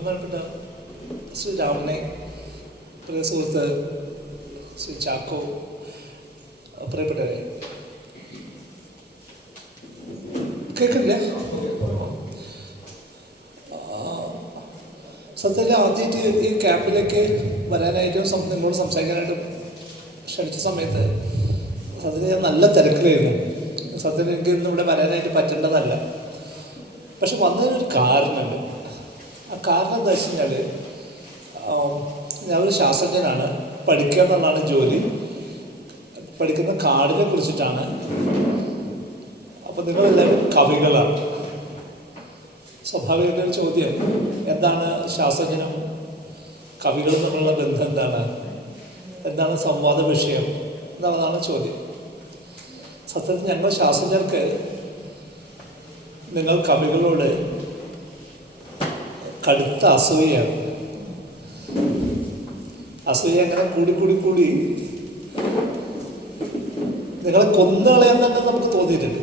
ബഹുമാനപ്പെട്ട ശ്രീ രാമനെ, പ്രിയ സുഹൃത്ത് ശ്രീ ചാക്കോ, പ്രിയപ്പെട്ടവരെ, കേൾക്കില്ല? സത്യത്തിൽ ആദ്യമായിട്ട് ഈ ക്യാമ്പിലേക്ക് വരാനായിട്ടും നിങ്ങളോട് സംസാരിക്കാനായിട്ടും ക്ഷണിച്ച സമയത്ത് സത്യത്തിൽ ഞാൻ നല്ല തിരക്കിലായിരുന്നു. സത്യത്തിൽ എനിക്ക് ഇന്ന് ഇവിടെ വരാനായിട്ട് പറ്റേണ്ടതല്ല. പക്ഷെ വന്നതിനൊരു കാരണമുണ്ട്. ആ കാരണം എന്താ വെച്ച് കഴിഞ്ഞാൽ, ഞാനൊരു ശാസ്ത്രജ്ഞനാണ്, പഠിക്കുക എന്നുള്ളതാണ് ജോലി. പഠിക്കുന്ന കാടിനെ കുറിച്ചിട്ടാണ്. അപ്പോൾ നിങ്ങളെല്ലാവരും കവികളാണ്. സ്വാഭാവികമായിട്ടൊരു ചോദ്യം, എന്താണ് ശാസ്ത്രജ്ഞനും കവികളും തമ്മിലുള്ള ബന്ധം, എന്താണ് സംവാദ വിഷയം എന്നുള്ളതാണ് ചോദ്യം. സത്യത്തിൽ ഞങ്ങൾ ശാസ്ത്രജ്ഞർക്ക് നിങ്ങൾ കവികളോട് കടുത്ത അസൂയയാണ്. അസൂയ അങ്ങനെ കൂടി നിങ്ങളെ കൊന്നുകളയാൻ തന്നെ നമുക്ക് തോന്നിയിട്ടുണ്ട്.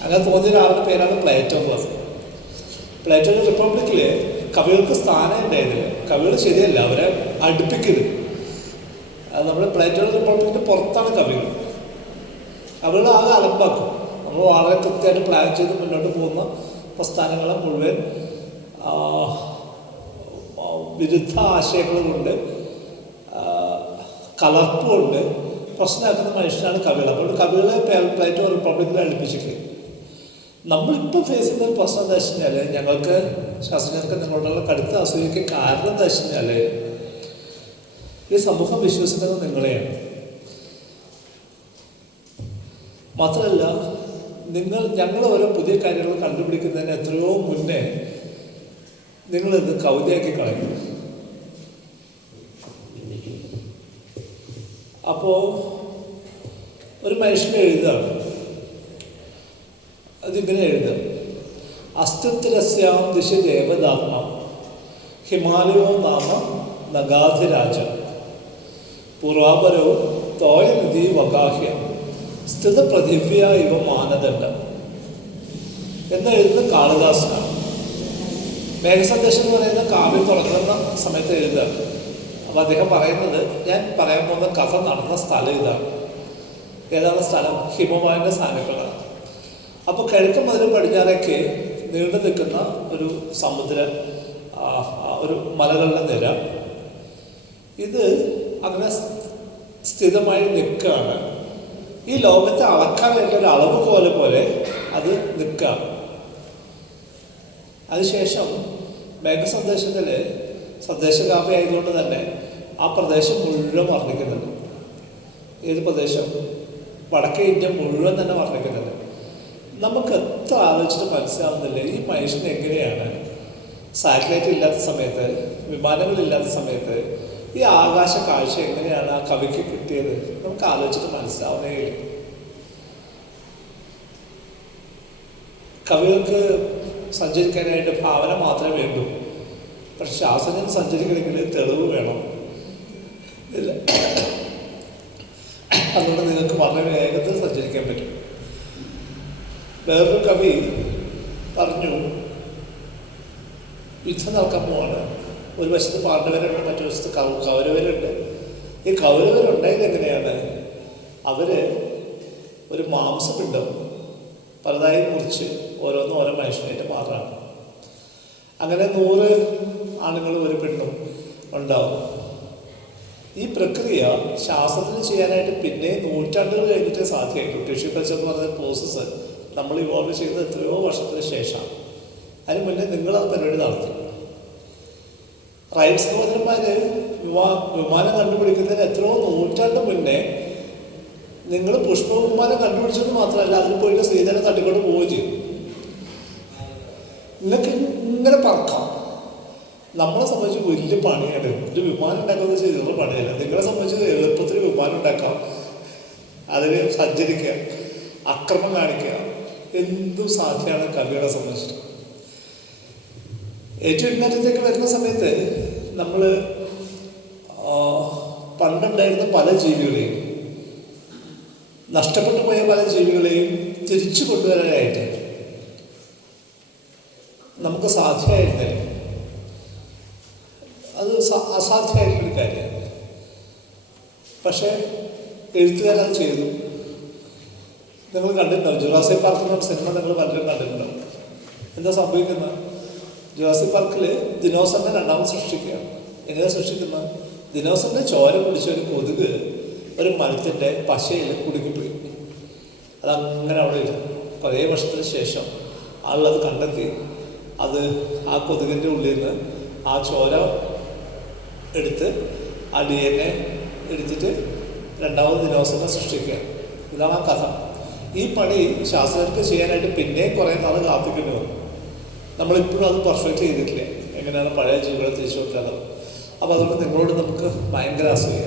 അങ്ങനെ തോന്നിയ ഒരാളുടെ പേരാണ് പ്ലേറ്റോ എന്ന് പറഞ്ഞത്. പ്ലേറ്റോയുടെ റിപ്പബ്ലിക്കിൽ കവികൾക്ക് സ്ഥാനം ഉണ്ടായിരുന്നില്ല. കവികൾ ശരിയല്ല, അവരെ അടുപ്പിക്കരുത്. അത് നമ്മുടെ പ്ലേറ്റോയുടെ റിപ്പബ്ലിക്കിൻ്റെ പുറത്താണ് കവികൾ. കവികൾ ആകെ അലമ്പാക്കും. നമ്മൾ വളരെ കൃത്യമായിട്ട് പ്ലാൻ ചെയ്ത് മുന്നോട്ട് പോകുന്ന പ്രസ്ഥാനങ്ങളെ മുഴുവൻ വിരുദ്ധ ആശയങ്ങൾ കൊണ്ട്, കലർപ്പ് കൊണ്ട് പ്രശ്നമാക്കുന്ന മനുഷ്യനാണ് കവികൾ. അതുകൊണ്ട് കവികളെ പ്ലേറ്റോ റിപ്പബ്ലിക്കിൽ അടുപ്പിച്ചിട്ടില്ല. നമ്മളിപ്പോൾ ഫേസ് ചെയ്യുന്ന ഒരു പ്രശ്നം എന്താ വെച്ച് കഴിഞ്ഞാൽ, ഞങ്ങൾക്ക് ശാസ്ത്രജ്ഞർക്ക് നിങ്ങളോടുള്ള കടുത്ത അസൂയയ്ക്ക് കാരണം എന്താ വെച്ച് കഴിഞ്ഞാൽ, ഈ സമൂഹം വിശ്വസിക്കുന്നത് നിങ്ങളെയാണ്. മാത്രമല്ല, ഞങ്ങൾ ഓരോ പുതിയ കാര്യങ്ങൾ കണ്ടുപിടിക്കുന്നതിന് എത്രയോ മുന്നേ നിങ്ങളിത് കവിതയാക്കി കളയും. അപ്പോൾ ഒരു മനുഷ്യനെ എഴുതാണ്, അതിങ്ങനെ എഴുതാം: അസ്തിത്വരസ്യാം ദിശ ദേവദാത്മം ഹിമാലയോ നാമ നഗാധിരാജം പുറാപരവും തോയനിധി വകാഹ്യം സ്ഥിതപ്രതിഭ്യ ഇവ മാനദണ്ഡം എന്നെഴുതുന്ന കാളിദാസനാണ്. മേഘസന്ദേശം എന്ന് പറയുന്ന കാവ്യം തുടങ്ങുന്ന സമയത്ത് എഴുതുക. അപ്പോൾ അദ്ദേഹം പറയുന്നത്, ഞാൻ പറയാൻ പോകുന്ന കഥ നടന്ന സ്ഥലം ഇതാണ്. ഏതാണ് സ്ഥലം? ഹിമവാന്റെ സാനുക്കളാണ്. അപ്പോൾ കിഴക്ക് മുതൽ പടിഞ്ഞാറേക്ക് നീണ്ടു നിൽക്കുന്ന ഒരു സമുദ്രം, ഒരു മലകളുടെ നിര, ഇത് അങ്ങനെ സ്ഥിതമായി നിൽക്കുകയാണ്. ഈ ലോകത്തെ അളക്കാൻ വേണ്ട ഒരു അളവ് പോലെ അത് നിൽക്കുക. അതിനുശേഷം മേഘസന്ദേശത്തിൽ സന്ദേശകാവ്യ ആയതുകൊണ്ട് തന്നെ ആ പ്രദേശം മുഴുവൻ വർണ്ണിക്കുന്നുണ്ട്. ഏത് പ്രദേശം? വടക്കേ ഇന്ത്യ മുഴുവൻ തന്നെ വർണ്ണിക്കുന്നുണ്ട്. നമുക്ക് എത്ര ആലോചിച്ചിട്ട് മനസ്സിലാവുന്നില്ല, ഈ മനുഷ്യൻ എങ്ങനെയാണ് സാറ്റലൈറ്റ് ഇല്ലാത്ത സമയത്ത്, വിമാനങ്ങളില്ലാത്ത സമയത്ത് ഈ ആകാശ കാഴ്ച എങ്ങനെയാണ് ആ കവിക്ക് കിട്ടിയത്? നമുക്ക് ആലോചിച്ചിട്ട് മനസ്സിലാവുന്നേ ഇല്ല. കവികൾക്ക് സഞ്ചരിക്കാനായിട്ട് ഭാവന മാത്രമേ വേണ്ടൂ. പക്ഷെ ശാസ്ത്രജ്ഞൻ സഞ്ചരിക്കണമെങ്കിൽ തെളിവ് വേണം. അതുകൊണ്ട് നിങ്ങൾക്ക് വളരെ വേഗത്തിൽ സഞ്ചരിക്കാൻ പറ്റും. വേറൊരു കവി പറഞ്ഞു, യുദ്ധം നടക്കാൻ പോവാണ്. ഒരു വശത്ത് പാണ്ഡവരുണ്ട്, മറ്റൊരു വശത്ത് കൗരവരുണ്ട്. ഈ കൗരവരുണ്ടായത് എങ്ങനെയാണ്? അവര് ഒരു മാംസപിണ്ഡം പലതായി മുറിച്ച് ഓരോന്നും ഓരോ മനുഷ്യനായിട്ട് മാറാണ്. അങ്ങനെ 100 ആണുങ്ങളും ഒരു പെണ്ണും ഉണ്ടാവും. ഈ പ്രക്രിയ ശാസ്ത്രത്തിൽ ചെയ്യാനായിട്ട് പിന്നെ നൂറ്റാണ്ടുകൾ കഴിഞ്ഞിട്ട് സാധ്യമായിട്ടു. ടിഷ്യൂ കൾച്ചർ എന്ന് പറയുന്ന പ്രോസസ്സ് നമ്മൾ ഇവോൾവ് ചെയ്തത് എത്രയോ വർഷത്തിന് ശേഷം. അതിന് മുന്നേ നിങ്ങൾ ആ പരിപാടി നടത്തി. റൈറ്റ് സഹോദരന്മാർ വിമാനം കണ്ടുപിടിക്കുന്നതിന് എത്രയോ നൂറ്റാണ്ട് മുന്നേ നിങ്ങൾ പുഷ്പവിമാനം കണ്ടുപിടിച്ചെന്ന് മാത്രമല്ല, അതിൽ പോയിട്ട് ശ്രീധരൻ തട്ടിക്കൊണ്ട് പോവുകയും ചെയ്തു. നിങ്ങൾക്ക് ഇങ്ങനെ പറക്കാം. നമ്മളെ സംബന്ധിച്ച് വലിയ പണിയാണ്. ഒരു വിമാനം ഉണ്ടാക്കുന്നത് ചെറിയ പണിയല്ല. നിങ്ങളെ സംബന്ധിച്ച് എളുപ്പത്തിൽ വിമാനം ഉണ്ടാക്കാം, അതിന് സഞ്ചരിക്കുക, അക്രമം കാണിക്കുക, എന്തും സാധ്യമാണ് കവികളെ സംബന്ധിച്ചിട്ട്. ഏറ്റവും ഇന്നത്തേക്ക് വരുന്ന സമയത്ത് നമ്മൾ പണ്ടുണ്ടായിരുന്ന പല ജീവികളെയും, നഷ്ടപ്പെട്ടു പോയ പല ജീവികളെയും തിരിച്ചു കൊണ്ടുവരാനായിട്ട് നമുക്ക് സാധ്യമായിരുന്നില്ല. അത് അസാധ്യമായിട്ടുള്ളൊരു കാര്യമാണ്. പക്ഷേ എഴുത്തുകാരത് ചെയ്തു. നിങ്ങൾ കണ്ടിട്ടുണ്ടാവും ജുറാസിക് പാർക്ക് എന്ന സിനിമ നിങ്ങൾ പലരും കണ്ടിട്ടുണ്ടാവും. എന്താ സംഭവിക്കുന്നത്? ജുറാസിക് പാർക്കിൽ ദിനോസറിനെ രണ്ടാമത് സൃഷ്ടിക്കുകയാണ്. എങ്ങനെ സൃഷ്ടിക്കുന്നത്? ദിനോസറിനെ ചോര കുടിച്ച ഒരു കൊതുക് ഒരു മരത്തിൻ്റെ പശയിൽ കുടുങ്ങിപ്പോയി. അതങ്ങനെ അവിടെ ഇരുന്നു. കുറേ വർഷത്തിന് ശേഷം ആളത് കണ്ടെത്തി. അത് ആ കൊതുകിൻ്റെ ഉള്ളിൽ നിന്ന് ആ ചോര എടുത്ത് ആ DNA എടുത്തിട്ട് രണ്ടാമത് ദിനോസറിനെ സൃഷ്ടിക്കുക. ഇതാണ് ആ കഥ. ഈ പണി ശാസ്ത്രജ്ഞർക്ക് ചെയ്യാനായിട്ട് പിന്നെയും കുറേ നാൾ കാത്തിക്കേണ്ടി വന്നു. നമ്മളിപ്പോഴും അത് പെർഫെക്റ്റ് ചെയ്തിട്ടില്ല. എങ്ങനെയാണ് പഴയ ജീവികളെ തിരിച്ചു വെക്കാതെ. അപ്പോൾ അതുകൊണ്ട് നിങ്ങളോട് നമുക്ക് ഭയങ്കര അസൂയ,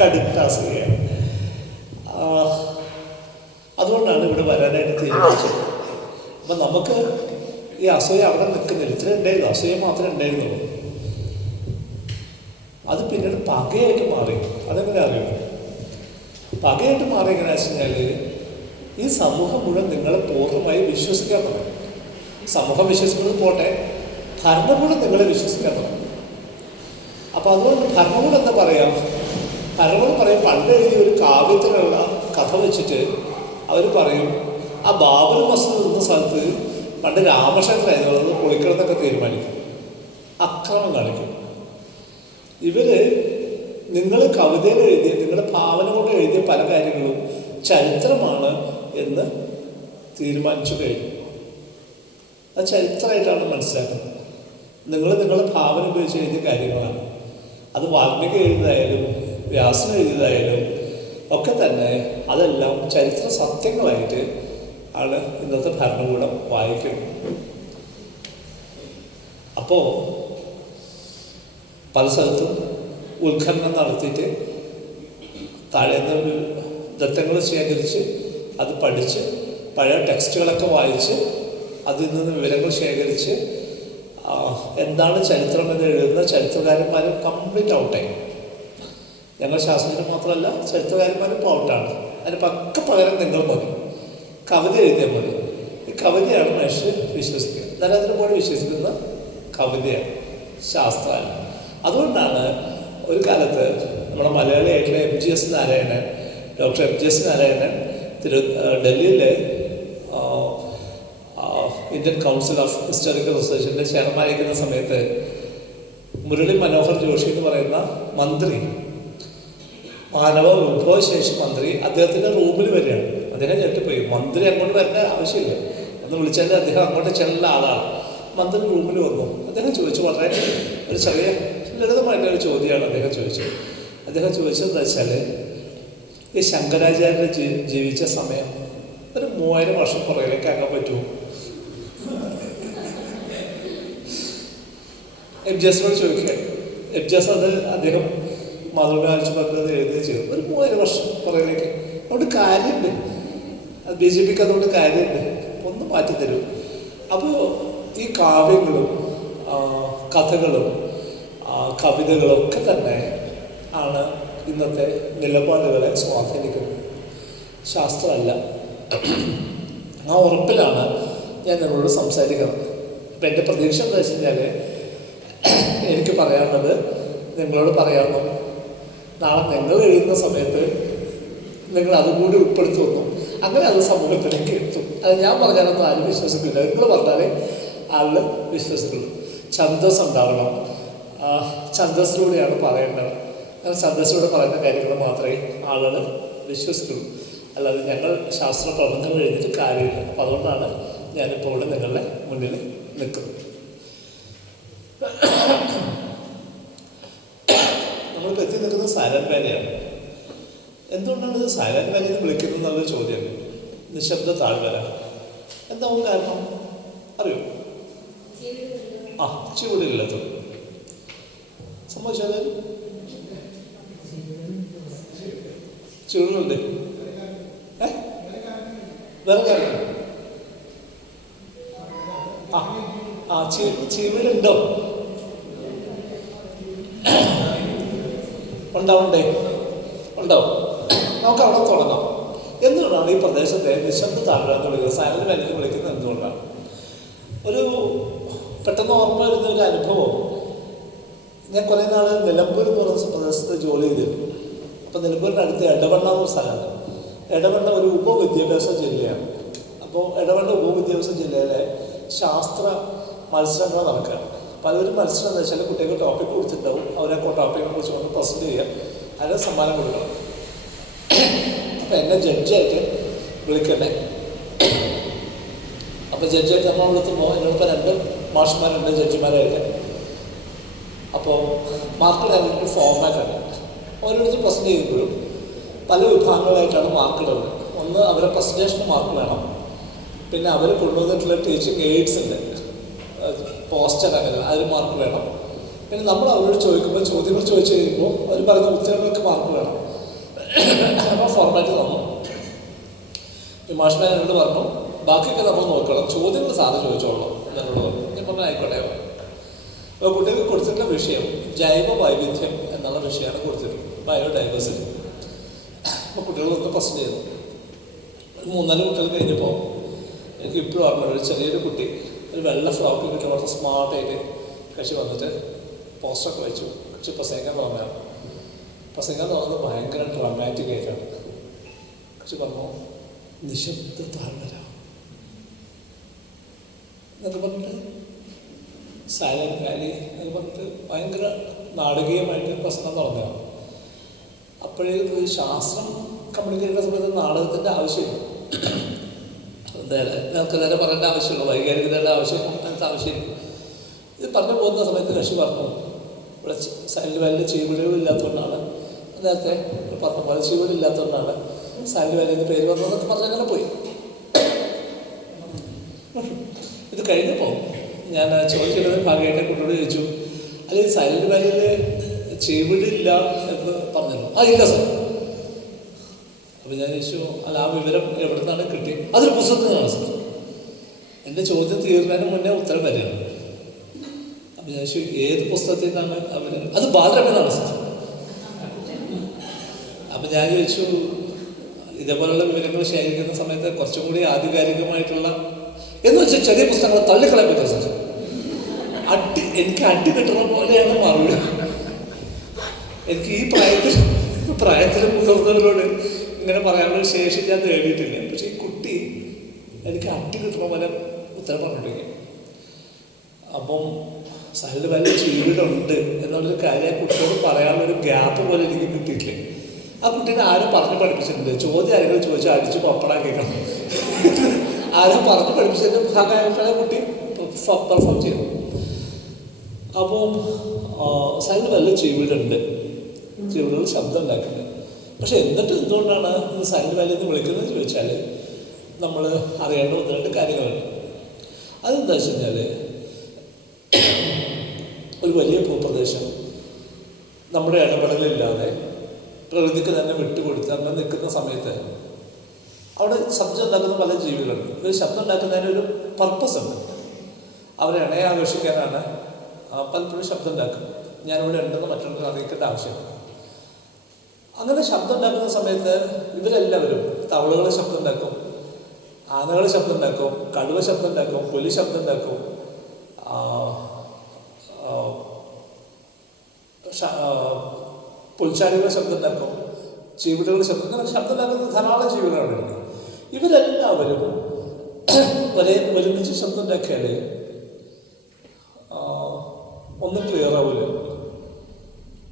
കടുത്ത അസൂയ. അതുകൊണ്ടാണ് ഇവിടെ വരാനായിട്ട് തീരുമാനിച്ചത്. അപ്പം നമുക്ക് ഈ അസൂയ അവിടെ നിൽക്കുന്നില്ല. ഇത്ര ഉണ്ടായിരുന്നു, അസൂയ മാത്രമേ ഉണ്ടായിരുന്നുള്ളൂ. അത് പിന്നീട് പകയായിട്ട് മാറി. അതെങ്ങനെ അറിയുമോ? പകയായിട്ട് മാറി എങ്ങനെയാണെന്ന് വെച്ച് കഴിഞ്ഞാൽ ഈ സമൂഹം മുഴുവൻ നിങ്ങളെ പൂർണ്ണമായി വിശ്വസിക്കാൻ തുടങ്ങും. സമൂഹം വിശ്വസിക്കുന്നത് പോട്ടെ, ഭരണകൂടം നിങ്ങളെ വിശ്വസിക്കാൻ തുടങ്ങും. അപ്പോൾ അതുകൊണ്ട് ഭരണകൂടം എന്താ പറയാം? ഭരണകൂടം പറയും, പണ്ട് എഴുതിയ ഒരു കാവ്യത്തിലുള്ള കഥ വെച്ചിട്ട് അവർ പറയും ആ ബാബർ മസ്ജിദ് നിന്ന സ്ഥലത്ത് പണ്ട് രാമക്ഷേത്രമായിരുന്നു, അത് പൊളിക്കണമെന്നൊക്കെ തീരുമാനിക്കും. അക്രമം കാണിക്കും. ഇവർ നിങ്ങൾ കവിതയിൽ എഴുതിയ, നിങ്ങളുടെ ഭാവന കൊണ്ട് എഴുതിയ പല കാര്യങ്ങളും ചരിത്രമാണ് എന്ന് തീരുമാനിച്ചു കഴിഞ്ഞു. അത് ചരിത്രമായിട്ടാണ് മനസ്സിലാക്കുന്നത്. നിങ്ങളുടെ ഭാവന ഉപയോഗിച്ച് എഴുതിയ കാര്യങ്ങളാണ്. അത് വാൽമീകി എഴുതിയതായാലും വ്യാസൻ എഴുതിയതായാലും ഒക്കെ തന്നെ അതെല്ലാം ചരിത്ര സത്യങ്ങളായിട്ട് ആണ് ഇന്നത്തെ ഭരണകൂടം വായിക്കുന്നത്. അപ്പോൾ പല സ്ഥലത്തും ഉത്ഖനനം നടത്തിയിട്ട് താഴേന്ന് ദത്തങ്ങൾ ശേഖരിച്ച് അത് പഠിച്ച് പഴയ ടെക്സ്റ്റുകളൊക്കെ വായിച്ച് അതിൽ നിന്ന് വിവരങ്ങൾ ശേഖരിച്ച് എന്താണ് ചരിത്രം എന്ന് എഴുതുന്ന ചരിത്രകാരന്മാരും കംപ്ലീറ്റ് ഔട്ടായി. ഞങ്ങൾ ശാസ്ത്രജ്ഞർ മാത്രമല്ല, ചരിത്രകാരന്മാരും ഇപ്പോൾ ഔട്ടാണ്. അതിന് പകരം നിങ്ങൾ മതി, കവിത എഴുതിയാൽ മതി. ഈ കവിതയാണ് മനുഷ്യർ വിശ്വസിക്കുക. നരേന്ദ്രമോദി വിശ്വസിക്കുന്ന കവിതയാണ്, ശാസ്ത്രമാണ്. അതുകൊണ്ടാണ് ഒരു കാലത്ത് നമ്മുടെ മലയാളിയായിട്ടുള്ള MGS Narayanan, doctor MGS Narayanan ഡൽഹിയിലെ ഇന്ത്യൻ കൗൺസിൽ ഓഫ് ഹിസ്റ്റോറിക്കൽ റിസർച്ചിൻ്റെ ചെയർമാനായിരിക്കുന്ന സമയത്ത് മുരളി മനോഹർ ജോഷി എന്ന് പറയുന്ന മന്ത്രി, മാനവ വിഭവശേഷി മന്ത്രി, അദ്ദേഹത്തിൻ്റെ റൂമിൽ വരികയാണ്. അദ്ദേഹം ഞെട്ടിപ്പോയി. മന്ത്രി അങ്ങോട്ട് വരേണ്ട ആവശ്യമില്ല എന്ന് വിളിച്ചാൽ അദ്ദേഹം അങ്ങോട്ട് ചെല്ലുന്ന ആളാണ്. മന്ത്രി റൂമിൽ വന്നു. അദ്ദേഹം ചോദിച്ചു, വളരെ ഒരു ചെറിയ ലളിതമായിട്ടൊരു ചോദ്യമാണ് അദ്ദേഹം ചോദിച്ചത്. അദ്ദേഹം ചോദിച്ചതെന്ന് വെച്ചാൽ ഈ ശങ്കരാചാര്യർ ജീവിച്ച സമയം ഒരു 3000 വർഷം പുറകിലേക്ക് ആക്കാൻ പറ്റുമോ? MGSനോട് ചോദിക്കുക. MGS അത് അദ്ദേഹം മാതൃകാഴ്ച പദ്ധതി എഴുതുകയും ചെയ്തു. ഒരു 3000 വർഷം പുറകിലേക്ക്. അതുകൊണ്ട് കാര്യമുണ്ട്, അത് BJPക്ക് അതുകൊണ്ട് കാര്യമുണ്ട്, ഒന്ന് മാറ്റി തരും. അപ്പോൾ ഈ കാവ്യങ്ങളും കഥകളും കവിതകളും ഒക്കെ തന്നെ ആണ് ഇന്നത്തെ നിലപാടുകളെ സ്വാധീനിക്കുന്നത്, ശാസ്ത്രമല്ല. ആ ഉറപ്പിലാണ് ഞാൻ നിങ്ങളോട് സംസാരിക്കുന്നത്. അപ്പം എൻ്റെ പ്രതീക്ഷ എന്താ വെച്ച് കഴിഞ്ഞാൽ, എനിക്ക് പറയാനുള്ളത് നിങ്ങളോട് പറയാമോ? നാളെ നിങ്ങൾ എഴുതുന്ന സമയത്ത് നിങ്ങൾ അതുകൂടി ഉൾപ്പെടുത്തുന്നു. അങ്ങനെ അത് സമൂഹത്തിലേക്ക് എത്തും. അത് ഞാൻ പറഞ്ഞാലൊന്നും ആരും വിശ്വസിക്കില്ല. നിങ്ങൾ പറഞ്ഞാലേ ആള് വിശ്വസിക്കുള്ളൂ. ഛന്ദസ് ഉണ്ടാവണം. ഛന്ദസ്സിലൂടെയാണ് പറയേണ്ടത്. അങ്ങനെ ഛന്ദസ്സിലൂടെ പറയുന്ന കാര്യങ്ങൾ മാത്രമേ ആളുകൾ വിശ്വസിക്കുള്ളൂ. അല്ലാതെ ഞങ്ങൾ ശാസ്ത്ര പ്രബന്ധങ്ങൾ എഴുതിയിട്ട് കാര്യമില്ല. അപ്പോൾ അതുകൊണ്ടാണ് ഞാനിപ്പോൾ ഇവിടെ നിങ്ങളുടെ മുന്നിൽ നിൽക്കുന്നത്. നമ്മളിപ്പോൾ എത്തി നിൽക്കുന്നത് സൈലന്റ് വാലിയാണ്. എന്തുകൊണ്ടാണ് ഇത് സൈലന്റ് വാലി എന്ന് വിളിക്കുന്നത് എന്നുള്ള ചോദ്യം. നിശബ്ദ താഴ്വര എന്താവും കാരണം അറിയോ? ചൂടില്ലാത്തത് സംഭവിച്ചാൽ ചൂടുകളുണ്ട്. വേറെ കാര്യം ചീവലുണ്ടോ? ഉണ്ടാവണ്ടേ? ഉണ്ടാവും. നമുക്ക് അവിടെ തുടങ്ങാം. എന്തുകൊണ്ടാണ് ഈ പ്രദേശത്തെ നിശബ്ദ താഴ്വര എന്ന് വിളിക്കുന്നത്, സൈലന്റ് വാലി എന്ന് വിളിക്കുന്നത്? എന്തുകൊണ്ടാണ്? ഒരു പെട്ടെന്ന് ഓർമ്മ വരുന്ന ഒരു അനുഭവം ഞാൻ കുറേ നാൾ നിലമ്പൂർ എന്ന് പറയുന്ന പ്രദേശത്ത് ജോലി ചെയ്തിരുന്നു. അപ്പോൾ നിലമ്പൂരിൻ്റെ അടുത്ത് എടവണ്ണ എന്നൊരു സ്ഥലമാണ്. എടവണ്ണ ഒരു ഉപവിദ്യാഭ്യാസ ജില്ലയാണ്. അപ്പോൾ എടവണ്ണ ഉപവിദ്യാഭ്യാസ ജില്ലയിലെ ശാസ്ത്ര മത്സരങ്ങൾ നടക്കുകയാണ്. അപ്പോൾ അതൊരു മത്സരം എന്ന് വെച്ചാൽ കുട്ടികൾക്ക് ടോപ്പിക് കൊടുത്തിട്ടുണ്ടാവും. അവരെ ടോപ്പിക്കിനെ കുറിച്ച് കൊണ്ട് പ്രസൻറ്റ് ചെയ്യുക, അതിന് സമ്മാനം കൊടുക്കണം. അപ്പോൾ എന്നെ ജഡ്ജായിട്ട് വിളിക്കണ്ടേ. അപ്പോൾ ജഡ്ജായിട്ട് നമ്മൾ വിളിക്കുമ്പോൾ എന്നോടൊപ്പം 2 മാഷ്മാരുണ്ട് ജഡ്ജിമാരായിട്ട്. അപ്പോൾ മാർക്കിടാൻ ഒരു ഫോർമാറ്റാണ്. ഓരോരുത്തർ പ്രസൻറ്റ് ചെയ്യുമ്പോഴും പല വിഭാഗങ്ങളായിട്ടാണ് മാർക്കിടുന്നത്. ഒന്ന് അവരെ പ്രസൻറ്റേഷന് മാർക്ക് വേണം, പിന്നെ അവർ കൊണ്ടുവന്നിട്ടുള്ള ടീച്ചിങ് എയ്ഡ്സ് ഉണ്ട്, പോസ്റ്റർ അങ്ങനെ അതിന് മാർക്ക് വേണം, പിന്നെ നമ്മൾ അവരോട് ചോദിക്കുമ്പോൾ ചോദ്യങ്ങൾ ചോദിച്ചു കഴിയുമ്പോൾ അവർ പറയുന്ന ഉത്തരങ്ങൾക്ക് മാർക്ക് വേണം. അപ്പോൾ ഫോർമാറ്റ് തന്നു. ഈ മാഷ്മാൻ എന്നോട് പറഞ്ഞു ബാക്കിയൊക്കെ നമ്മൾ നോക്കണം, ചോദ്യങ്ങൾ സാറ് ചോദിച്ചോളൂ എന്നോട് പറഞ്ഞു. ഞാൻ പറഞ്ഞു ആയിക്കോട്ടെ. അപ്പോൾ കുട്ടികൾക്ക് കൊടുത്തിട്ടുള്ള വിഷയം ജൈവ വൈവിധ്യം എന്നുള്ള വിഷയമാണ് കൊടുത്തിട്ടുള്ളത്, ബയോഡൈവേഴ്സിറ്റി. അപ്പോൾ കുട്ടികൾ ഒന്ന് പ്രസൻറ്റ് ചെയ്തു. ഒരു 3-4 കുട്ടികൾ കഴിഞ്ഞപ്പോൾ എനിക്ക് ഇപ്പോഴും ഓർമ്മ, ഒരു ചെറിയൊരു കുട്ടി ഒരു വെള്ള ഫ്രോക്ക് കിട്ടി വളരെ സ്മാർട്ടായിട്ട് കക്ഷി വന്നിട്ട് പോസ്റ്ററൊക്കെ വെച്ചു. കക്ഷി പ്രസംഗിക്കാൻ തുടങ്ങാണ്. പ്രസംഗിക്കാൻ തുടങ്ങുന്നത് ഭയങ്കര ഡ്രാമാറ്റിക് ആയിട്ടാണ്. കക്ഷി പറഞ്ഞു നിശബ്ദ താഴ്വര എന്നൊക്കെ പറഞ്ഞിട്ട്, സൈലന്റ് വാലി എന്നൊക്കെ പറഞ്ഞിട്ട് ഭയങ്കര നാടകീയമായിട്ട് പ്രസംഗം തുടങ്ങുകയാണ്. അപ്പോഴേക്കും ശാസ്ത്രം കമ്മ്യൂണിക്കേറ്റ് ചെയ്യുന്ന സമയത്ത് നാടകത്തിൻ്റെ ആവശ്യമില്ല, ഞങ്ങൾക്ക് നേരെ പറയേണ്ട ആവശ്യമുള്ളൂ, വൈകാരികതയുടെ അങ്ങനത്തെ ആവശ്യമില്ല. ഇത് പറഞ്ഞു പോകുന്ന സമയത്ത് കക്ഷി പറഞ്ഞു ഇവിടെ സൈലന്റ് വാലിയിൽ ചീവിടുകളില്ലാത്തതുകൊണ്ടാണ്, നേരത്തെ പറഞ്ഞ പോലെ ചീവിടില്ലാത്തതുകൊണ്ടാണ് സൈലന്റ് വാലി എന്ന് പേര് വന്നതെന്നൊക്കെ പറഞ്ഞങ്ങനെ പോയി. ഇത് കഴിഞ്ഞപ്പോൾ ഞാൻ ചോദിക്കുന്നത് ഭാഗമായിട്ട് കുട്ടിയോട് ചോദിച്ചു, അല്ലെങ്കിൽ സൈലന്റ് വാലിയിൽ ചീവിടില്ല എന്ന് പറഞ്ഞല്ലോ. ഇല്ല സാർ. അപ്പോൾ ഞാൻ ചോദിച്ചു അല്ല ആ വിവരം എവിടെ നിന്നാണ് കിട്ടി? അതൊരു പുസ്തകത്തിനാണ് സാർ. എൻ്റെ ചോദ്യം തീർന്നതിന് മുന്നേ ഉത്തരം വരികയാണ്. അപ്പോൾ ഞാൻ ചോദിച്ചു ഏത് പുസ്തകത്തിൽ നിന്നാണ് അവർ? അത് ബാലരമനാണ് സാർ. അപ്പം ഞാൻ ചോദിച്ചു ഇതേപോലുള്ള വിവരങ്ങൾ ശേഖരിക്കുന്ന സമയത്ത് കുറച്ചും കൂടി ആധികാരികമായിട്ടുള്ള എന്ന് വെച്ചാൽ ചെറിയ പുസ്തകങ്ങൾ തള്ളിക്കളയാൻ പറ്റും സാർ. എനിക്ക് അടി കിട്ടുന്ന പോലെയാണ് മറുപടി. എനിക്ക് ഈ പ്രായത്തിൽ മുതിർന്നവരോട് ഇങ്ങനെ പറയാനുള്ള ശേഷി ഞാൻ നേടിയിട്ടില്ല. പക്ഷെ ഈ കുട്ടി എനിക്ക് അടി കിട്ടുന്ന പോലെ ഉത്തരം പറഞ്ഞിട്ടിരിക്കും. അപ്പം സൈലന്റ് വാലിയിൽ ചീവിടുണ്ട് എന്നുള്ളൊരു കാര്യം ആ കുട്ടിയോട് പറയാനുള്ളൊരു ഗ്യാപ്പ് പോലെ എനിക്ക് കിട്ടിയിട്ടില്ല. ആ കുട്ടീനെ ആരും പറഞ്ഞ് പഠിപ്പിച്ചിട്ടുണ്ട്. ചോദ്യം ആരെങ്കിലും ചോദിച്ചാൽ അടിച്ച് പപ്പടാക്കിക്കണം. ആരും പറഞ്ഞ് പഠിപ്പിച്ചതിൻ്റെ ഭാഗമായിട്ടാണ് കുട്ടി പെർഫോം ചെയ്തു. അപ്പം സൈലന്റ് വാലിയിൽ ചീവിടുണ്ട്, ചീവിടുകൾ ശബ്ദം ഉണ്ടാക്കുന്നുണ്ട്. പക്ഷെ എന്നിട്ട് എന്തുകൊണ്ടാണ് ഇന്ന് സൈലന്റ് വാലി എന്ന് വിളിക്കുന്നത് ചോദിച്ചാൽ നമ്മൾ അറിയേണ്ട 1-2 കാര്യങ്ങളുണ്ട്. അതെന്താ വെച്ച് കഴിഞ്ഞാൽ ഒരു വലിയ ഭൂപ്രദേശം നമ്മുടെ ഇടപെടലില്ലാതെ പ്രകൃതിക്ക് തന്നെ വിട്ടുകൊടുത്ത് അങ്ങനെ നിൽക്കുന്ന സമയത്ത് അവിടെ ശബ്ദം ഉണ്ടാക്കുന്ന പല ജീവികളുണ്ട്. ഒരു ശബ്ദം ഉണ്ടാക്കുന്നതിന് ഒരു പർപ്പസ് ഉണ്ട്. അവരെ ഇണയെ ആകർഷിക്കാനാണ് പലപ്പോഴും ശബ്ദം ഉണ്ടാക്കുന്നത്. ഞാനിവിടെ ഉണ്ടെന്ന് മറ്റുള്ളവർ അറിയിക്കേണ്ട ആവശ്യമില്ല. അങ്ങനെ ശബ്ദം ഉണ്ടാക്കുന്ന സമയത്ത് ഇവരെല്ലാവരും തവളകൾ ശബ്ദം ഉണ്ടാക്കും, ആനകൾ ശബ്ദം ഉണ്ടാക്കും, കടുവ ശബ്ദം ഉണ്ടാക്കും, പുലി ശബ്ദം ഉണ്ടാക്കും, പുൽച്ചാടികൾ ശബ്ദം ഉണ്ടാക്കും, ചീവിടുകൾ ശബ്ദം, അങ്ങനെ ശബ്ദം ഉണ്ടാക്കുന്ന ധാരാളം ജീവികളാണ്. ഇവരെല്ലാവരും ഒരുമിച്ച് ശബ്ദം ഉണ്ടാക്കിയാൽ ഒന്നും ക്ലിയർ ആവില്ല.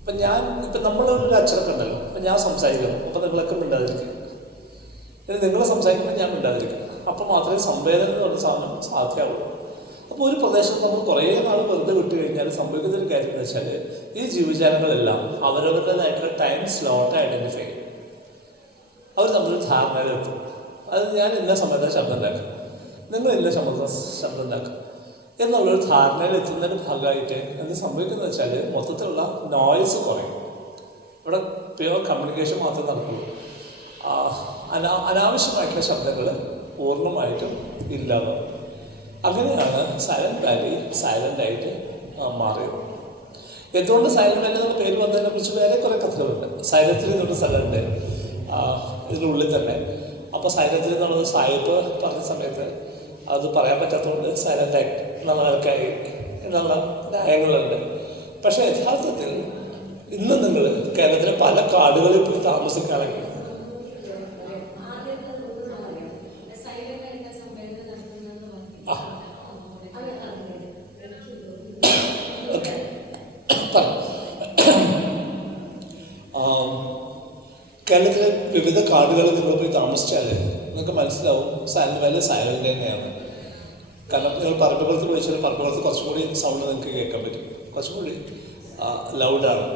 അപ്പം നമ്മളൊരു അച്ചടക്കം ഉണ്ടല്ലോ. അപ്പം ഞാൻ സംസാരിക്കണം, അപ്പം നിങ്ങളൊക്കെ മിണ്ടാതിരിക്കും. ഇനി നിങ്ങൾ സംസാരിക്കുമ്പോൾ ഞാൻ മിണ്ടാതിരിക്കും. അപ്പം മാത്രമേ സംവേദന എന്ന് പറഞ്ഞ സാധനം സാധ്യമാവുള്ളൂ. അപ്പോൾ ഒരു പ്രദേശത്ത് നമ്മൾ കുറേ നാൾ വെറുതെ വിട്ട് കഴിഞ്ഞാൽ സംഭവിക്കുന്ന ഒരു കാര്യം എന്ന് വെച്ചാൽ ഈ ജീവജാലങ്ങളെല്ലാം അവരവരുടേതായിട്ടുള്ള ടൈം സ്ലോട്ട് ഐഡൻറ്റിഫൈ ചെയ്യും. അവർ നമ്മളൊരു ധാരണയിലെത്തും. അത് ഞാൻ ഇന്ന സമയത്ത് ശബ്ദം ഉണ്ടാക്കും, നിങ്ങൾ ഇന്ന ശബ്ദം ഉണ്ടാക്കും എന്നുള്ളൊരു ധാരണയിൽ എത്തുന്നതിൻ്റെ ഭാഗമായിട്ട് എന്ത് സംഭവിക്കുന്നത് വെച്ചാൽ മൊത്തത്തിലുള്ള നോയ്സ് കുറയും. ഇവിടെ പ്യുവർ കമ്മ്യൂണിക്കേഷൻ മാത്രമേ നടക്കുള്ളൂ. അനാവശ്യമായിട്ടുള്ള ശബ്ദങ്ങൾ പൂർണ്ണമായിട്ടും ഇല്ലാതാവും. അങ്ങനെയാണ് സൈലന്റ് വാലി സൈലൻ്റായിട്ട് മാറിയത്. എന്തുകൊണ്ട് സൈലന്റ് വാലി എന്നുള്ള പേര് വന്നതിനെ കുറിച്ച് വേറെ കുറേ കഥകളുണ്ട്. സൈലത്തിൽ എന്നൊരു സ്ഥലമുണ്ട് ഇതിനുള്ളിൽ തന്നെ. അപ്പോൾ സൈലത്തിൽ എന്നുള്ളത് സായിപ്പ് പറഞ്ഞ സമയത്ത് അത് പറയാൻ പറ്റാത്തതുകൊണ്ട് സൈലൻ്റ് ആക്ട് എന്നുള്ള ആൾക്കായി എന്നുള്ള ന്യായങ്ങളുണ്ട്. പക്ഷേ യഥാർത്ഥത്തിൽ ഇന്ന് നിങ്ങൾ കേരളത്തിലെ പല കാടുകളിൽ പോയി താമസിക്കുകയാണെങ്കിൽ കേരളത്തിലെ വിവിധ കാടുകളിൽ നിങ്ങൾ പോയി താമസിച്ചാൽ നിങ്ങൾക്ക് മനസ്സിലാവും സൈലന്റ് വാലി സൈലന്റ് തന്നെയാണ്. കാരണം നിങ്ങൾ പറമ്പുകളത്ത് വിളിച്ചാൽ പറമ്പുകളത്ത് കുറച്ചും കൂടി സൗണ്ട് നിങ്ങൾക്ക് കേൾക്കാൻ പറ്റും, കുറച്ചും കൂടി ലൗഡാണ്.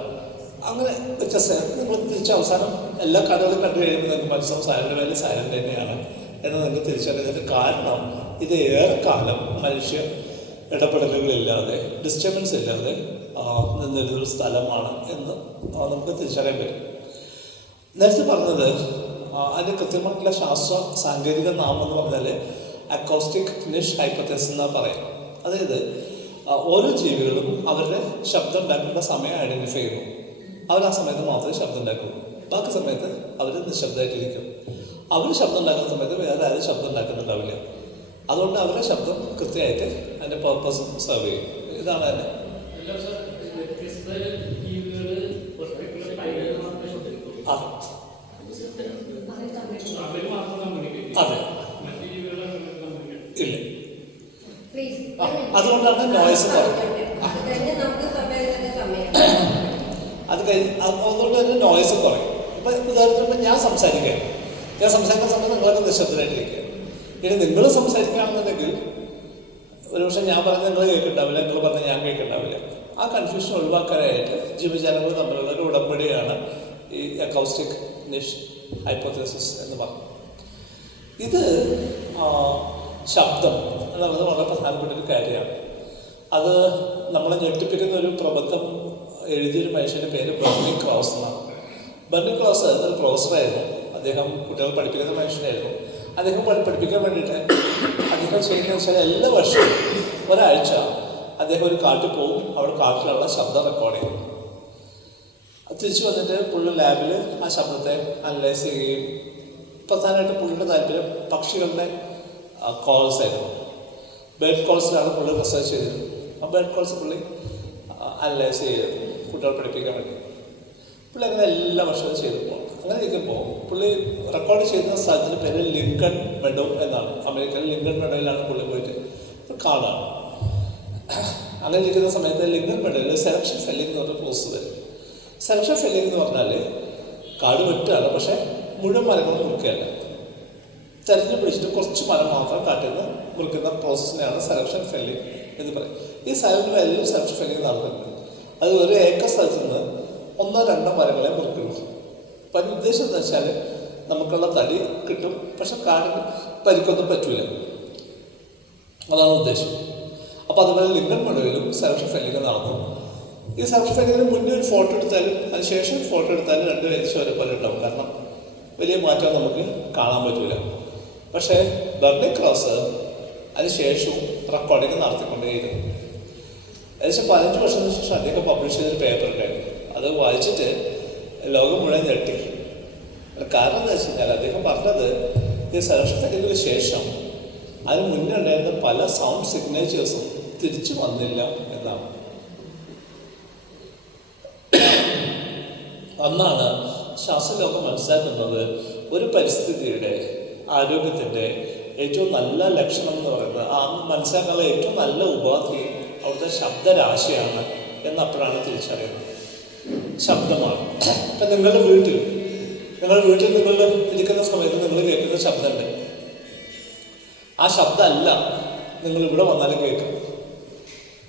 അങ്ങനെ വ്യത്യസ്ത നിങ്ങൾ തിരിച്ച് അവസാനം എല്ലാ കാടുകളും കണ്ടു കഴിയുമ്പോൾ നിങ്ങൾക്ക് മനസ്സിലാവും സൈലന്റ് വാലി സൈലന്റ് തന്നെയാണ് എന്ന് നിങ്ങൾക്ക് തിരിച്ചറിയുന്നതിൻ്റെ കാരണം ഇത് ഏറെക്കാലം മനുഷ്യ ഇടപെടലുകളില്ലാതെ ഡിസ്റ്റർബൻസ് ഇല്ലാതെ നിന്നിരുന്നൊരു സ്ഥലമാണ് എന്ന് നമുക്ക് തിരിച്ചറിയാൻ പറ്റും. നേരത്തെ പറഞ്ഞത് അതിൻ്റെ കൃത്യമായിട്ടുള്ള ശാസ്ത്ര സാങ്കേതിക നാമം എന്ന് പറഞ്ഞാൽ അക്കോസ്റ്റിക് നിഷ് ഹൈപ്പോത്തസിസ് എന്നാണ് പറയാം. അതായത് ഓരോ ജീവികളും അവരുടെ ശബ്ദം ഉണ്ടാക്കേണ്ട സമയം ഐഡൻറ്റിഫൈ ചെയ്യുന്നു. അവർ ആ സമയത്ത് മാത്രമേ ശബ്ദം ഉണ്ടാക്കുള്ളൂ, ബാക്കി സമയത്ത് അവർ നിശബ്ദമായിട്ടിരിക്കും. അവർ ശബ്ദം ഉണ്ടാക്കുന്ന സമയത്ത് വേറെ ആരും ശബ്ദം ഉണ്ടാക്കുന്നുണ്ടാവില്ല. അതുകൊണ്ട് അവരുടെ ശബ്ദം കൃത്യമായിട്ട് അതിൻ്റെ പർപ്പസ് സെർവ് ചെയ്യും. ഇതാണ് തന്നെ. അതെ, ഇല്ല. അതുകൊണ്ടാണ് നോയ്സ് കുറയും. അത് കഴിഞ്ഞ് അതുകൊണ്ട് തന്നെ നോയ്സ് കുറയും. ഇപ്പം ഉദാഹരണത്തിന് ഞാൻ സംസാരിക്കുന്ന സമയത്ത് നിങ്ങളൊക്കെ നിശബ്ദരായിട്ടിരിക്കുക. ഇനി നിങ്ങൾ സംസാരിക്കുകയാണെന്നുണ്ടെങ്കിൽ ഒരുപക്ഷെ ഞാൻ പറഞ്ഞത് നിങ്ങൾ കേൾക്കുന്നുണ്ടാവില്ല, നിങ്ങൾ പറഞ്ഞാൽ ഞാൻ കേൾക്കുന്നുണ്ടാവില്ല. ആ കൺഫ്യൂഷൻ ഒഴിവാക്കാനായിട്ട് ജീവജാലങ്ങൾ തമ്മിലുള്ള ഒരു ഉടമ്പടിയാണ് ഈ അക്കൗസ്റ്റിക് നിഷ് ഹൈപ്പോത്തസിസ് എന്ന് പറഞ്ഞു. ഇത് ശബ്ദം എന്നുള്ളത് വളരെ പ്രധാനപ്പെട്ട ഒരു കാര്യമാണ്. അത് നമ്മളെ ഞെട്ടിപ്പിക്കുന്ന ഒരു പ്രബന്ധം എഴുതിയൊരു മനുഷ്യൻ്റെ പേര് ബെർണി ക്ലൗസ് എന്നാണ്. ബെർണി ക്ലൗസ് ഒരു പ്രൊഫസറായിരുന്നു. അദ്ദേഹം കുട്ടികൾ പഠിപ്പിക്കുന്ന മനുഷ്യനായിരുന്നു. അദ്ദേഹം പഠിപ്പിക്കാൻ വേണ്ടിയിട്ട് അദ്ദേഹം ചെയ്യുന്നതെന്ന് വെച്ചാൽ എല്ലാ വർഷവും ഒരാഴ്ച അദ്ദേഹം ഒരു കാട്ടിൽ പോകും. അവിടെ കാട്ടിലുള്ള ശബ്ദം റെക്കോർഡ് ചെയ്യും. തിരിച്ചു വന്നിട്ട് പുള്ളി ലാബിൽ ആ ശബ്ദത്തെ അനലൈസ് ചെയ്യുകയും പ്രധാനമായിട്ട് പുള്ളിയുടെ താല്പര്യം പക്ഷികളുടെ കോൾസ് ആയിരുന്നു. ബേർഡ് കോൾസിലാണ് പുള്ളി റിസർച്ച് ചെയ്തിരുന്നത്. ആ ബേർഡ് കോൾസ് പുള്ളി അനലൈസ് ചെയ്ത് കുട്ടികളെ പഠിപ്പിക്കാൻ വേണ്ടി പുള്ളി അങ്ങനെ എല്ലാ വർഷവും ചെയ്തു പോകും. അങ്ങനെ ഇരിക്കുമ്പോൾ പുള്ളി റെക്കോർഡ് ചെയ്യുന്ന സ്ഥലത്തിൻ്റെ പേര് ലിങ്കൺ മെഡോ എന്നാണ്. അമേരിക്കയിൽ ലിങ്കൺ മെഡോയിലാണ് പുള്ളി പോയിട്ട് കാടാണ്. അങ്ങനെ ഇരിക്കുന്ന സമയത്ത് ലിങ്കൺ മെഡോയിൽ സെലക്ഷൻ ഫെല്ലിംഗ് എന്ന് പറഞ്ഞ പ്രോസസ്സ് വരും. സെലക്ഷൻ ഫെല്ലിംഗ് എന്ന് പറഞ്ഞാൽ കാട് വെട്ടുകയാണ്, പക്ഷേ മുഴുവൻ മരങ്ങളും മുറിക്കുകയല്ല. തെരഞ്ഞു പിടിച്ചിട്ട് കുറച്ച് മരം മാത്രം കാട്ടിൽ നിന്ന് മുറിക്കുന്ന പ്രോസസ്സിനെയാണ് സെലക്ഷൻ ഫെല്ലിംഗ് എന്ന് പറയും. ഈ സൈലന്റ് വാലിയിലും സെലക്ഷൻ ഫെല്ലിംഗ് നടക്കുന്നുണ്ട്. അത് ഒരു ഏക്കർ സ്ഥലത്ത് നിന്ന് 1-2 മരങ്ങളെ മുറിക്കുള്ളൂ. അപ്പം അതിന് ഉദ്ദേശം എന്ന് വെച്ചാൽ നമുക്കുള്ള തടി കിട്ടും, പക്ഷെ കാടിന് പരിക്കൊന്നും പറ്റൂല. അതാണ് ഉദ്ദേശം. അപ്പോൾ അതുപോലെ ലിങ്കൺ മെഡോയിലും സെലക്ഷൻ ഫെല്ലിംഗ് നടന്നു. ഈ സെലക്ഷൻ ഫെല്ലിങ്ങിന് മുന്നേ ഒരു ഫോട്ടോ എടുത്താലും അതിന് ശേഷം ഫോട്ടോ എടുത്താലും രണ്ടും ഏകദേശം ഒരേപോലെ ഉണ്ടാവും. കാരണം വലിയ മാറ്റം നമുക്ക് കാണാൻ പറ്റില്ല. പക്ഷേ ബെർണി ക്ലൗസ് അതിനുശേഷവും റെക്കോർഡിങ് നടത്തിക്കൊണ്ടേയിരുന്നു. ഏകദേശം 15 വർഷത്തിന് ശേഷം അദ്ദേഹം പബ്ലിഷ് ചെയ്തൊരു പേപ്പർ ഉണ്ടായിരുന്നു. അത് വായിച്ചിട്ട് ലോകം മുഴുവൻ ഞെട്ടി. കാരണം എന്താ വെച്ച് കഴിഞ്ഞാൽ അദ്ദേഹം പറഞ്ഞത് ഈ സെലക്ഷൻ ഫെല്ലിങ്ങിന് ശേഷം അതിന് മുന്നേ ഉണ്ടായിരുന്ന പല സൗണ്ട് സിഗ്നേച്ചേഴ്സും തിരിച്ചു വന്നില്ല എന്നാണ്. അന്നാണ് ശാസ്ത്രലോകം മനസ്സിലാക്കുന്നത് ഒരു പരിസ്ഥിതിയുടെ ആരോഗ്യത്തിൻ്റെ ഏറ്റവും നല്ല ലക്ഷണം എന്ന് പറയുന്നത് ആ മനസ്സിലാക്കാനുള്ള ഏറ്റവും നല്ല ഉപാധി അവിടുത്തെ ശബ്ദരാശിയാണ് എന്നപ്പോഴാണ് തിരിച്ചറിയുന്നത്. ശബ്ദമാണ്. ഇപ്പം നിങ്ങളുടെ വീട്ടിൽ നിങ്ങൾ ഇരിക്കുന്ന സമയത്ത് നിങ്ങൾ കേൾക്കുന്ന ശബ്ദമുണ്ട്. ആ ശബ്ദമല്ല നിങ്ങൾ ഇവിടെ വന്നാലും കേൾക്കും.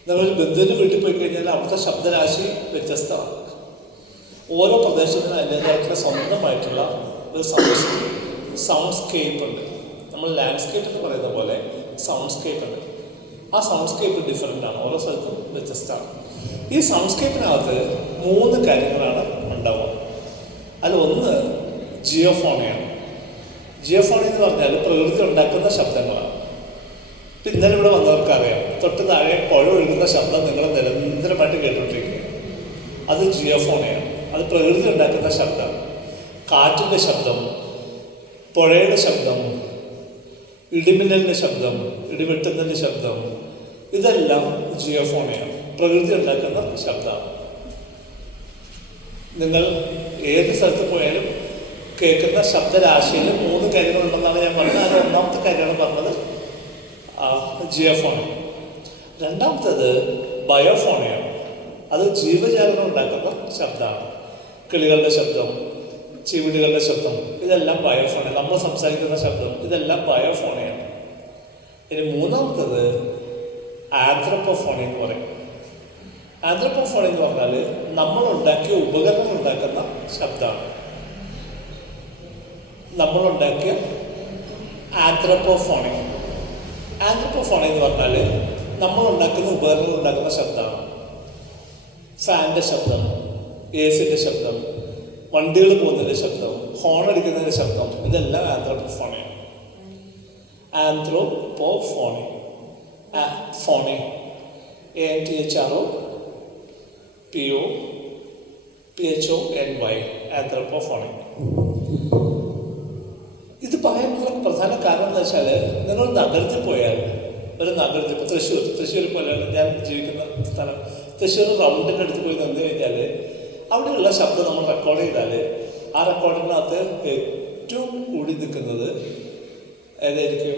നിങ്ങൾ ബന്ധുവിൻ്റെ വീട്ടിൽ പോയി കഴിഞ്ഞാൽ അവിടുത്തെ ശബ്ദരാശി വ്യത്യസ്തമാണ്. ഓരോ പ്രദേശത്തിനും അതിൻ്റേതായിട്ടുള്ള സ്വന്തമായിട്ടുള്ള ഒരു സൗണ്ട് സ്കേപ്പ് ഉണ്ട്. നമ്മൾ ലാൻഡ്സ്കേപ്പ് എന്ന് പറയുന്ന പോലെ സൗണ്ട് സ്കേപ്പ് ഉണ്ട്. ആ സൗണ്ട് സ്കേപ്പ് ഡിഫറെൻ്റ് ആണ്, ഓരോ സ്ഥലത്തും വ്യത്യസ്തമാണ്. ഈ സൗണ്ട് സ്കേപ്പിനകത്ത് 3 കാര്യങ്ങളാണ് ഉണ്ടാവുക. അതിലൊന്ന് ജിയോഫോണിയാണ്. ജിയോഫോണി എന്ന് പറഞ്ഞാൽ പ്രകൃതി ഉണ്ടാക്കുന്ന ശബ്ദങ്ങളാണ്. ഇപ്പം ഇന്നലെ ഇവിടെ വന്നവർക്കറിയാം, തൊട്ട് താഴെ പുഴ ഒഴുകുന്ന ശബ്ദം നിങ്ങൾ നിരന്തരമായിട്ട് കേട്ടുകൊണ്ടിരിക്കുക. അത് ജിയോഫോണിയാണ്. അത് പ്രകൃതി ഉണ്ടാക്കുന്ന ശബ്ദം. കാറ്റിൻ്റെ ശബ്ദം, പുഴയുടെ ശബ്ദം, ഇടിമിന്നലിൻ്റെ ശബ്ദം, ഇടിവെട്ടുന്നതിൻ്റെ ശബ്ദം, ഇതെല്ലാം ജിയോഫോണിയാണ്. പ്രകൃതി ഉണ്ടാക്കുന്ന ശബ്ദമാണ്. നിങ്ങൾ ഏത് സ്ഥലത്ത് പോയാലും കേൾക്കുന്ന ശബ്ദരാശിയിൽ 3 കാര്യങ്ങളുണ്ടെന്നാണ് ഞാൻ പറഞ്ഞത്. അതിൽ ഒന്നാമത്തെ കാര്യമാണ് പറഞ്ഞത് ജിയോഫോണി. രണ്ടാമത്തേത് ബയോഫോണിയാണ്. അത് ജീവജാലങ്ങൾ ഉണ്ടാക്കുന്ന ശബ്ദമാണ്. കിളികളുടെ ശബ്ദം, ചീവിടുകളുടെ ശബ്ദം, ഇതെല്ലാം ബയോഫോണി. നമ്മൾ സംസാരിക്കുന്ന ശബ്ദം, ഇതെല്ലാം ബയോഫോണിയാണ്. ഇനി മൂന്നാമത്തത് ആന്ത്രപ്പോഫോണി എന്ന് പറയും. ആന്ത്രപ്പോഫോണി എന്ന് പറഞ്ഞാൽ നമ്മൾ ഉണ്ടാക്കിയ ഉപകരണങ്ങൾ ഉണ്ടാക്കുന്ന ശബ്ദമാണ്. നമ്മളുണ്ടാക്കിയ ആന്ത്രപ്പോഫോണി. ആന്ത്രപ്പോഫോണി എന്ന് പറഞ്ഞാൽ നമ്മളുണ്ടാക്കുന്ന ഉപകരണങ്ങൾ ഉണ്ടാക്കുന്ന ശബ്ദമാണ്. ഫാനിൻ്റെ ശബ്ദം, AC-ൻ്റെ ശബ്ദം, വണ്ടികൾ പോകുന്നതിൻ്റെ ശബ്ദം, ഹോൺ അടിക്കുന്നതിൻ്റെ ശബ്ദം, ഇതെല്ലാം ആന്ത്രപ്പോഫോണിയാണ്. ആന്ത്രപ്പോഫോണി, ഫോണി, ANTHROPOPHONY, ആന്ത്രപ്പോഫോണി. ഇത് പറയാനുള്ള പ്രധാന കാരണം എന്താ വെച്ചാൽ, നിങ്ങൾ നഗരത്തിൽ പോയാൽ, ഒരു നഗരത്തിൽ ഇപ്പോൾ തൃശ്ശൂർ പോലെയാണ് ഞാൻ ജീവിക്കുന്ന സ്ഥലം. തൃശ്ശൂർ റൗണ്ടിൻ്റെ അടുത്ത് പോയി നിന്ന് കഴിഞ്ഞാൽ അവിടെയുള്ള ശബ്ദം നമ്മൾ റെക്കോർഡ് ചെയ്താൽ ആ റെക്കോർഡിനകത്ത് ഏറ്റവും കൂടി നിൽക്കുന്നത് ഏതായിരിക്കും?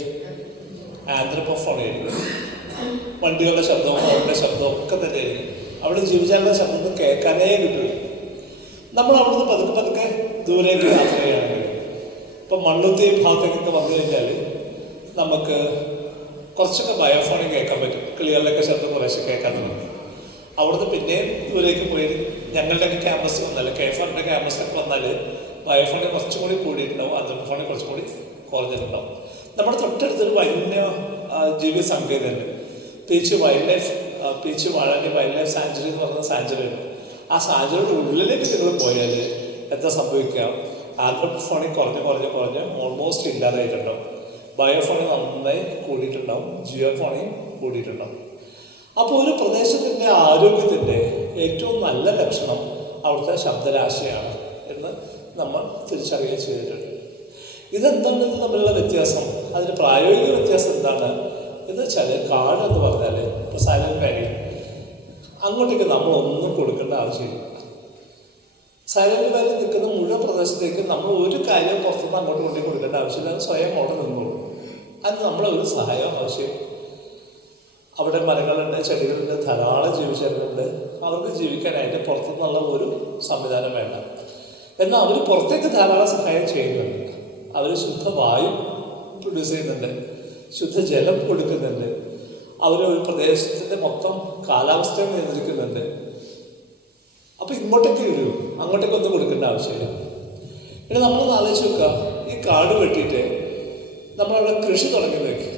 ആന്ത്രപ്പോഫോണി ആയിരിക്കും. വണ്ടികളുടെ ശബ്ദവും അവരുടെ ശബ്ദവും ഒക്കെ തന്നെ ആയിരിക്കും. അവിടെ ജീവജാലങ്ങളുടെ ശബ്ദം കേൾക്കാനേ കിട്ടില്ല. നമ്മൾ അവിടുന്ന് പതുക്കെ ദൂരേക്ക് യാത്ര ചെയ്യുകയാണെങ്കിൽ, ഇപ്പം മണ്ണുത്തി ഭാഗത്തേക്കൊക്കെ വന്നു കഴിഞ്ഞാൽ നമുക്ക് കുറച്ചൊക്കെ ബയോഫോണി കേൾക്കാൻ പറ്റും. കിളികളുടെയൊക്കെ ശബ്ദം കുറേശ്ശെ കേൾക്കാൻ തുടങ്ങും. അവിടുന്ന് പിന്നെയും ദൂരേക്ക് പോയി ഞങ്ങളുടെയൊക്കെ ക്യാമ്പസ് വന്നാൽ, KFRൻ്റെ ക്യാമ്പസിലൊക്കെ വന്നാൽ ബയോഫോണി കുറച്ചും കൂടി കൂടിയിട്ടുണ്ടാവും, ആന്ത്രപ്പോഫോണി കുറച്ചും കൂടി കുറഞ്ഞിട്ടുണ്ടാവും. നമ്മുടെ തൊട്ടടുത്തൊരു വന്യ ജീവി സങ്കേതമുണ്ട്, Peechi Vazhani wild life sanctuary എന്ന് പറയുന്ന സാഞ്ചുറിയുണ്ട്. ആ സാഞ്ചുറിയുടെ ഉള്ളിലേക്ക് നിങ്ങൾ പോയാൽ എന്താ സംഭവിക്കാം? ആന്ത്രപ്പോഫോണി കുറഞ്ഞ് ഓൾമോസ്റ്റ് ഇല്ലാതായിട്ടുണ്ടാവും. ബയോഫോണി നന്നായി കൂടിയിട്ടുണ്ടാവും, ജിയോഫോണിയും കൂടിയിട്ടുണ്ടാവും. അപ്പോൾ ഒരു പ്രദേശത്തിൻ്റെ ആരോഗ്യത്തിൻ്റെ ഏറ്റവും നല്ല ലക്ഷണം അവിടുത്തെ ശബ്ദരാശിയാണ് എന്ന് നമ്മൾ തിരിച്ചറിയുകയും ചെയ്തിട്ടുണ്ട്. ഇതെന്താണ് ഇത് തമ്മിലുള്ള വ്യത്യാസം? അതിന് പ്രായോഗിക വ്യത്യാസം എന്താണ് എന്ന് വെച്ചാൽ, കാട് എന്ന് പറഞ്ഞാൽ ഇപ്പോൾ സൈലന്റ് വാലി, അങ്ങോട്ടേക്ക് നമ്മളൊന്നും കൊടുക്കേണ്ട ആവശ്യമില്ല. സൈലന്റ് വാലി നിൽക്കുന്ന മുഴുവൻ പ്രദേശത്തേക്ക് നമ്മൾ ഒരു കാര്യം പുറത്തുനിന്ന് അങ്ങോട്ട് കൊണ്ടു കൊടുക്കേണ്ട ആവശ്യമില്ല. അത് സ്വയം അവിടെ നിന്നോളൂ. അതിന് നമ്മളെ ഒരു സഹായം ആവശ്യം. അവിടെ മരങ്ങളുണ്ട്, ചെടികളുണ്ട്, ധാരാളം ജീവിജാലങ്ങളുണ്ട്. അവർക്ക് ജീവിക്കാനായിട്ട് പുറത്തുനിന്നുള്ള ഒരു സംവിധാനം വേണ്ട. എന്നാൽ അവർ പുറത്തേക്ക് ധാരാളം സഹായം ചെയ്യുന്നുണ്ട്. അവർ ശുദ്ധവായു പ്രൊഡ്യൂസ് ചെയ്യുന്നുണ്ട്, ശുദ്ധജലം കൊടുക്കുന്നുണ്ട്, അവർ ഒരു പ്രദേശത്തിൻ്റെ മൊത്തം കാലാവസ്ഥയെ നിയന്ത്രിക്കുന്നുണ്ട്. അപ്പോൾ ഇങ്ങോട്ടേക്ക് വരൂ, അങ്ങോട്ടേക്കൊന്നും കൊടുക്കേണ്ട ആവശ്യമില്ല. പിന്നെ നമ്മളൊന്ന് ആലോചിച്ച് നോക്കുക, ഈ കാട് വെട്ടിയിട്ട് നമ്മളവിടെ കൃഷി തുടങ്ങി വയ്ക്കുക.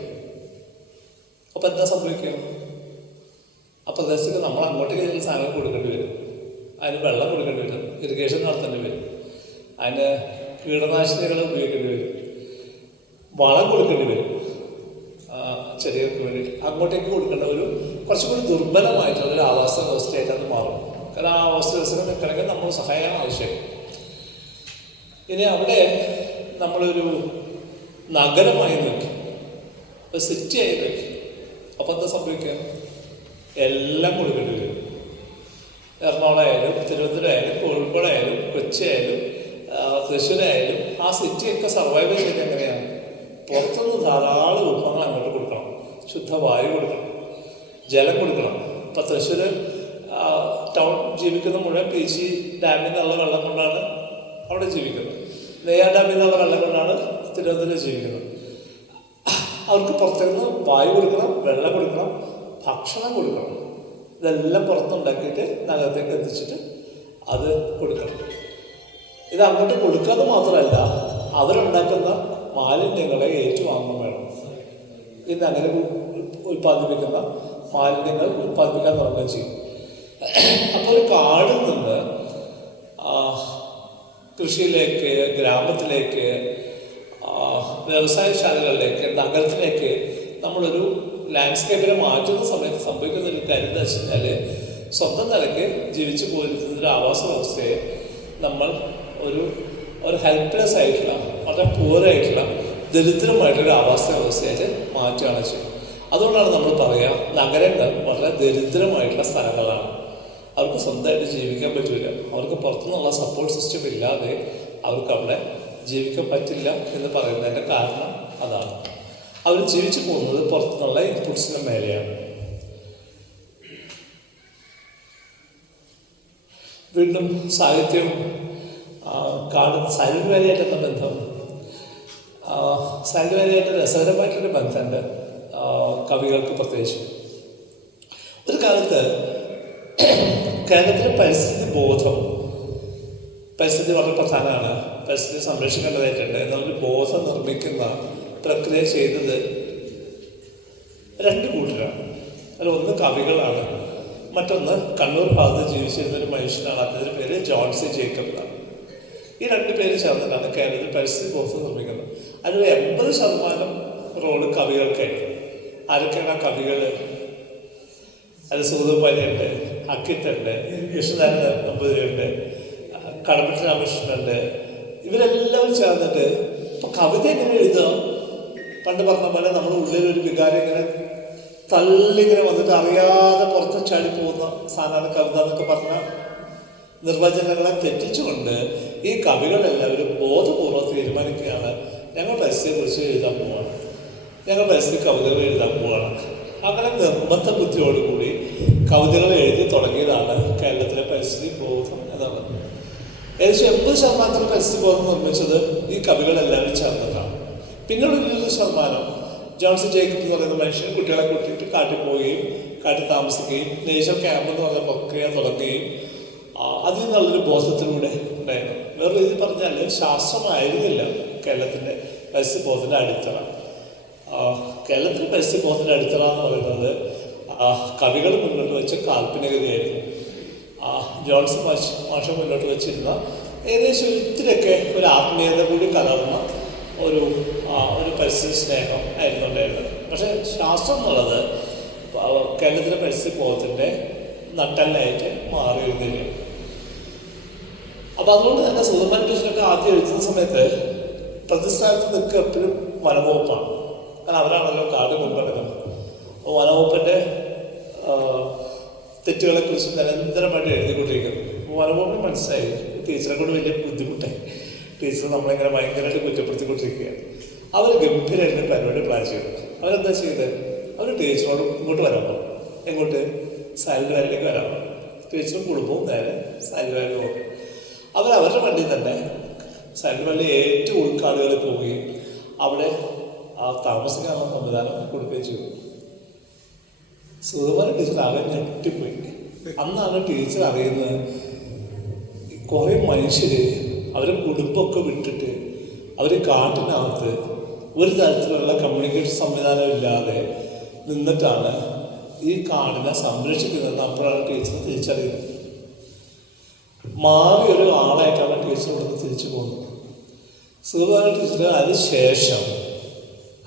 അപ്പോൾ എന്താ സംഭവിക്കുക? ആ പ്രദേശത്ത് നമ്മൾ അങ്ങോട്ടേക്ക് ചില സാധനങ്ങൾ കൊടുക്കേണ്ടി വരും. അതിന് വെള്ളം കൊടുക്കേണ്ടി വരും, ഇറിഗേഷൻ നടത്തേണ്ടി വരും, അതിന് കീടനാശിനികൾ ഉപയോഗിക്കേണ്ടി വരും, വളം കൊടുക്കേണ്ടി വരും ചെടികൾക്ക് വേണ്ടിയിട്ട്. അങ്ങോട്ടേക്ക് കൊടുക്കേണ്ട ഒരു കുറച്ചും കൂടി ദുർബലമായിട്ടുള്ള ഒരു ആവാസ വ്യവസ്ഥയായിട്ട് അത് മാറും. കാരണം ആ ആവാസ വ്യവസ്ഥ നിൽക്കണമെങ്കിൽ നമ്മൾ സഹായം ആവശ്യം. ഇനി അവിടെ നമ്മളൊരു നഗരമായി നോക്കി, ഒരു സിറ്റിയായി നോക്കി, അപ്പോൾ എന്താ സംഭവിക്കുക? എല്ലാം കൊടുക്കേണ്ടി വരും. എറണാകുളമായാലും തിരുവനന്തപുരമായാലും കോഴിക്കോടായാലും കൊച്ചിയായാലും തൃശ്ശൂരായാലും ആ സിറ്റിയൊക്കെ സർവൈവ് ചെയ്യുന്നത് എങ്ങനെയാണ്? പുറത്തുനിന്ന് ധാരാളം ഉൽപ്പന്നങ്ങൾ അങ്ങോട്ട് കൊടുക്കണം, ശുദ്ധവായു കൊടുക്കണം, ജലം കൊടുക്കണം. ഇപ്പം തൃശ്ശൂർ ടൗൺ ജീവിക്കുന്ന മുഴുവൻ PG ഡാമിൽ നിന്നുള്ള വെള്ളം കൊണ്ടാണ് അവിടെ ജീവിക്കുന്നത്. നെയ്യാർ ഡാമിൽ നിന്നുള്ള വെള്ളം കൊണ്ടാണ് തിരുവനന്തപുരം ജീവിക്കുന്നത്. അവർക്ക് പുറത്തുനിന്ന് വായു കൊടുക്കണം, വെള്ളം കൊടുക്കണം, ഭക്ഷണം കൊടുക്കണം. ഇതെല്ലാം പുറത്തുണ്ടാക്കിയിട്ട് നഗരത്തേക്ക് എത്തിച്ചിട്ട് അത് കൊടുക്കണം. ഇത് അങ്ങോട്ട് കൊടുക്കാതെ മാത്രമല്ല, അവരുണ്ടാക്കുന്ന മാലിന്യങ്ങളെ ഏറ്റുവാങ്ങും വേണം. ഈ നഗരം ഉൽപ്പാദിപ്പിക്കുന്ന മാലിന്യങ്ങൾ ഉൽപ്പാദിപ്പിക്കാൻ തുടങ്ങുകയും ചെയ്യും. അപ്പോൾ ഒരു കാടിൽ നിന്ന് കൃഷിയിലേക്ക്, ഗ്രാമത്തിലേക്ക്, വ്യവസായശാലകളിലേക്ക്, നഗരത്തിലേക്ക് നമ്മളൊരു ലാൻഡ്സ്കേപ്പിനെ മാറ്റുന്ന സമയത്ത് സംഭവിക്കുന്ന ഒരു കാര്യം എന്താ വെച്ച് കഴിഞ്ഞാൽ, സ്വന്തം നിലയ്ക്ക് ജീവിച്ചു പോയിരുന്നൊരു ആവാസ വ്യവസ്ഥയെ നമ്മൾ ഒരു ഹെൽപ്ലെസ് ആയിട്ടുള്ള, വളരെ പൂറായിട്ടുള്ള, ദരിദ്രമായിട്ടൊരു ആവാസ വ്യവസ്ഥയായിട്ട് മാറ്റുകയാണ് ചെയ്യുന്നത്. അതുകൊണ്ടാണ് നമ്മൾ പറയുക നഗരങ്ങൾ വളരെ ദരിദ്രമായിട്ടുള്ള സ്ഥലങ്ങളാണ്. അവർക്ക് സ്വന്തമായിട്ട് ജീവിക്കാൻ പറ്റില്ല. അവർക്ക് പുറത്തുനിന്നുള്ള സപ്പോർട്ട് സിസ്റ്റം ഇല്ലാതെ അവർക്ക് അവിടെ ജീവിക്കാൻ പറ്റില്ല എന്ന് പറയുന്നതിൻ്റെ കാരണം അതാണ്. അവർ ജീവിച്ചു പോകുന്നത് പുറത്തുനിന്നുള്ള ഇൻപുട്സിന് മേലെയാണ്. വീണ്ടും സാഹിത്യവും സൈലന്റ് വാലിയായിട്ടുള്ള ബന്ധം, സൈലന്റ് വാലിയായിട്ട് രസകരമായിട്ടൊരു ബന്ധമുണ്ട് കവികൾക്ക് പ്രത്യേകിച്ച്. ഒരു കാലത്ത് കേരളത്തിലെ പരിസ്ഥിതി ബോധം, പരിസ്ഥിതി വളരെ പ്രധാനമാണ്, പരിസ്ഥിതി സംരക്ഷിക്കേണ്ടതായിട്ടുണ്ട് എന്നൊരു ബോധം നിർമ്മിക്കുന്ന പ്രക്രിയ ചെയ്തത് രണ്ട് കൂട്ടരാണ്. അതിലൊന്ന് കവികളാണ്, മറ്റൊന്ന് കണ്ണൂർ ഭാഗത്ത് ജീവിച്ചിരുന്ന ഒരു മനുഷ്യനാണ്. അതിൻ്റെ പേര് ജോൺ സി ജേക്കബ് എന്നാണ്. ഈ രണ്ട് പേര് ചേർന്നിട്ടാണ് കേരളത്തിൽ പരിസ്ഥിതി ബോധം നിർമ്മിക്കുന്നത്. അതിൽ 80% റോള് കവികൾക്കായിരുന്നു. ആരൊക്കെയാണ് ആ കവികൾ? അത് സൂതോപാലിയുണ്ട്, അക്കിത്തുണ്ട്, കൃഷ്ണനാരായണ നമ്പൂതിരിയുണ്ട്, കടമറ്റ രാമകൃഷ്ണനുണ്ട്. ഇവരെല്ലാവരും ചേർന്നിട്ട് ഇപ്പം കവിത എങ്ങനെ എഴുതുക? പണ്ട് പറഞ്ഞ പോലെ നമ്മുടെ ഉള്ളിലൊരു വികാരം ഇങ്ങനെ തള്ളിങ്ങനെ വന്നിട്ട് അറിയാതെ പുറത്ത് ചാടി പോകുന്ന സാധാരണ കവിത എന്നൊക്കെ പറഞ്ഞ നിർവചനങ്ങളെ തെറ്റിച്ചുകൊണ്ട് ഈ കവികളെല്ലാവരും ബോധപൂർവ്വം തീരുമാനിക്കുകയാണ്, ഞങ്ങൾ പരിസ്ഥിതിയെക്കുറിച്ച് എഴുതാൻ പോവാണ്, ഞങ്ങൾ പരിസ്ഥിതി കവിതകൾ എഴുതാൻ പോവാണ്. അങ്ങനെ നിർബന്ധ ബുദ്ധിയോടുകൂടി കവിതകൾ എഴുതി തുടങ്ങിയതാണ് കേരളത്തിലെ പരിസ്ഥിതി ബോധം എന്നുള്ളത്. ഏകദേശം 80% പരിസ്ഥിതി ബോധം നിർമ്മിച്ചത് ഈ കവികളെല്ലാവരും ചേർന്നിട്ടാണ്. പിന്നീട് 20% ജോൺ സി ജേക്കബ് എന്ന് പറയുന്ന മനുഷ്യൻ കുട്ടികളെ കൂട്ടിയിട്ട് കാട്ടിൽ പോവുകയും കാട്ടിൽ താമസിക്കുകയും നേച്ചർ ക്യാമ്പ് എന്ന് പറഞ്ഞ പ്രക്രിയ തുടങ്ങുകയും അതിൽ നിന്നുള്ളൊരു ബോധത്തിലൂടെ ഉണ്ടായിരുന്നു. വേറെ രീതി പറഞ്ഞാൽ ശാസ്ത്രമായിരുന്നില്ല കേരളത്തിൻ്റെ പരിസ്ഥിതി ബോധത്തിൻ്റെ അടിത്തറ. കേരളത്തിലെ പരിസ്ഥിതി ബോധത്തിൻ്റെ അടിത്തറ എന്ന് പറയുന്നത് കവികൾ മുന്നോട്ട് വെച്ച കാൽപ്പനികതയായിരുന്നു. ജോൺസൺ മാഷ മുന്നോട്ട് വെച്ചിരുന്ന ഏകദേശം ഇത്തിരിയൊക്കെ ഒരു ആത്മീയത കൂടി കലർന്ന ഒരു പരിസ്ഥിതി സ്നേഹം ആയിരുന്നു ഉണ്ടായിരുന്നത്. പക്ഷേ ശാസ്ത്രം എന്നുള്ളത് കേരളത്തിലെ പരിസ്ഥിതി ബോധത്തിൻ്റെ നട്ടെല്ലായിട്ട് മാറിയിരുന്നില്ല. അപ്പോൾ അതുകൊണ്ട് തന്നെ സുഗതൻ ടീച്ചറൊക്കെ ആദ്യം എഴുതുന്ന സമയത്ത് പ്രതിസ്ഥാനത്ത് നിൽക്കുക എപ്പോഴും വനംവകുപ്പാണ്. കാരണം അവരാണല്ലോ കാട് കൊണ്ടുവരുന്നത്. അപ്പോൾ വനംവകുപ്പിൻ്റെ തെറ്റുകളെക്കുറിച്ച് നിരന്തരമായിട്ട് എഴുതിക്കൊണ്ടിരിക്കുന്നു. അപ്പോൾ വനംവകുപ്പിന് മനസ്സിലായി ടീച്ചറെ കൊണ്ട് വലിയ ബുദ്ധിമുട്ടായി. ടീച്ചർ നമ്മളിങ്ങനെ ഭയങ്കരമായിട്ട് കുറ്റപ്പെടുത്തിക്കൊണ്ടിരിക്കുകയാണ്. അവർ ഗംഭീരമായിട്ട് പരിപാടി പ്ലാൻ ചെയ്തു. അവരെന്താ ചെയ്തത്? അവർ ടീച്ചറോട് ഇങ്ങോട്ട് വരാൻ പോകും. എങ്ങോട്ട്? സൈലന്റ് വാലിയിലേക്ക് വരാൻ പോകും. ടീച്ചറും കുടുംബവും നേരെ സൈലന്റ് വാലിയിൽ പോകും. അവരുടെ വണ്ടിയിൽ തന്നെ സൈലന്റ് വാലി ഏറ്റവും ഉൾക്കാടുകളിൽ പോവുകയും അവിടെ താമസിക്കാനുള്ള സംവിധാനം കൊടുക്കുകയും ചെയ്തു. സുഗതകുമാരി ടീച്ചർ ആകെ ഞെട്ടിപ്പോയി. അന്നാണ് ടീച്ചർ അറിയുന്നത് കുറേ മനുഷ്യർ അവരെ കുടുംബമൊക്കെ വിട്ടിട്ട് അവർ കാട്ടിനകത്ത് ഒരു തരത്തിലുള്ള കമ്മ്യൂണിക്കേഷൻ സംവിധാനം ഇല്ലാതെ നിന്നിട്ടാണ് ഈ കാടിനെ സംരക്ഷിക്കുന്നതെന്ന് അപ്പോഴാണ് ടീച്ചർ തിരിച്ചറിയുന്നത്. മാറിയൊരു ആളായിട്ടാണ് ടീച്ചർ ഇവിടുന്ന് തിരിച്ചു പോകുന്നത്. സുഗതകുമാരി ടീച്ചർ അതിനുശേഷം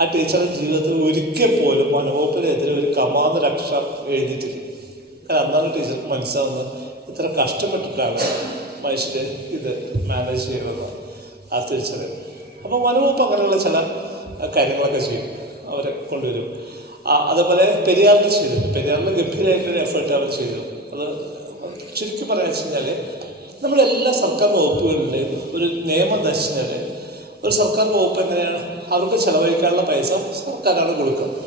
ആ ടീച്ചറുടെ ജീവിതത്തിൽ ഒരിക്കൽ പോലും വനംവകുപ്പിനെതിരെ ഒരു കമാന്തര അക്ഷരം എഴുതിയിട്ടില്ല. കാരണം അന്നാണ് ടീച്ചർക്ക് മനസ്സിലാവുന്നത് ഇത്ര കഷ്ടപ്പെട്ടിട്ടാണ് മനുഷ്യർ ഇത് മാനേജ് ചെയ്യുന്നത് ആ തിരിച്ചറിവ്. അപ്പോൾ വനംവകുപ്പ് അങ്ങനെയുള്ള ചില കാര്യങ്ങളൊക്കെ ചെയ്യും, അവരെ കൊണ്ടുവരും. അതേപോലെ പെരിയാറിൽ ചെയ്തു. പെരിയാറിൽ ഗംഭീരമായിട്ടൊരു എഫേർട്ട് അവർ ചെയ്തു. അത് ചുരുക്കി പറയാൻ വെച്ച് കഴിഞ്ഞാൽ നമ്മുടെ എല്ലാ സർക്കാർ വകുപ്പുകളിലെയും ഒരു നിയമം എന്താ വെച്ച് കഴിഞ്ഞാൽ ഒരു സർക്കാർ വകുപ്പ് എങ്ങനെയാണ് അവർക്ക് ചെലവഴിക്കാനുള്ള പൈസ സർക്കാരാണ് കൊടുക്കുന്നത്.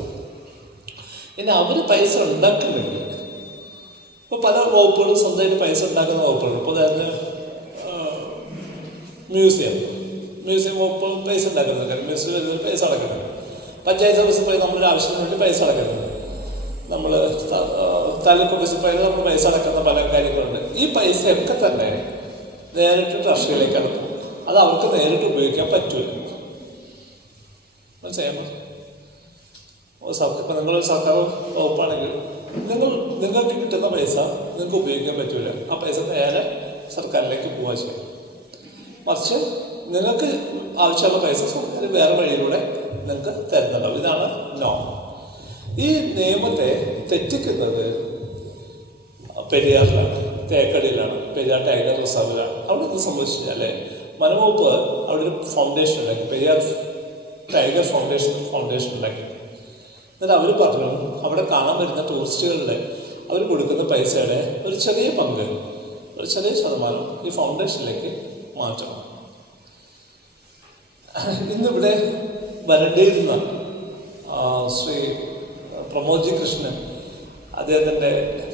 ഇനി അവർ പൈസ ഉണ്ടാക്കുന്നുണ്ടെങ്കിൽ ഇപ്പോൾ പല വകുപ്പുകളും സ്വന്തമായിട്ട് പൈസ ഉണ്ടാക്കുന്ന വകുപ്പുകളുണ്ട്. ഇപ്പോൾ ഉദാഹരണത്തിന് മ്യൂസിയം വകുപ്പ് പൈസ ഉണ്ടാക്കുന്നുണ്ട്. മ്യൂസിയം വരുന്നതിൽ പൈസ അടക്കുന്നത്. പഞ്ചായത്ത് ഓഫീസിൽ പോയി നമ്മളൊരു ആവശ്യത്തിന് വേണ്ടി പൈസ അടക്കുന്നത്. നമ്മൾ താലൂക്ക് ഓഫീസിൽ പോയാൽ നമ്മൾ പൈസ അടക്കുന്ന പല കാര്യങ്ങളുണ്ട്. ഈ പൈസയൊക്കെ തന്നെ നേരിട്ട് ട്രഷറിയിലേക്കാണ് പോകും. അത് അവർക്ക് നേരിട്ട് ഉപയോഗിക്കാൻ പറ്റില്ല. മനസ്സിലായോ? ഇപ്പം നിങ്ങളൊരു സർക്കാർ വകുപ്പാണെങ്കിൽ നിങ്ങൾക്ക് കിട്ടുന്ന പൈസ നിങ്ങൾക്ക് ഉപയോഗിക്കാൻ പറ്റില്ല. ആ പൈസ നേരെ സർക്കാരിലേക്ക് പോവുക ചെയ്യും. മറിച്ച് നിങ്ങൾക്ക് ആവശ്യമുള്ള പൈസ സർക്കാർ വേറെ വഴിയിലൂടെ നിങ്ങൾക്ക് തരുന്നുണ്ടാവും. ഇതാണ് നോം. ഈ നിയമത്തെ തെറ്റിക്കുന്നത് പെരിയാറിലാണ്, തേക്കടിയിലാണ്, പെരിയാർ ടൈഗർ റിസർവിലാണ്. അവിടെ എന്ത് സംഭവിച്ചു കഴിഞ്ഞാൽ വനംവകുപ്പ് അവിടെ ഒരു ഫൗണ്ടേഷൻ ഉണ്ടാക്കി, പെരിയാർ ടൈഗർ ഫൗണ്ടേഷൻ ഉണ്ടാക്കി. എന്നിട്ട് അവർ പറഞ്ഞു അവിടെ കാണാൻ വരുന്ന ടൂറിസ്റ്റുകളുടെ അവർ കൊടുക്കുന്ന പൈസയുടെ ഒരു ചെറിയ പങ്ക്, ഒരു ചെറിയ ശതമാനം ഈ ഫൗണ്ടേഷനിലേക്ക് മാറ്റണം. ഇന്നിവിടെ വരണ്ടിയിരുന്ന ശ്രീ പ്രമോദ്ജി കൃഷ്ണൻ, അദ്ദേഹത്തിൻ്റെ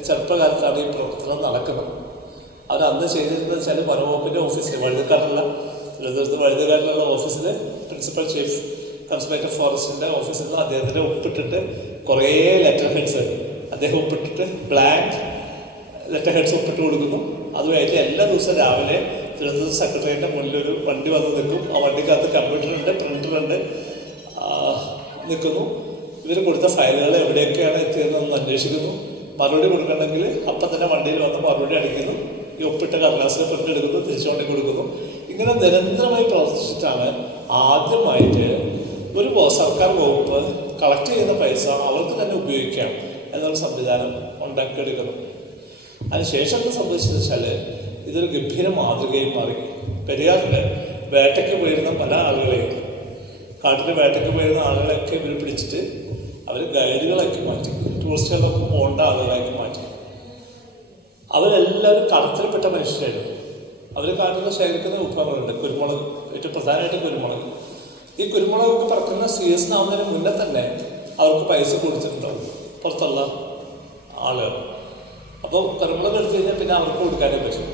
ചെറുപ്പകാലത്താണ് ഈ പ്രവർത്തനം നടക്കുന്നത്. അവർ അന്ന് ചെയ്തിരുന്നത് വെച്ചാൽ വനംവകുപ്പിൻ്റെ ഓഫീസിൽ വഴുതക്കാട്ടിലുള്ള ഓഫീസിൽ പ്രിൻസിപ്പൽ ചീഫ് കൺസർവേറ്റർ ഫോറസ്റ്റിൻ്റെ ഓഫീസിൽ നിന്ന് അദ്ദേഹത്തിൻ്റെ ഒപ്പിട്ടിട്ട് കുറേ ലെറ്റർ ഹെഡ്സ് അദ്ദേഹം ഒപ്പിട്ടിട്ട് ബ്ലാങ്ക് ലെറ്റർ ഹെഡ്സ് ഒപ്പിട്ട് കൊടുക്കുന്നു. അതുമായിട്ട് എല്ലാ ദിവസവും രാവിലെ തിരുവനന്തപുരം സെക്രട്ടേറിയറ്റിൻ്റെ മുന്നിൽ ഒരു വണ്ടി വന്ന് നിൽക്കും. ആ വണ്ടിക്കകത്ത് കമ്പ്യൂട്ടറുണ്ട്, പ്രിൻ്ററുണ്ട്, നിൽക്കുന്നു. ഇവർ കൊടുത്ത ഫയലുകൾ എവിടെയൊക്കെയാണ് എത്തിയതെന്നൊന്ന് അന്വേഷിക്കുന്നു. മറുപടി കൊടുക്കണമെങ്കിൽ അപ്പം തന്നെ വണ്ടിയിൽ വന്ന് മറുപടി അടിക്കുന്നു. ഈ ഒപ്പിട്ട കടലാസിൽ പ്രിൻ്റ് എടുക്കുന്നു, തിരിച്ചുകൊണ്ടി കൊടുക്കുന്നു. ഇങ്ങനെ നിരന്തരമായി പ്രവർത്തിച്ചിട്ടാണ് ആദ്യമായിട്ട് ഒരു സർക്കാർ വകുപ്പ് കളക്ട് ചെയ്യുന്ന പൈസ അവർക്ക് തന്നെ ഉപയോഗിക്കാം എന്നൊരു സംവിധാനം ഉണ്ടാക്കിയെടുക്കുന്നു. അതിനുശേഷം എന്താ സംഭവിച്ചതെന്ന് വെച്ചാൽ ഇതൊരു ഗംഭീര മാതൃകയും മാറി. പെരിയാറിൽ വേട്ടയ്ക്ക് പോയിരുന്ന പല ആളുകളെയും, കാട്ടിൽ വേട്ടയ്ക്ക് പോയിരുന്ന ആളുകളെയൊക്കെ ഇവർ പിടിച്ചിട്ട് അവർ ഗൈഡുകളാക്കി മാറ്റി, ടൂറിസ്റ്റുകളൊക്കെ പോകേണ്ട ആളുകളാക്കി മാറ്റി. അവരെല്ലാവരും കടത്തിൽപ്പെട്ട മനുഷ്യരായിരുന്നു. അവർ കാട്ടിൽ നിന്ന് ശേഖരിക്കുന്ന വിഭവങ്ങളുണ്ട്. കുരുമുളക്, ഏറ്റവും പ്രധാനമായിട്ട് കുരുമുളക്. ഈ കുരുമുളകൊക്കെ പറക്കുന്ന സീസൺ ആവുന്നതിന് മുന്നേ തന്നെ അവർക്ക് പൈസ കൊടുത്തിട്ടുണ്ടാവും പുറത്തുള്ള ആളുകൾ. അപ്പോൾ കുരുമുളക് എടുത്തു കഴിഞ്ഞാൽ പിന്നെ അവർക്ക് കൊടുക്കാനേ പറ്റും.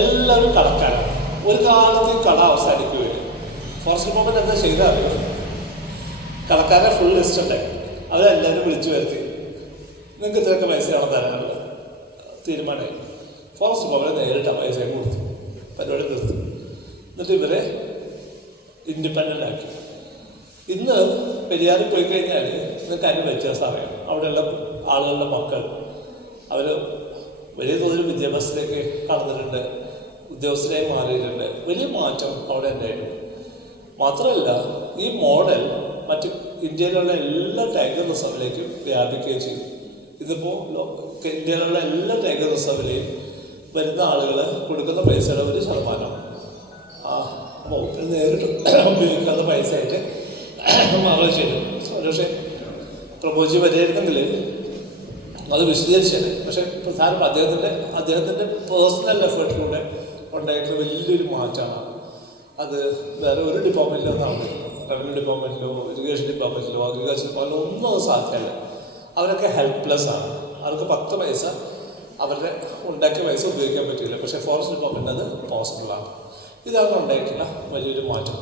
എല്ലാവരും കടക്കാരാണ്. ഒരു കാലത്ത് ഈ കട അവസാനിക്കുകയും ഫോറസ്റ്റ് ഡിപ്പാർട്ട്മെൻറ്റ് എന്താ ചെയ്താൽ കടക്കാരെ ഫുൾ ലിസ്റ്റ് ഉണ്ടായി. അവരെല്ലാവരും വിളിച്ചു വരുത്തി, നിങ്ങൾക്ക് ഇത്രയൊക്കെ പൈസയാണ് തരാനുള്ളത് തീരുമാനമായി. ഫോറസ്റ്റ് ഡിപ്പാർട്ട്മെൻറ്റ് നേരിട്ട് പൈസ കൊടുത്തു, പരിപാടി തീർത്തു. എന്നിട്ട് ഇവരെ ഇൻഡിപെൻഡൻ്റ് ആക്കി. ഇന്ന് പെരിയാറിൽ പോയി കഴിഞ്ഞാൽ നിങ്ങൾക്ക് അതിന് വ്യത്യാസം അറിയാം. അവിടെയുള്ള ആളുകളുടെ മക്കൾ അവർ വലിയ തോതിൽ വിദ്യാഭ്യാസത്തിലേക്ക് കടന്നിട്ടുണ്ട്, ഉദ്യോഗസ്ഥരായി മാറിയിട്ടുണ്ട്. വലിയ മാറ്റം അവിടെ ഉണ്ടായിട്ടുണ്ട്. മാത്രമല്ല ഈ മോഡൽ മറ്റ് ഇന്ത്യയിലുള്ള എല്ലാ ടൈഗർ റിസർവിലേക്കും വ്യാപിക്കുകയും ചെയ്തു. ഇതിപ്പോൾ ഇന്ത്യയിലുള്ള എല്ലാ ടൈഗർ റിസർവിലെയും വരുന്ന ആളുകൾ കൊടുക്കുന്ന പൈസയുടെ ഒരു ശതമാനം വകുപ്പിൽ നേരിട്ട് ഉപയോഗിക്കാത്ത പൈസയായിട്ട് മാറുകയും ചെയ്തു. പക്ഷേ പ്രമോദ്ജി വരികയായിരുന്നെങ്കിൽ അത് വിശദീകരിച്ചത്. പക്ഷേ പ്രധാനം അദ്ദേഹത്തിൻ്റെ പേഴ്സണൽ എഫേർട്ടിലൂടെ ഉണ്ടായിട്ടുള്ള വലിയൊരു മാറ്റമാണ്. അത് വേറെ ഒരു ഡിപ്പാർട്ട്മെൻറ്റിലോ റവന്യൂ ഡിപ്പാർട്ട്മെൻറ്റിലോ ഇറിഗേഷൻ ഡിപ്പാർട്ട്മെൻറ്റിലോ അഗ്രികൾച്ചർ ഡിപ്പാർട്ട്മെൻറ്റിലോ ഒന്നും അത് സാധ്യമല്ല. അവരൊക്കെ ഹെൽപ്ലെസ് ആണ്. അവർക്ക് 10 പൈസ അവരുടെ ഉണ്ടാക്കിയ പൈസ ഉപയോഗിക്കാൻ പറ്റില്ല. പക്ഷേ ഫോറസ്റ്റ് ഡിപ്പാർട്ട്മെൻറ്റ് അത് പോസിബിളാണ്. ഇതാണ് ഉണ്ടായിട്ടുള്ള വലിയൊരു മാറ്റം.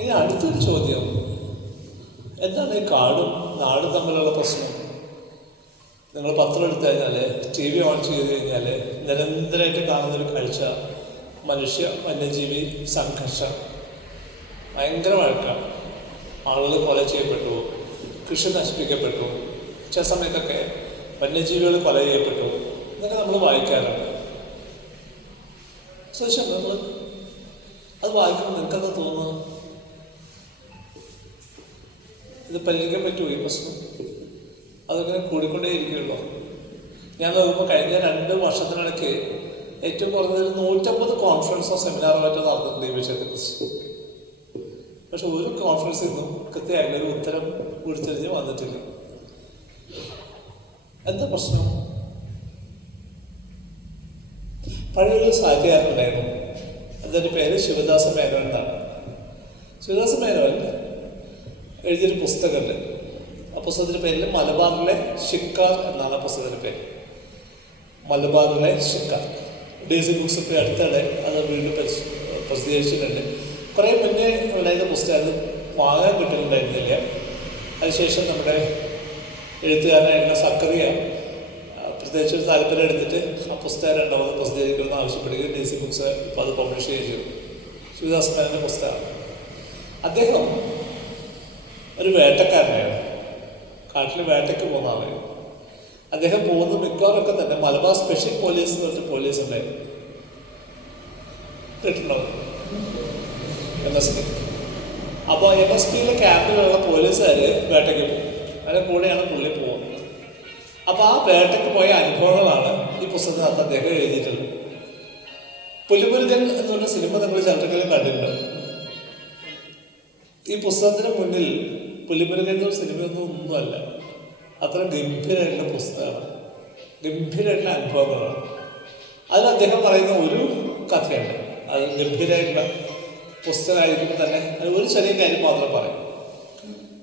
ഇനി അടുത്തൊരു ചോദ്യം, എന്താണ് ഈ കാടും നാടും തമ്മിലുള്ള പ്രശ്നം? നിങ്ങൾ പത്രം എടുത്തു കഴിഞ്ഞാൽ, ടി വി ഓൺ ചെയ്ത് കഴിഞ്ഞാൽ നിരന്തരമായിട്ട് കാണുന്നൊരു കാഴ്ച മനുഷ്യ വന്യജീവി സംഘർഷം. ഭയങ്കര വഴക്കാണ്. ആളുകൾ കൊല ചെയ്യപ്പെട്ടു, കൃഷി നശിപ്പിക്കപ്പെട്ടു, ചില സമയത്തൊക്കെ വന്യജീവികൾ കൊല ചെയ്യപ്പെട്ടു. ഇതൊക്കെ നമ്മൾ വായിക്കാറുണ്ട്. ശേഷം നമ്മൾ അത് വായിക്കുമ്പോൾ നിനക്കെന്താ തോന്നുന്നു? ഇത് പരിഹരിക്കാൻ പറ്റുമോ ഈ പ്രശ്നം? അതങ്ങനെ കൂടിക്കൊണ്ടേ ഇരിക്കുകയുള്ളൂ. ഞാൻ നോക്കുമ്പോൾ കഴിഞ്ഞ 2 വർഷത്തിനിടയ്ക്ക് ഏറ്റവും കുറഞ്ഞത് 150 കോൺഫറൻസോ സെമിനാറോ മറ്റോ നടന്നിട്ടുണ്ട് ഈ വിഷയത്തെക്കുറിച്ച്. പക്ഷെ ഒരു കോൺഫറൻസിൽ നിന്നും കൃത്യമായിട്ട് ഒരു ഉത്തരം ഉരുത്തിരിഞ്ഞ് വന്നിട്ടില്ല. എന്താ പ്രശ്നം? പഴയൊരു സാഹിത്യകാരനുണ്ടായിരുന്നു. അതിൻ്റെ പേര് ശിവദാസ മേനോൻ എന്നാണ്. ശിവദാസ മേനോൻ എഴുതിയൊരു പുസ്തകമുണ്ട്. ആ പുസ്തകത്തിൻ്റെ പേരിൽ മലബാറിലെ ഷിക്കാർ എന്നാണ് ആ പുസ്തകത്തിൻ്റെ പേര്. മലബാറിലെ ഷിക്കാർ. DC ബുക്സ് ഇപ്പോൾ അടുത്തിടെ അത് വീണ്ടും പ്രസിദ്ധീകരിച്ചിട്ടുണ്ട്. കുറേ മുന്നേ ഉണ്ടായിരുന്ന പുസ്തകം അത് വാങ്ങാൻ കിട്ടുന്നുണ്ടായിരുന്നില്ല. അതിനുശേഷം നമ്മുടെ എഴുത്തുകാരനായിരുന്ന സക്കറിയ പ്രത്യേകിച്ച് ഒരു താല്പര്യം എടുത്തിട്ട് ആ പുസ്തകം 2ാമത് പ്രസിദ്ധീകരിക്കണമെന്ന് ആവശ്യപ്പെടുകയും DC ബുക്സ് ഇപ്പോൾ അത് പബ്ലിഷ് ചെയ്യുകയും ചെയ്തു. ശിവദാസ് മേനോൻ്റെ പുസ്തകമാണ്. അദ്ദേഹം ഒരു വേട്ടക്കാരനായിരുന്നു. കാട്ടിൽ വേട്ടയ്ക്ക് പോകുന്ന ആളായിരുന്നു. അദ്ദേഹം പോകുന്ന മിക്കവാറൊക്കെ തന്നെ മലബാർ സ്പെഷ്യൽ പോലീസ് എന്ന് പറഞ്ഞിട്ട് പോലീസ് ഉണ്ടായിരുന്നു. കേട്ടിട്ടുണ്ടാവും MSP. അപ്പോൾ MSPയിലെ ക്യാമ്പിലുള്ള പോലീസുകാർ വേട്ടയ്ക്ക് പോകും. അതിൻ്റെ കൂടെയാണ് പുള്ളി പോകുന്നത്. അപ്പോൾ ആ വേട്ടയ്ക്ക് പോയ അനുഭവങ്ങളാണ് ഈ പുസ്തകത്തിനകത്ത് അദ്ദേഹം എഴുതിയിട്ടുള്ളത്. പുലിമുരുകൻ എന്ന് പറഞ്ഞ സിനിമ നിങ്ങൾ ചിലരെങ്കിലും കണ്ടിട്ടുണ്ട്. ഈ പുസ്തകത്തിന് മുന്നിൽ പുലിമുരുകൻ സിനിമയൊന്നുമല്ല. അത്ര ഗംഭീരമായിട്ടുള്ള പുസ്തകമാണ്, ഗംഭീരമായിട്ടുള്ള അനുഭവങ്ങളാണ്. അതിൽ അദ്ദേഹം പറയുന്ന ഒരു കഥയുണ്ട്. അത് ഗംഭീരമായിട്ടുള്ള പുസ്തകമായിരിക്കും തന്നെ. അത് ഒരു ചെറിയ കാര്യം മാത്രം പറയും.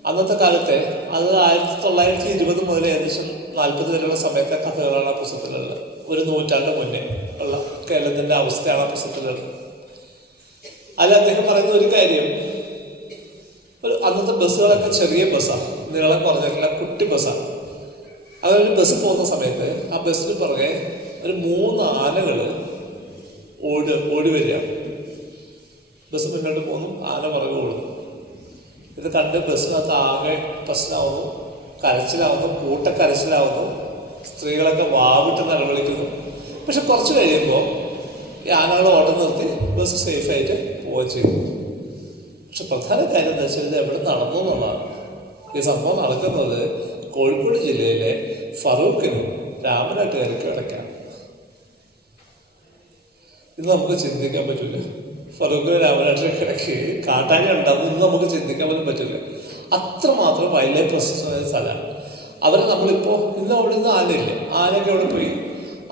അന്നത്തെ കാലത്തെ അത് 1920 മുതൽ ഏകദേശം 40 വരെയുള്ള സമയത്തെ കഥകളാണ് ആ പുസ്തകത്തിലുള്ളത്. ഒരു നൂറ്റാണ്ട് മുന്നേ ഉള്ള കേരളത്തിൻ്റെ അവസ്ഥയാണ് ആ പുസ്തകത്തിലുള്ളത്. അതിൽ അദ്ദേഹം പറയുന്ന ഒരു കാര്യം, അന്നത്തെ ബസ്സുകളൊക്കെ ചെറിയ ബസ്സാണ്, നീളം കുറഞ്ഞിട്ടുള്ള കുട്ടി ബസ്സാണ്. അതൊരു ബസ് പോകുന്ന സമയത്ത് ആ ബസ്സിന് പുറകെ ഒരു 3 ആനകൾ ഓടി വരികയാണ്. ബസ് മുന്നോട്ട് പോകുന്നു, ആന പുറകെ ഓടുന്നു. ഇത് കണ്ട് ബസ്സിനകത്ത് ആകെ പ്രശ്നമാവുന്നു, കരച്ചിലാവുന്നു, കൂട്ടക്കരച്ചിലാവുന്നു. സ്ത്രീകളൊക്കെ വാവിട്ട് നിലവിളിക്കുന്നു. പക്ഷെ കുറച്ച് കഴിയുമ്പോൾ ഈ ആനകൾ ഓട്ടം നിർത്തി ബസ് സേഫായിട്ട് പോവുകയും ചെയ്തു. പക്ഷെ പ്രധാന കാര്യം എന്താ വെച്ചാൽ ഇത് എവിടെ നടന്നു എന്നുള്ളതാണ്. ഈ സംഭവം നടക്കുന്നത് കോഴിക്കോട് ജില്ലയിലെ ഫറൂഖിനും രാമനാട്ടുകാർക്കും ഇടയ്ക്കാണ്. ഇത് നമുക്ക് ചിന്തിക്കാൻ പറ്റില്ല. ഫറൂഖിനും രാമനാട്ടുകാർക്ക് ഇടയ്ക്ക് കാട്ടാന ഉണ്ടാകും ഇന്ന് നമുക്ക് ചിന്തിക്കാൻ പോലും പറ്റില്ല. അത്രമാത്രം വൈൽഡ് ലൈഫ് പ്രൊസസ്സുമായ സ്ഥലമാണ്. അവരെ നമ്മളിപ്പോൾ ഇന്ന് അവിടെ നിന്ന് ആനയില്ല, ആനയൊക്കെ അവിടെ പോയി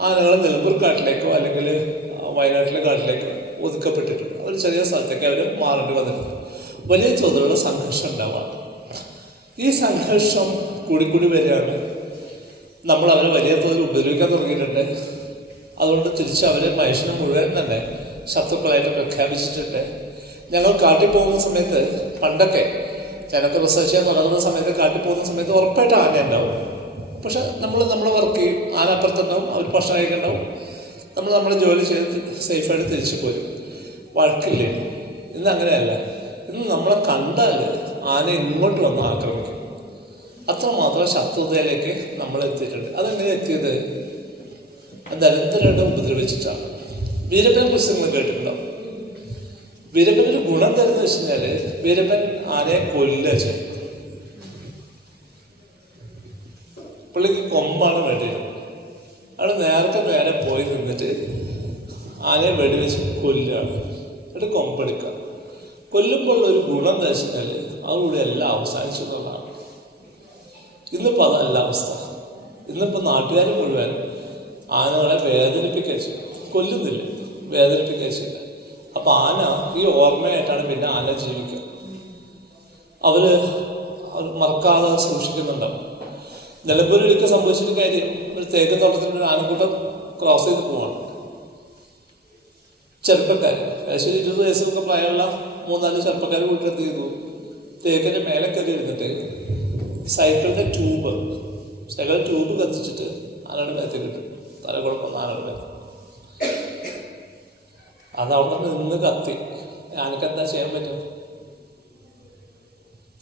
ആനകൾ നിലമ്പൂർ കാട്ടിലേക്കോ അല്ലെങ്കിൽ വയനാട്ടിലെ കാട്ടിലേക്കോ ഒതുക്കപ്പെട്ടിട്ടുണ്ട്. ഒരു ചെറിയ സ്ഥലത്തേക്ക് അവർ മാറേണ്ടി വന്നിട്ടുണ്ട്. വലിയ തോതിലുള്ള സംഘർഷം ഉണ്ടാവാം. ഈ സംഘർഷം കൂടിക്കൂടി വരികയാണ്. നമ്മൾ അവരെ വലിയ തോതിൽ ഉപദ്രവിക്കാൻ തുടങ്ങിയിട്ടുണ്ട്. അതുകൊണ്ട് തിരിച്ച് അവരെ മനുഷ്യനെ മുഴുവൻ തന്നെ ശത്രുക്കളായിട്ട് പ്രഖ്യാപിച്ചിട്ടുണ്ട്. ഞങ്ങൾ കാട്ടിൽ പോകുന്ന സമയത്ത് പണ്ടൊക്കെ ജനക്ക് റിസർച്ച് ചെയ്യാൻ തുടങ്ങുന്ന സമയത്ത് കാട്ടിൽ പോകുന്ന സമയത്ത് ഉറപ്പായിട്ട് ആന ഉണ്ടാവും. പക്ഷെ നമ്മൾ വർക്ക് ചെയ്യും, ആന അപ്പുറത്തുണ്ടാവും, അവർ ഭക്ഷണം കഴിക്കുന്നുണ്ടാവും, നമ്മൾ ജോലി ചെയ്ത് സേഫായിട്ട് തിരിച്ചു പോരും, വഴക്കില്ലേ. ഇന്ന് അങ്ങനെയല്ല. ഇന്ന് നമ്മളെ കണ്ടാൽ ആന ഇങ്ങോട്ട് വന്ന് ആക്രമിക്കും. അത്രമാത്രം ശത്രുതയിലേക്ക് നമ്മൾ എത്തിയിട്ടുണ്ട്. അതെങ്ങനെ എത്തിയത്? ദരിദ്രരുടെ ഉപദ്രവിച്ചിട്ടാണ്. വീരപ്പനെ കുറിച്ച് നിങ്ങൾ കേട്ടിട്ടുണ്ടോ? വീരപ്പനൊരു ഗുണം തരുന്നത് വെച്ച് കഴിഞ്ഞാൽ വീരപ്പൻ ആനയെ കൊല്ലുക ചെയ്യും. പുള്ളിക്ക് കൊമ്പാണ് വേണ്ടിയത്. അവിടെ നേരെ പോയി നിന്നിട്ട് ആനയെ വെടിവെച്ച് കൊല്ലുകയാണ്, എന്നിട്ട് കൊമ്പെടുക്കുക. കൊല്ലുമ്പോൾ ഒരു ഗുണം എന്താ വെച്ച് കഴിഞ്ഞാൽ അതുകൂടെ എല്ലാം അവസാനിച്ചു എന്നുള്ളതാണ്. ഇന്നിപ്പോൾ അതല്ല അവസ്ഥ. ഇന്നിപ്പോൾ നാട്ടുകാർ മുഴുവൻ ആനകളെ വേദനിപ്പിക്കുക ചെയ്യും, കൊല്ലുന്നില്ല, വേദനിപ്പിക്കുക ചെയ്യില്ല. അപ്പം ആന ഈ ഓർമ്മയായിട്ടാണ് പിന്നെ ആന ജീവിക്കുക. അവർ മറക്കാതെ സൂക്ഷിക്കുന്നുണ്ടാവും. നിലമ്പൂരിലൊക്കെ സംഭവിച്ചൊരു കാര്യം, ഒരു തേക്ക് തോട്ടത്തിൽ ഒരു ആനക്കൂട്ടം ക്രോസ് ചെയ്ത് പോവാണ്. ചെറുപ്പക്കാർ ഏകദേശം 20 വയസ്സൊക്കെ പ്രായമുള്ള 3-4 ചെറുപ്പക്കാർ വീട്ടിൽ എന്ത് ചെയ്തു? തേക്കിൻ്റെ മേലെ കയറി ഇരുന്നിട്ട് സൈക്കിളിൻ്റെ ട്യൂബ് കത്തിച്ചിട്ട് ആനയുടെ മേത്തേക്ക് കിട്ടും. തലകുഴപ്പം ആനയുടെ മേത്ത്. അതവിടെ നിന്ന് കത്തി. ആനക്ക് എന്താ ചെയ്യാൻ പറ്റും?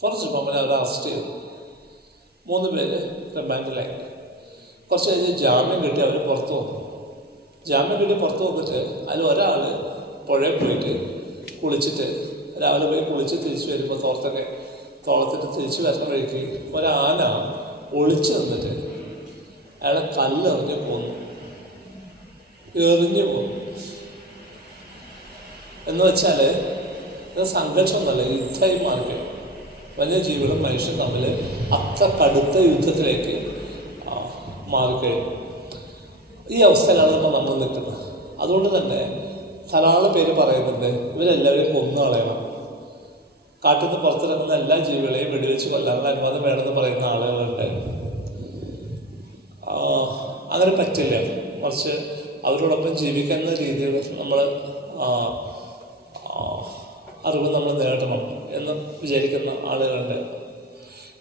കുറച്ച് മുമ്പ് അവരെ അറസ്റ്റ് ചെയ്തു. 3 പേര് റിമാൻഡിലായി. കുറച്ച് കഴിഞ്ഞ് ജാമ്യം കിട്ടി അവർ പുറത്തു വന്നു. ജാമ്യം കിട്ടി പുറത്തു വന്നിട്ട് അതിൽ ഒരാൾ പുഴയിൽ പോയിട്ട് കുളിച്ചിട്ട് രാവിലെ പോയി കുളിച്ച് തിരിച്ചു വരുമ്പോൾ തോളത്തിട്ട് തിരിച്ചു വരുന്ന വഴിക്ക് ഒരാന ഒളിച്ചു നിന്നിട്ട് അയാളെ കല്ലെറിഞ്ഞ് പോന്നു, എറിഞ്ഞു പോന്നു. എന്ന് വെച്ചാൽ ഇത് സംഘർഷമൊന്നുമല്ല, യുദ്ധമായി മാറുകയാണ്. വന്യജീവികളും മനുഷ്യരും തമ്മിൽ അത്ര കടുത്ത യുദ്ധത്തിലേക്ക് മാറിക്കഴിഞ്ഞു. ഈ അവസ്ഥയിലാണ് ഇപ്പോൾ നമ്മൾ നിൽക്കുന്നത്. അതുകൊണ്ട് തന്നെ ധാരാളം പേര് പറയുന്നുണ്ട് ഇവരെല്ലാവരും കൊന്നു കളയണം, കാട്ടിൽ നിന്ന് പുറത്തിറങ്ങുന്ന എല്ലാ ജീവികളെയും വെടിവെച്ച് കൊല്ലാനുള്ള അനുവാദം വേണമെന്ന് പറയുന്ന ആളുകളുണ്ട്. അങ്ങനെ പറ്റില്ല. മറിച്ച് അവരോടൊപ്പം ജീവിക്കുന്ന രീതിയിൽ നമ്മൾ അറിവ് നമ്മൾ നേടണം എന്ന് വിചാരിക്കുന്ന ആളുകളുണ്ട്.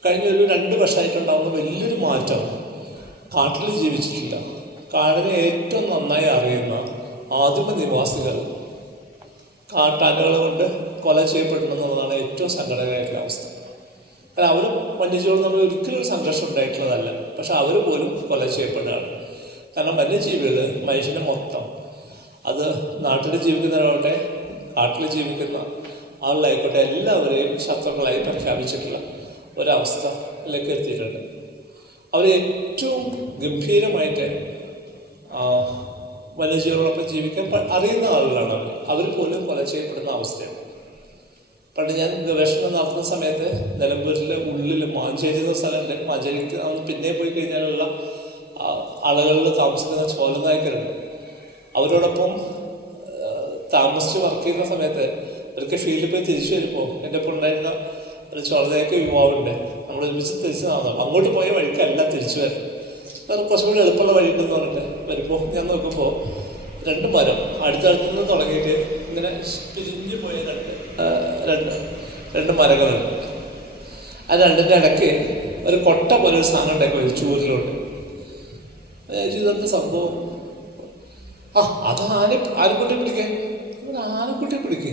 കഴിഞ്ഞ ഒരു 2 വർഷമായിട്ടുണ്ടാകുന്ന വലിയൊരു മാറ്റം കാട്ടിൽ ജീവിച്ചിട്ടില്ല. കാടിനെ ഏറ്റവും നന്നായി അറിയുന്ന ആദിമ നിവാസികൾ കാട്ടാനകൾ കൊണ്ട് കൊല ചെയ്യപ്പെടുന്നതാണ് ഏറ്റവും സങ്കടകരമായിട്ടുള്ള അവസ്ഥ. കാരണം അവർ വന്യജീവികൾ നമ്മൾ ഒരിക്കലും ഒരു സംഘർഷം ഉണ്ടായിട്ടുള്ളതല്ല, പക്ഷെ അവർ പോലും കൊല ചെയ്യപ്പെടുകയാണ്. കാരണം വന്യജീവികൾ മനുഷ്യനെ മൊത്തം, അത് നാട്ടിൽ ജീവിക്കുന്നവരാവട്ടെ കാട്ടിൽ ജീവിക്കുന്ന ആളുകളായിക്കോട്ടെ, എല്ലാവരെയും ശത്രുക്കളായി പ്രഖ്യാപിച്ചിട്ടുള്ള ഒരവസ്ഥയിലേക്ക് എത്തിയിട്ടുണ്ട്. അവർ ഏറ്റവും ഗംഭീരമായിട്ട് വന്യജീവികളൊപ്പം ജീവിക്കാൻ അറിയുന്ന ആളുകളാണ് അവർ പോലും കൊല ചെയ്യപ്പെടുന്ന അവസ്ഥയാണ്. പണ്ട് ഞാൻ ഗവേഷണം നടത്തുന്ന സമയത്ത് നിലമ്പൂരിലെ ഉള്ളിൽ മാഞ്ചേരി എന്ന സ്ഥലമുണ്ട്. മാഞ്ചേരിക്ക് നമ്മൾ പിന്നെ പോയി കഴിഞ്ഞാലുള്ള ആളുകളിൽ താമസിക്കുന്ന ചോലനായ്ക്കരുണ്ട്. അവരോടൊപ്പം താമസിച്ച് വർക്ക് ചെയ്യുന്ന സമയത്ത് ഒരിക്കൽ ഫീൽഡിൽ പോയി തിരിച്ചു വരുമ്പോൾ എൻ്റെ ഒപ്പം ഉണ്ടായിരുന്ന ഒരു ചോലനായ്ക്ക യുവാവുണ്ട്. നമ്മൾ ഒരുമിച്ച് തിരിച്ചു നടന്നു. അങ്ങോട്ട് പോയ വഴിക്കല്ല തിരിച്ചു വരുന്നത്. അത് കുറച്ചും കൂടി എളുപ്പമുള്ള വഴിയുണ്ടെന്ന് പറഞ്ഞിട്ട് വരുമ്പോൾ ഞാൻ നോക്കുമ്പോൾ 2 മരം അടുത്തടുത്തുനിന്ന് തുടങ്ങിയിട്ട് ഇങ്ങനെ പിരിഞ്ഞു പോയ രണ്ട് മരങ്ങളുണ്ട്. ആ രണ്ടിൻ്റെ ഇടയ്ക്ക് ഒരു കൊട്ട പോലെ ഒരു സാധനം ഉണ്ടാക്കി ചൂരിലോട്ട്. ഇതെന്ത് സംഭവം? അത് ആനക്കുട്ടി പിടിക്കേ, ആനക്കുട്ടി പിടിക്കേ.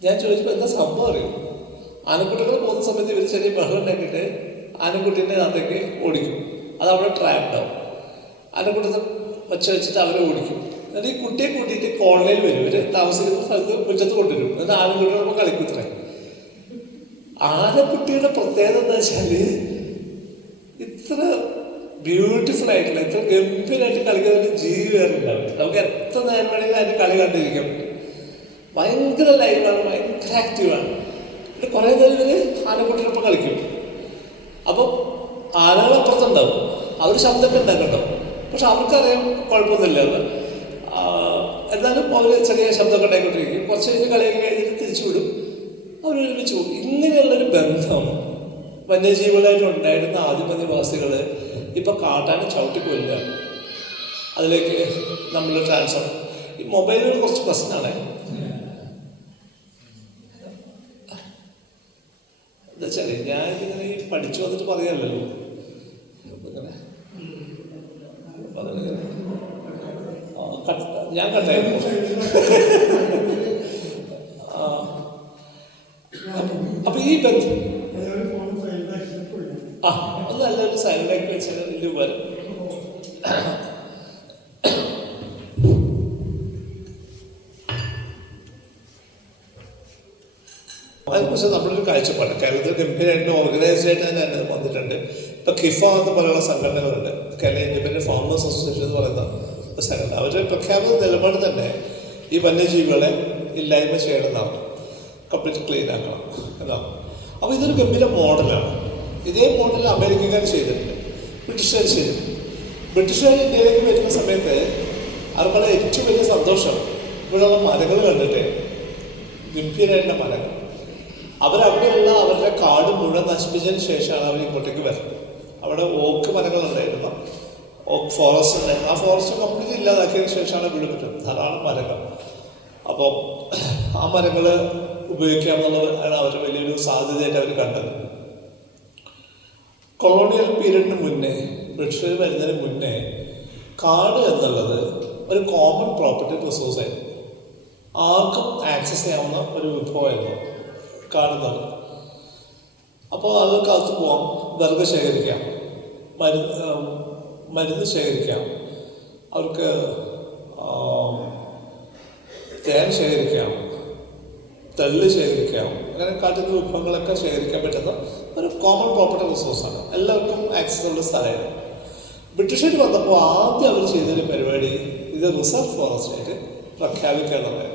ഞാൻ ചോദിച്ചപ്പോൾ എന്താ സംഭവം അറിയും? ആനക്കുട്ടികൾ പോകുന്ന സമയത്ത് ഇവർ ചെറിയ ബഹളം ഉണ്ടാക്കിയിട്ട് ആനക്കുട്ടീൻ്റെ അകത്തേക്ക് ഓടിക്കും. അത് അവിടെ ട്രാപ്ഡാവും. ആനക്കുട്ടി ഒച്ച വെച്ചിട്ട് അവരെ ഓടിക്കും. എന്നിട്ട് ഈ കുട്ടിയെ കൂട്ടിയിട്ട് കോളനിയിൽ വരും. ഇവർ താമസിക്കുന്ന സ്ഥലത്ത് മുറ്റത്ത് കൊണ്ടുവരും. എന്നിട്ട് ആനക്കുട്ടികളൊപ്പം കളിക്കുത്രേ. ആനക്കുട്ടിയുടെ പ്രത്യേകത എന്താ വെച്ചാൽ ഇത്ര ബ്യൂട്ടിഫുൾ ആയിട്ടുള്ള, ഇത്ര ഗംഭീരമായിട്ട് കളിക്കുന്ന ജീവി വേറില്ല. നമുക്ക് എത്ര നേരം വേണമെങ്കിലും അതിൻ്റെ കളി കണ്ടിരിക്കാൻ പറ്റും. ഭയങ്കര ലൈവാണ്, ഭയങ്കര ആക്റ്റീവാണ്. എന്നിട്ട് കുറേ നേരം ഇവർ ആനക്കുട്ടിയോടൊപ്പം കളിക്കും. അപ്പം ആനകളപ്പുറത്തുണ്ടാവും, അവർ ശബ്ദമൊക്കെ ഉണ്ടാക്കുന്നുണ്ടാവും. പക്ഷെ അവർക്കറിയാം കുഴപ്പമൊന്നുമില്ല എന്ന്. എന്നാലും അവർ ചെറിയ ശബ്ദമൊക്കെ ഉണ്ടായിക്കൊണ്ടിരിക്കും. കുറച്ച് കഴിഞ്ഞ് കളിയൊക്കെ കഴിഞ്ഞിട്ട് തിരിച്ചു വിടും. അവർ ഒരുമിച്ച് പോകും. ഇങ്ങനെയുള്ളൊരു ബന്ധം വന്യജീവികളായിട്ട് ഉണ്ടായിരുന്ന ആദിമനിവാസികൾ ഇപ്പം കാട്ടാനും ചവിട്ടിക്കൊല്ല. അതിലേക്ക് നമ്മൾ ട്രാൻസ്ഫർ. ഈ മൊബൈലുകൾ കുറച്ച് പ്രശ്നമാണ്. എന്താ വെച്ചാൽ ഞാനിങ്ങനെ ഈ പഠിച്ചു വന്നിട്ട് പറയാമല്ലോ. ഞാൻ കണ്ടായിരുന്നു. അപ്പൊ ഈ ബന്ധം അത് നല്ലൊരു സൈലൻ്റാക്കി വെച്ചാൽ വലിയ ഉപകാരം. അതിനെക്കുറിച്ച് നമ്മളൊരു കാഴ്ചപ്പാട് കേരളത്തിൽ ഗംഭീരമായിട്ട് ഓർഗനൈസ്ഡ് ആയിട്ട് തന്നെ വന്നിട്ടുണ്ട്. ഇപ്പം കിഫ എന്ന് പോലെയുള്ള സംഘടനകളുണ്ട്. കേരള ഇൻഡിപെൻഡൻറ്റ് ഫാമേഴ്സ് അസോസിയേഷൻ എന്ന് പറയുന്ന ഒരു സംഘടന. അവരുടെ പ്രഖ്യാപിത നിലപാട് തന്നെ ഈ വന്യജീവികളെ ഇല്ലായ്മ ചെയ്യണമെന്നാണ്, കംപ്ലീറ്റ് ക്ലീൻ ആക്കണം എന്നാണ്. അപ്പോൾ ഇതൊരു ഗംഭീര മോഡലാണ്. ഇതേ മോഡൽ അമേരിക്കക്കാർ ചെയ്തിട്ടുണ്ട്, ബ്രിട്ടീഷുകാർ ചെയ്തിട്ടുണ്ട്. ബ്രിട്ടീഷുകാർ ഇന്ത്യയിലേക്ക് വരുന്ന സമയത്ത് അവർക്കുള്ള ഏറ്റവും വലിയ സന്തോഷം ഇവിടെയുള്ള മരങ്ങൾ കണ്ടിട്ട്, ഗംഭീരമായിട്ടുള്ള മരങ്ങൾ. അവരവിടെയുള്ള അവരുടെ കാട് മുഴുവൻ നശിപ്പിച്ചതിന് ശേഷമാണ് അവർ ഇങ്ങോട്ടേക്ക് വരുന്നത്. അവിടെ ഓക്ക് മരങ്ങളുണ്ടായിരുന്നു, ഓക്ക് ഫോറസ്റ്റ് ഉണ്ടായിരുന്നു. ആ ഫോറസ്റ്റ് കംപ്ലീറ്റ് ഇല്ലാതാക്കിയതിന് ശേഷമാണ് ഇവിടെ പറ്റുന്നത്. ധാരാളം മരങ്ങൾ. അപ്പോൾ ആ മരങ്ങൾ ഉപയോഗിക്കാമെന്നുള്ളതാണ് അവർ വലിയൊരു സാധ്യതയായിട്ട് അവർ കണ്ടത്. കൊളോണിയൽ പീരീഡിന് മുന്നേ, ബ്രിട്ടീഷുകാർ വരുന്നതിന് മുന്നേ കാട് എന്നുള്ളത് ഒരു കോമൺ പ്രോപ്പർട്ടി റിസോഴ്സ് ആയിരുന്നു. ആർക്കും ആക്സസ് ചെയ്യാവുന്ന ഒരു വിഭവമായിരുന്നു കാണുന്നത്. അപ്പോൾ അവർക്കകത്ത് പോകാം, വിറക് ശേഖരിക്കാം, മരുന്ന് ശേഖരിക്കാം, അവർക്ക് തേൻ ശേഖരിക്കാം, തെള്ള് ശേഖരിക്കാം. അങ്ങനെ കാട്ടുന്ന വിഭവങ്ങളൊക്കെ ശേഖരിക്കാൻ പറ്റുന്ന ഒരു കോമൺ പ്രോപ്പർട്ടി റിസോഴ്സാണ്. എല്ലാവർക്കും ആക്സസ് ഉള്ള സ്ഥലമായിരുന്നു. ബ്രിട്ടീഷുകാർ വന്നപ്പോൾ ആദ്യം അവർ ചെയ്തൊരു പരിപാടി ഇത് റിസർവ് ഫോറസ്റ്റ് ആയിട്ട് പ്രഖ്യാപിക്കുക എന്നുള്ളത്.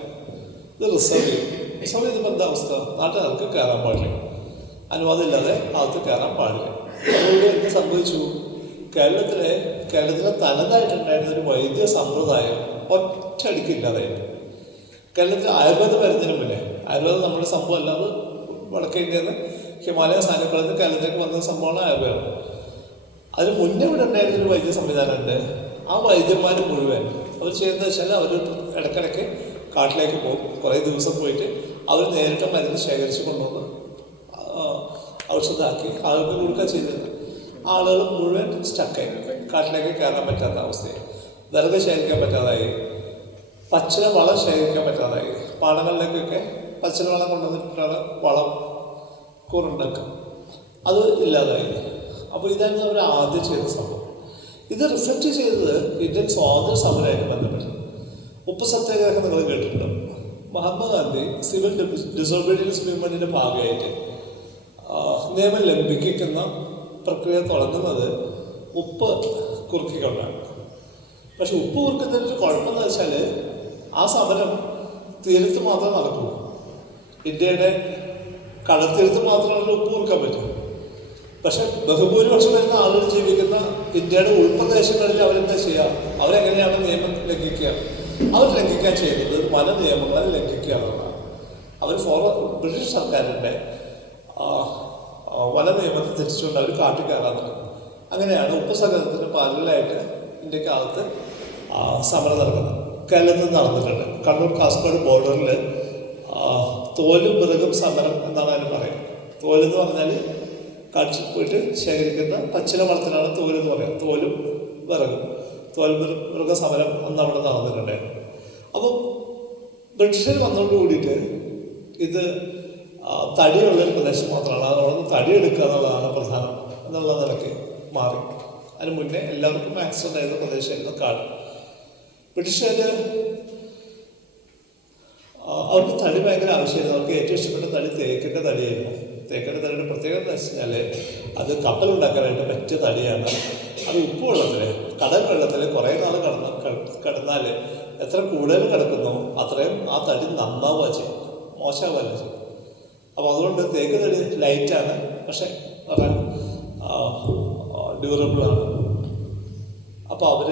ഇത് റിസർവ് ചെയ്യും. റിസർവ് ചെയ്തപ്പോൾ എന്താ അവസ്ഥ? നാട്ടുകാർക്ക് കയറാൻ പാടില്ല, അനുവാദം ഇല്ലാതെ അകത്ത് കയറാൻ പാടില്ല. അതുകൊണ്ട് എന്ത് സംഭവിച്ചു? കേരളത്തിലെ തനതായിട്ടുണ്ടായിരുന്ന ഒരു വൈദ്യ സമ്പ്രദായം ഒറ്റയടിക്കില്ലാതായിട്ട്. കേരളത്തിൽ ആയുർവേദം വരുന്നതിന് മുന്നേ, ആയുർവേദം നമ്മുടെ സംഭവം അല്ലാതെ വടക്കേ ഇന്ത്യയിൽ നിന്ന് ഹിമാലയ സാധനങ്ങളിൽ നിന്ന് കേരളത്തിലേക്ക് വന്ന സംഭവമാണ് ആയുർവേദം. അതിന് മുന്നേ ഇവിടെ ഉണ്ടായിരുന്നൊരു വൈദ്യ സംവിധാനമുണ്ട്. ആ വൈദ്യന്മാർ മുഴുവൻ അവർ ചെയ്യുന്നത് വെച്ചാൽ അവർ ഇടയ്ക്കിടയ്ക്ക് കാട്ടിലേക്ക് പോകും. കുറേ ദിവസം പോയിട്ട് അവർ നേരിട്ട് മരുന്ന് ശേഖരിച്ച് കൊണ്ടുവന്ന് ഔഷധമാക്കി ആളുകൾക്ക് കൊടുക്കുക ചെയ്തിരുന്നത്. ആളുകൾ മുഴുവൻ സ്റ്റക്കായി, കാട്ടിലേക്ക് കയറാൻ പറ്റാത്ത അവസ്ഥയായി, വിറക് ശേഖരിക്കാൻ പറ്റാതായി, പച്ചില വളം ശേഖരിക്കാൻ പറ്റാതായി. പാടങ്ങളിലേക്കൊക്കെ പച്ചില വളം കൊണ്ടുവന്നിട്ടാണ് വളം കൂറുണ്ടാക്കുക. അത് ഇല്ലാതായി. അപ്പോൾ ഇതായിരുന്നു അവർ ആദ്യം ചെയ്ത സംഭവം. ഇത് റിഫ്ലക്റ്റ് ചെയ്തത് ഇന്ത്യൻ സ്വാതന്ത്ര്യ സമരമായിട്ട് ബന്ധപ്പെട്ട്. ഉപ്പ് സത്യാഗ്രഹം നിങ്ങൾ കേട്ടിട്ടുണ്ടോ? മഹാത്മാഗാന്ധി സിവിൽ ഡിസോബീഡിയൻസ് മൂവ്മെൻറ്റിൻ്റെ ഭാഗമായിട്ട് നിയമം ലംഘിക്കുന്ന പ്രക്രിയ തുടങ്ങുന്നത് ഉപ്പ് കുറുക്കിക്കൊണ്ടാണ്. പക്ഷെ ഉപ്പ് കുറുക്കുന്നതിൻ്റെ കുഴപ്പമെന്ന് വെച്ചാൽ ആ സമരം തീരത്ത് മാത്രമേ നടക്കൂ. ഇന്ത്യയുടെ കടൽത്തീരത്ത് മാത്രമല്ല ഉപ്പ് കൊടുക്കാൻ പറ്റും. പക്ഷെ ബഹുഭൂരിപക്ഷം വരുന്ന ആളുകൾ ജീവിക്കുന്ന ഇന്ത്യയുടെ ഉൾപ്രദേശങ്ങളിൽ അവരെന്താ ചെയ്യുക? അവരെങ്ങനെയാണ് നിയമം ലംഘിക്കുക? അവർ ലംഘിക്കാൻ ചെയ്യുന്നത് വന നിയമങ്ങളെ ലംഘിക്കുക എന്നുള്ളതാണ്. അവർ ബ്രിട്ടീഷ് സർക്കാരിൻ്റെ വന നിയമത്തെ തെറ്റിച്ചുകൊണ്ട് അവർ കാട്ടിക്കയറാൻ തുടങ്ങി. അങ്ങനെയാണ് ഉപ്പ് സഹകരണത്തിന് പാരലായിട്ട് ഇന്ത്യക്കകത്ത് സമരം നടക്കുന്നത്. കേരളത്തിൽ നടന്നിട്ടുണ്ട്. കണ്ണൂർ കാസർഗോഡ് ബോർഡറിൽ തോലും വിറകും സമരം എന്നാണ് അതിന് പറയുന്നത്. തോലെന്ന് പറഞ്ഞാൽ കാട്ടിൽ പോയിട്ട് ശേഖരിക്കുന്ന പച്ചില വളത്തിനാണ് തോലെന്ന് പറയുക. തോലും വിറകും, വിറക സമരം അന്ന് അവിടെ നടന്നിട്ടുണ്ടായിരുന്നു. അപ്പം ബ്രിട്ടീഷുകാർ വന്നോട് കൂടിയിട്ട് ഇത് തടിയുള്ളൊരു പ്രദേശം മാത്രമാണ്, അവിടെ നിന്ന് തടിയെടുക്കുക എന്നുള്ളതാണ് പ്രധാനം എന്നുള്ള നിലയ്ക്ക് മാറി. അതിന് മുന്നേ എല്ലാവർക്കും ആക്സസ് ഉണ്ടായിരുന്ന പ്രദേശമായിരുന്നു കാട്. ബ്രിട്ടീഷുകാർ അവർക്ക് തടി ഭയങ്കര ആവശ്യമായിരുന്നു. അവർക്ക് ഏറ്റവും ഇഷ്ടപ്പെട്ട തടി തേക്കിൻ്റെ തടിയായിരുന്നു. തേക്കിൻ്റെ തടിയുടെ പ്രത്യേകത എന്ന് വെച്ച് കഴിഞ്ഞാൽ അത് കപ്പലുണ്ടാക്കാനായിട്ട് പറ്റിയ തടിയാണ്. അത് ഉപ്പ് വെള്ളത്തിൽ, കടൽ വെള്ളത്തിൽ കുറേ നാൾ കിടന്നാൽ എത്ര കൂടുതൽ കിടക്കുന്നോ അത്രയും ആ തടി നന്നാവുക ചെയ്യും, മോശമാവുകയല്ല ചെയ്യും. അപ്പോൾ അതുകൊണ്ട് തേക്ക് തടി ലൈറ്റാണ്, പക്ഷെ പറയാൻ ഡ്യൂറബിളാണ്. അപ്പോൾ അവർ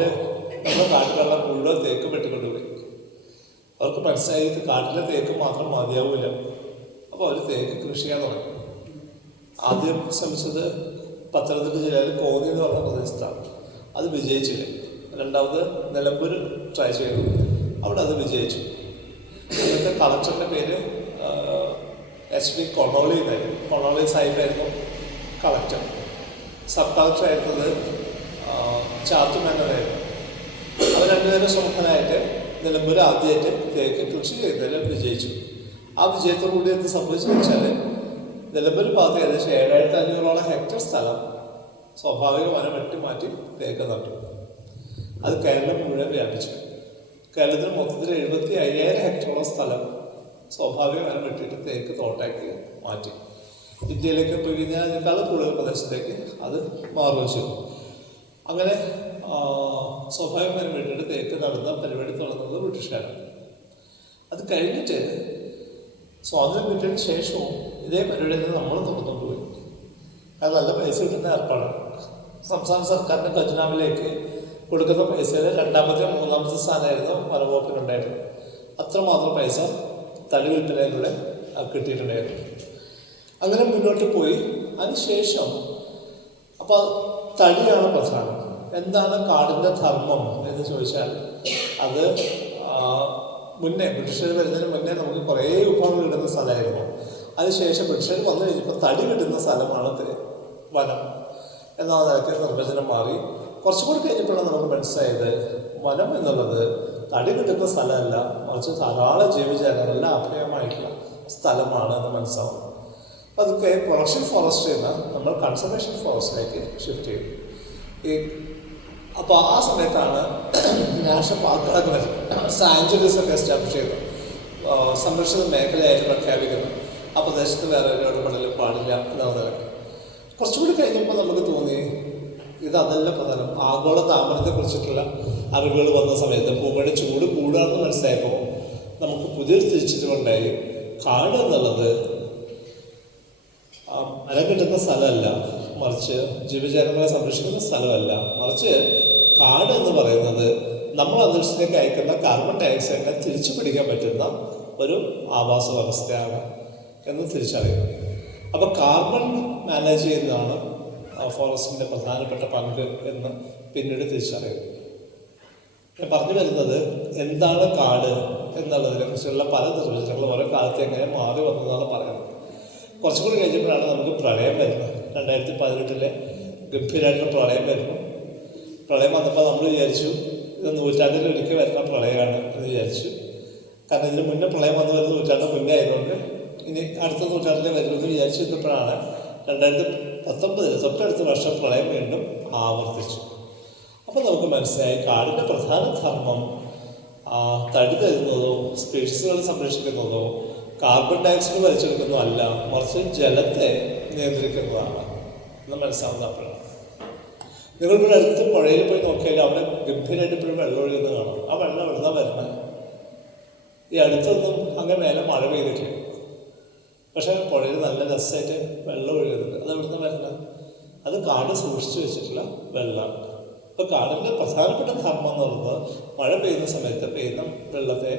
നമ്മുടെ കാട്ടിലുള്ള മുഴുവൻ തേക്ക് വെട്ടിക്കൊണ്ടുപോയി. അവർക്ക് മനസ്സിലായി കാട്ടിലെ തേക്ക് മാത്രം മതിയാവില്ല. അപ്പോൾ അവർ തേക്ക് കൃഷി ചെയ്യാൻ തുടങ്ങി. ആദ്യം ശ്രമിച്ചത് പത്തനംതിട്ട ജില്ലയിൽ കോന്നി എന്ന് പറഞ്ഞ പ്രദേശത്താണ്. അത് വിജയിച്ചില്ല. രണ്ടാമത് നിലമ്പൂർ ട്രൈ ചെയ്തു, അവിടെ അത് വിജയിച്ചു. ഇന്നത്തെ കളക്ടറിൻ്റെ പേര് HP കൊണോളി എന്നായിരുന്നു. കൊണോളി സാഹിബായിരുന്നു കളക്ടർ. സബ് കളക്ടർ ആയിരുന്നത് ചാത്തുമേനോനായിരുന്നു. അവർ രണ്ടുപേരും ശ്രമഫലമായിട്ട് നിലമ്പൂർ ആദ്യമായിട്ട് തേക്ക് കൃഷി ചെയ്യുന്നതിൽ വിജയിച്ചു. ആ വിജയത്തോടുകൂടി എന്ത് സംഭവിച്ചു വെച്ചാൽ നിലമ്പൂർ ഭാഗത്ത് ഏകദേശം 7500 ഹെക്ടർ സ്ഥലം സ്വാഭാവിക വനം വെട്ടിമാറ്റി തേക്ക് നട്ടു. അത് കേരളം മുഴുവൻ വ്യാപിച്ചു. കേരളത്തിൽ മൊത്തത്തിൽ 75,000 ഹെക്ടറോളം സ്ഥലം സ്വാഭാവിക വനം വെട്ടിയിട്ട് തേക്ക് തോട്ടാക്കി മാറ്റി. ഇന്ത്യയിലേക്ക് പോയി കഴിഞ്ഞാൽ അതിനേക്കാളും കൂടുതൽ പ്രദേശത്തേക്ക് അത് മാറുവച്ചു. അങ്ങനെ സ്വാഭാവിക വനം വെട്ടിയിട്ട് തേക്ക് നടന്ന പരിപാടി തുടങ്ങുന്നത് ബ്രിട്ടീഷുകാരാണ്. അത് കഴിഞ്ഞിട്ട് സ്വാതന്ത്ര്യം കിട്ടിയതിന് ശേഷവും ഇതേ പരിപാടിയിൽ നമ്മൾ തുറന്നുകൊണ്ടുപോയി. അത് നല്ല പൈസ കിട്ടുന്ന ഏർപ്പാടാണ്. സംസ്ഥാന സർക്കാരിൻ്റെ ഖജനാവിലേക്ക് കൊടുക്കുന്ന പൈസയിൽ രണ്ടാമത്തെ മൂന്നാമത്തെ സ്ഥാനമായിരുന്നു വനംവകുപ്പിനുണ്ടായിരുന്നത്. അത്രമാത്രം പൈസ തടി വിൽപ്പനയിലൂടെ കിട്ടിയിട്ടുണ്ടായിരുന്നു. അങ്ങനെ മുന്നോട്ട് പോയി. അതിനുശേഷം അപ്പോൾ തടിയാണ് പ്രധാനം. എന്താണ് കാടിൻ്റെ ധർമ്മം എന്ന് ചോദിച്ചാൽ അത് മുന്നേ ബ്രിട്ടീഷുകാർ വരുന്നതിന് മുന്നേ നമുക്ക് കുറേ വിഭവങ്ങൾ കിട്ടുന്ന സ്ഥലമായിരുന്നു. അതിനുശേഷം ബ്രിട്ടീഷുകാർ വന്നു കഴിഞ്ഞപ്പോൾ തടി കിട്ടുന്ന സ്ഥലമാണ് വനം എന്ന നിലയ്ക്ക് നിർവചനം മാറി. കുറച്ചുകൂടി കഴിഞ്ഞപ്പോഴാണ് നമുക്ക് മനസ്സിലായത് വനം എന്നുള്ളത് തടി കിട്ടുന്ന സ്ഥലമല്ല, മറിച്ച് ധാരാളം ജീവജാലങ്ങളുടെ അഭയമായിട്ടുള്ള സ്ഥലമാണ് എന്ന് മനസ്സിലാവും. അതൊക്കെ പ്രൊഡക്ഷൻ ഫോറസ്റ്റിൽ നിന്ന് നമ്മൾ കൺസർവേഷൻ ഫോറസ്റ്റിലേക്ക് ഷിഫ്റ്റ് ചെയ്തു. അപ്പോൾ ആ സമയത്താണ് നാഷണൽ പാർക്കുകളൊക്കെ വരുന്നത്, സാങ്ച്വറീസൊക്കെ എസ്റ്റാബ്ലിഷ് ചെയ്തത്, സംരക്ഷിത മേഖലയായിട്ട് പ്രഖ്യാപിക്കുന്നത്. ആ പ്രദേശത്ത് വേറെ ഒരു ഇടപെടലും പാടില്ല എന്നുള്ളത്. കുറച്ചുകൂടി കഴിഞ്ഞപ്പോൾ നമുക്ക് തോന്നി ഇതല്ല പ്രധാനം. ആഗോള താപനത്തെക്കുറിച്ചിട്ടുള്ള അറിവുകൾ വന്ന സമയത്ത് ഭൂമിയുടെ ചൂട് കൂടുകയെന്ന് മനസ്സിലായപ്പോൾ നമുക്ക് പുതിയൊരു തിരിച്ചറിവുണ്ടായി. കാട് എന്നുള്ളത് മരം കിട്ടുന്ന സ്ഥലമല്ല, മറിച്ച് ജീവജാലങ്ങളെ സംരക്ഷിക്കുന്ന സ്ഥലമല്ല, മറിച്ച് കാട് എന്ന് പറയുന്നത് നമ്മൾ അന്തരീക്ഷത്തിലേക്ക് അയക്കുന്ന കാർബൺ ഡയോക്സൈഡിനെ തിരിച്ചു പിടിക്കാൻ പറ്റുന്ന ഒരു ആവാസ വ്യവസ്ഥയാണ് എന്ന് തിരിച്ചറിയുന്നു. അപ്പോൾ കാർബൺ മാനേജ് ചെയ്യുന്നതാണ് ഫോറസ്റ്റിൻ്റെ പ്രധാനപ്പെട്ട പങ്ക് എന്ന് പിന്നീട് തിരിച്ചറിയുന്നു. ഞാൻ പറഞ്ഞു വരുന്നത് എന്താണ് കാട് എന്നുള്ളതിനെ കുറിച്ചുള്ള പല നിർവചനങ്ങളും ഓരോ കാലത്ത് എങ്ങനെ മാറി വന്നതാണ് പറയുന്നത്. കുറച്ചുകൂടി കഴിഞ്ഞപ്പോഴാണ് നമുക്ക് പ്രളയം വരുന്നത്. 2018 ഗംഭീരമായിട്ടുള്ള പ്രളയം വരുന്നു. പ്രളയം വന്നപ്പോൾ നമ്മൾ വിചാരിച്ചു ഇത് നൂറ്റാണ്ടിൽ ഒരിക്കൽ വരുന്ന പ്രളയമാണ് എന്ന് വിചാരിച്ചു. കാരണം ഇതിന് മുന്നേ പ്രളയം വന്നു വരുന്ന നൂറ്റാണ്ട് മുന്നേ ആയതുകൊണ്ട് ഇനി അടുത്ത നൂറ്റാണ്ടിൽ വരുമെന്ന് വിചാരിച്ചിരുന്നപ്പോഴാണ് 2019 തൊട്ടടുത്ത വർഷം പ്രളയം വീണ്ടും ആവർത്തിച്ചു. അപ്പോൾ നമുക്ക് മനസ്സിലായി കാടിൻ്റെ പ്രധാന ധർമ്മം തടി തരുന്നതോ സ്പീഷീസുകളെ സംരക്ഷിക്കുന്നതോ കാർബൺ ഡയോക്സൈഡ് വലിച്ചെടുക്കുന്നതോ അല്ല, മറിച്ച് ജലത്തെ നിയന്ത്രിക്കുന്നതാണ് എന്ന് മനസ്സിലാവുന്നപ്പോഴാണ്. നിങ്ങളിവിടെ അടുത്ത് പുഴയിൽ പോയി നോക്കിയാൽ അവിടെ ഗംഭീരമായിട്ട് ഇപ്പോഴും വെള്ളം ഒഴുകുന്നത് കാണാം. ആ വെള്ളം എവിടുന്നാ വരുന്നത്? ഈ അടുത്തൊന്നും അങ്ങനെ മേലെ മഴ പെയ്തിട്ടില്ല. പക്ഷേ പുഴയിൽ നല്ല രസമായിട്ട് വെള്ളം ഒഴുകുന്നുണ്ട്. അത് എവിടുന്ന് വരുന്നത്? അത് കാട് സൂക്ഷിച്ചു വെച്ചിട്ടുള്ള വെള്ളമാണ്. അപ്പോൾ കാടിൻ്റെ പ്രധാനപ്പെട്ട ധർമ്മം എന്ന് പറയുന്നത് മഴ പെയ്യുന്ന സമയത്ത് പെയ്യുന്ന വെള്ളത്തെ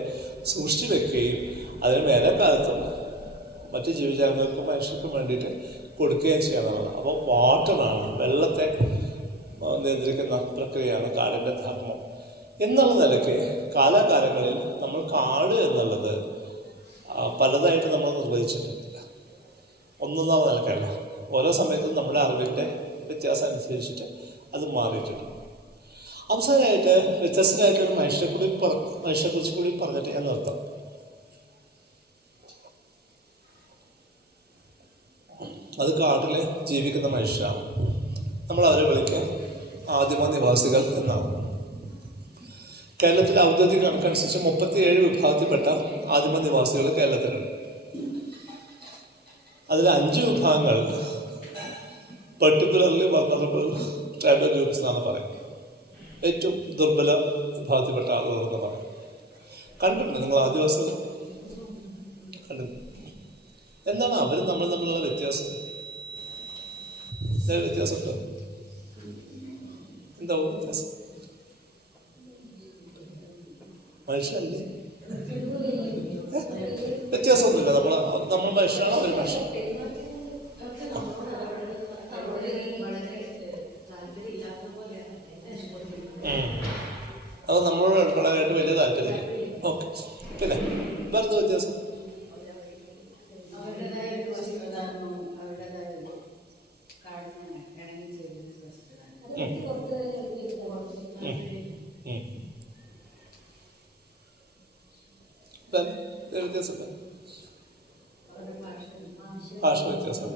സൂക്ഷിച്ചു വെക്കുകയും അതിന് വേനൽക്കാലത്തും മറ്റ് ജീവജാലങ്ങൾക്കും മനുഷ്യർക്കും വേണ്ടിയിട്ട് കൊടുക്കുകയും ചെയ്യാനുള്ളതാണ്. അപ്പോൾ വാട്ടറാണ്, വെള്ളത്തെ നിയന്ത്രിക്കുന്ന പ്രക്രിയയാണ് കാടിൻ്റെ ധർമ്മം. എന്നുള്ള നിലയ്ക്ക് കാലാകാലങ്ങളിൽ നമ്മൾ കാട് എന്നുള്ളത് പലതായിട്ട് നമ്മൾ നിർവഹിച്ചിട്ടുണ്ട്. ഒന്നൊന്നാം നിലക്കല്ല, ഓരോ സമയത്തും നമ്മുടെ അറിവിൻ്റെ വ്യത്യാസം അനുസരിച്ചിട്ട് അത് മാറിയിട്ടുണ്ട്. അവസാനമായിട്ട് വ്യത്യസ്തരായിട്ടുള്ള മനുഷ്യരെക്കുറിച്ച് കൂടി പറഞ്ഞിട്ട് ഞാൻ നിർത്താം. അത് കാട്ടിൽ ജീവിക്കുന്ന മനുഷ്യരാണ്. നമ്മൾ അവരെ വിളിക്കുക ആദിമ നിവാസികൾ എന്നാണ്. കേരളത്തിലെ ഔദ്യോഗിക കണക്കനുസരിച്ച് 37 വിഭാഗത്തിൽപ്പെട്ട ആദിമ നിവാസികൾ കേരളത്തിലുണ്ട്. അതിൽ 5 വിഭാഗങ്ങൾ പെർട്ടിക്കുലർലി വൾണറബിൾ ട്രൈബൽ ഗ്രൂപ്പ്സ് എന്നാണ് പറയുന്നത്. ഏറ്റവും ദുർബല വിഭാഗത്തിൽപ്പെട്ട ആളുകളെന്ന് പറയും. കണ്ടിട്ടുണ്ട് നിങ്ങൾ ആദിവാസികൾ? കണ്ടിട്ടുണ്ട്. എന്താണ് അവർ നമ്മൾ തമ്മിലുള്ള വ്യത്യാസം? വ്യത്യാസമുണ്ടോ? എന്താവും വ്യത്യാസം? മനുഷ്യനല്ലേ? വ്യത്യാസമൊന്നുമില്ല. നമ്മൾ മനുഷ്യനാണ്, അവർ മനുഷ്യൻ. അത് നമ്മളോട് അടുക്കളായിട്ട് വലിയ താല്പര്യം. ഓക്കെ, പിന്നെ വേറെ വ്യത്യാസം? വ്യത്യാസം ഭാഷ വ്യത്യാസം.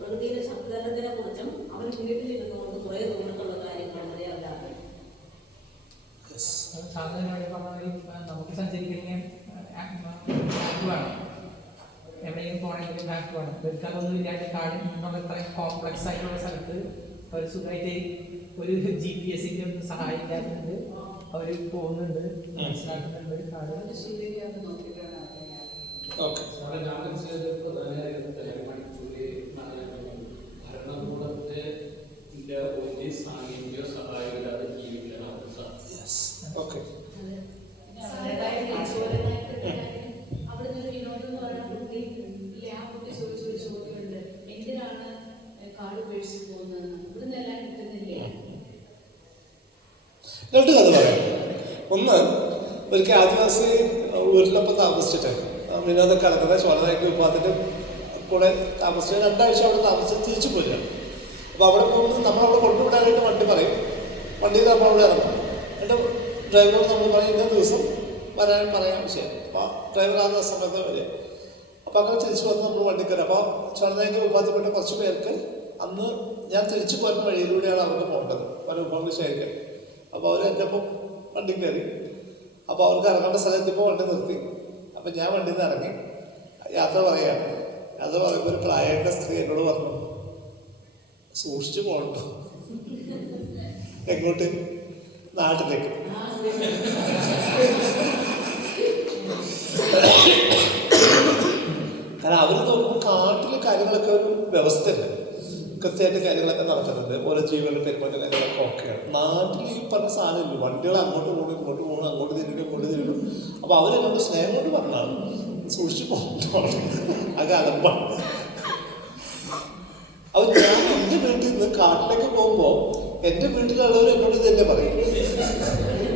പ്രകൃതിയുടെ ശബ്ദത്തിനെ കുറിച്ചും അവർ വീട്ടിലിരുന്നുകൊണ്ട് കുറേ ദൂരത്തുള്ള കാര്യങ്ങളെ അവരറിയും. സാധാരണ നമുക്ക് സഞ്ചരിക്കുന്ന ആക്ട് വേണം, എവിടെയും പോകണമെങ്കിൽ ആക്ട് വേണം. വെറുക്കാതൊന്നും ഇല്ലാണ്ട് കാടിൽ നിന്നുള്ള ഇത്രയും കോംപ്ലക്സ് ആയിട്ടുള്ള സ്ഥലത്ത് അവർ സുഖമായിട്ട് ഒരു GPS-ന്റെ ഒന്നും സഹായം ഇല്ലാത്തതുകൊണ്ട് അവർ പോകുന്നുണ്ട്, മനസ്സിലാക്കുന്നുണ്ട്. കാട് ഭരണകൂടത്തെ സാങ്കേതിക സഹായമില്ലാതെ ജീവിക്കാൻ രണ്ട് കഥ പറയാം. ഒന്ന്, ഒരിക്കൽ ആദിവാസി ഊരിലൊപ്പം താമസിച്ചിട്ട് വിനോദക്കാലത്തിന് ചോളനായ്ക്ക് വിഭാഗത്തിൻ്റെ കൂടെ താമസിച്ച് 2 ആഴ്ച അവിടെ താമസിച്ച് തിരിച്ചു പോരുകയാണ്. അപ്പോൾ അവിടെ പോകുമ്പോൾ നമ്മളവിടെ കൊണ്ടുവിടാനായിട്ട് വണ്ടി പറയും. വണ്ടിയിൽ നമ്മൾ അവിടെ ഇറങ്ങും. എൻ്റെ ഡ്രൈവറോട് നമ്മൾ പറയും ഇന്ന ദിവസം വരാൻ പറയാൻ ചെയ്യാം. അപ്പോൾ ഡ്രൈവർ ആ സമയത്ത് വരിക. അപ്പോൾ അങ്ങനെ തിരിച്ചു വന്ന് നമ്മൾ വണ്ടി കയറി. അപ്പോൾ ചോളനായ്ക്ക് വിഭാഗത്തിൽപ്പെട്ട കുറച്ച് പേർക്ക് അന്ന് ഞാൻ തിരിച്ചു പോരുന്ന വഴിയിലൂടെയാണ് അവർക്ക് പോകേണ്ടത്, പല വിഭാഗങ്ങൾ ശേഖരിക്കാൻ. അപ്പോൾ അവർ എൻ്റെ ഒപ്പം വണ്ടി കയറി. അപ്പോൾ അവർക്ക് ഇറങ്ങേണ്ട സ്ഥലത്തിപ്പോൾ വണ്ടി നിർത്തി. അപ്പം ഞാൻ വണ്ടിയിൽ നിന്ന് ഇറങ്ങി യാത്ര പറയുകയാണ്. യാത്ര പറയുമ്പോൾ ഒരു പ്രായമായിട്ട് സ്ത്രീ എന്നോട് പറഞ്ഞു, സൂക്ഷിച്ചു പോകണ്ടോ. എങ്ങോട്ട്? നാട്ടിലേക്ക്. കാരണം അവർ നോക്കുമ്പോൾ കാട്ടിലെ കാര്യങ്ങളൊക്കെ ഒരു വ്യവസ്ഥയല്ല, കൃത്യമായിട്ട് കാര്യങ്ങളൊക്കെ നടക്കുന്നുണ്ട്. ഓരോ ജീവികളുടെ പെരുമാറ്റ കാര്യങ്ങളൊക്കെ ഓക്കെയാണ്. നാട്ടിൽ ഈ പറഞ്ഞ സാധനമില്ല. വണ്ടികൾ അങ്ങോട്ട് പോകണം, ഇങ്ങോട്ട് പോകണം, അങ്ങോട്ട് തിരിഞ്ഞു, ഇങ്ങോട്ട് തിരിഞ്ഞു. അപ്പോൾ അവരെന്നോട് സ്നേഹം കൊണ്ട് പറഞ്ഞാണ് സൂക്ഷിച്ചു പോകുമ്പോൾ അത് അലമ്പാണ്. അപ്പോൾ ഞാൻ എൻ്റെ വീട്ടിൽ നിന്ന് കാട്ടിലേക്ക് പോകുമ്പോൾ എൻ്റെ വീട്ടിലുള്ളവർ എന്നോട് തന്നെ പറയും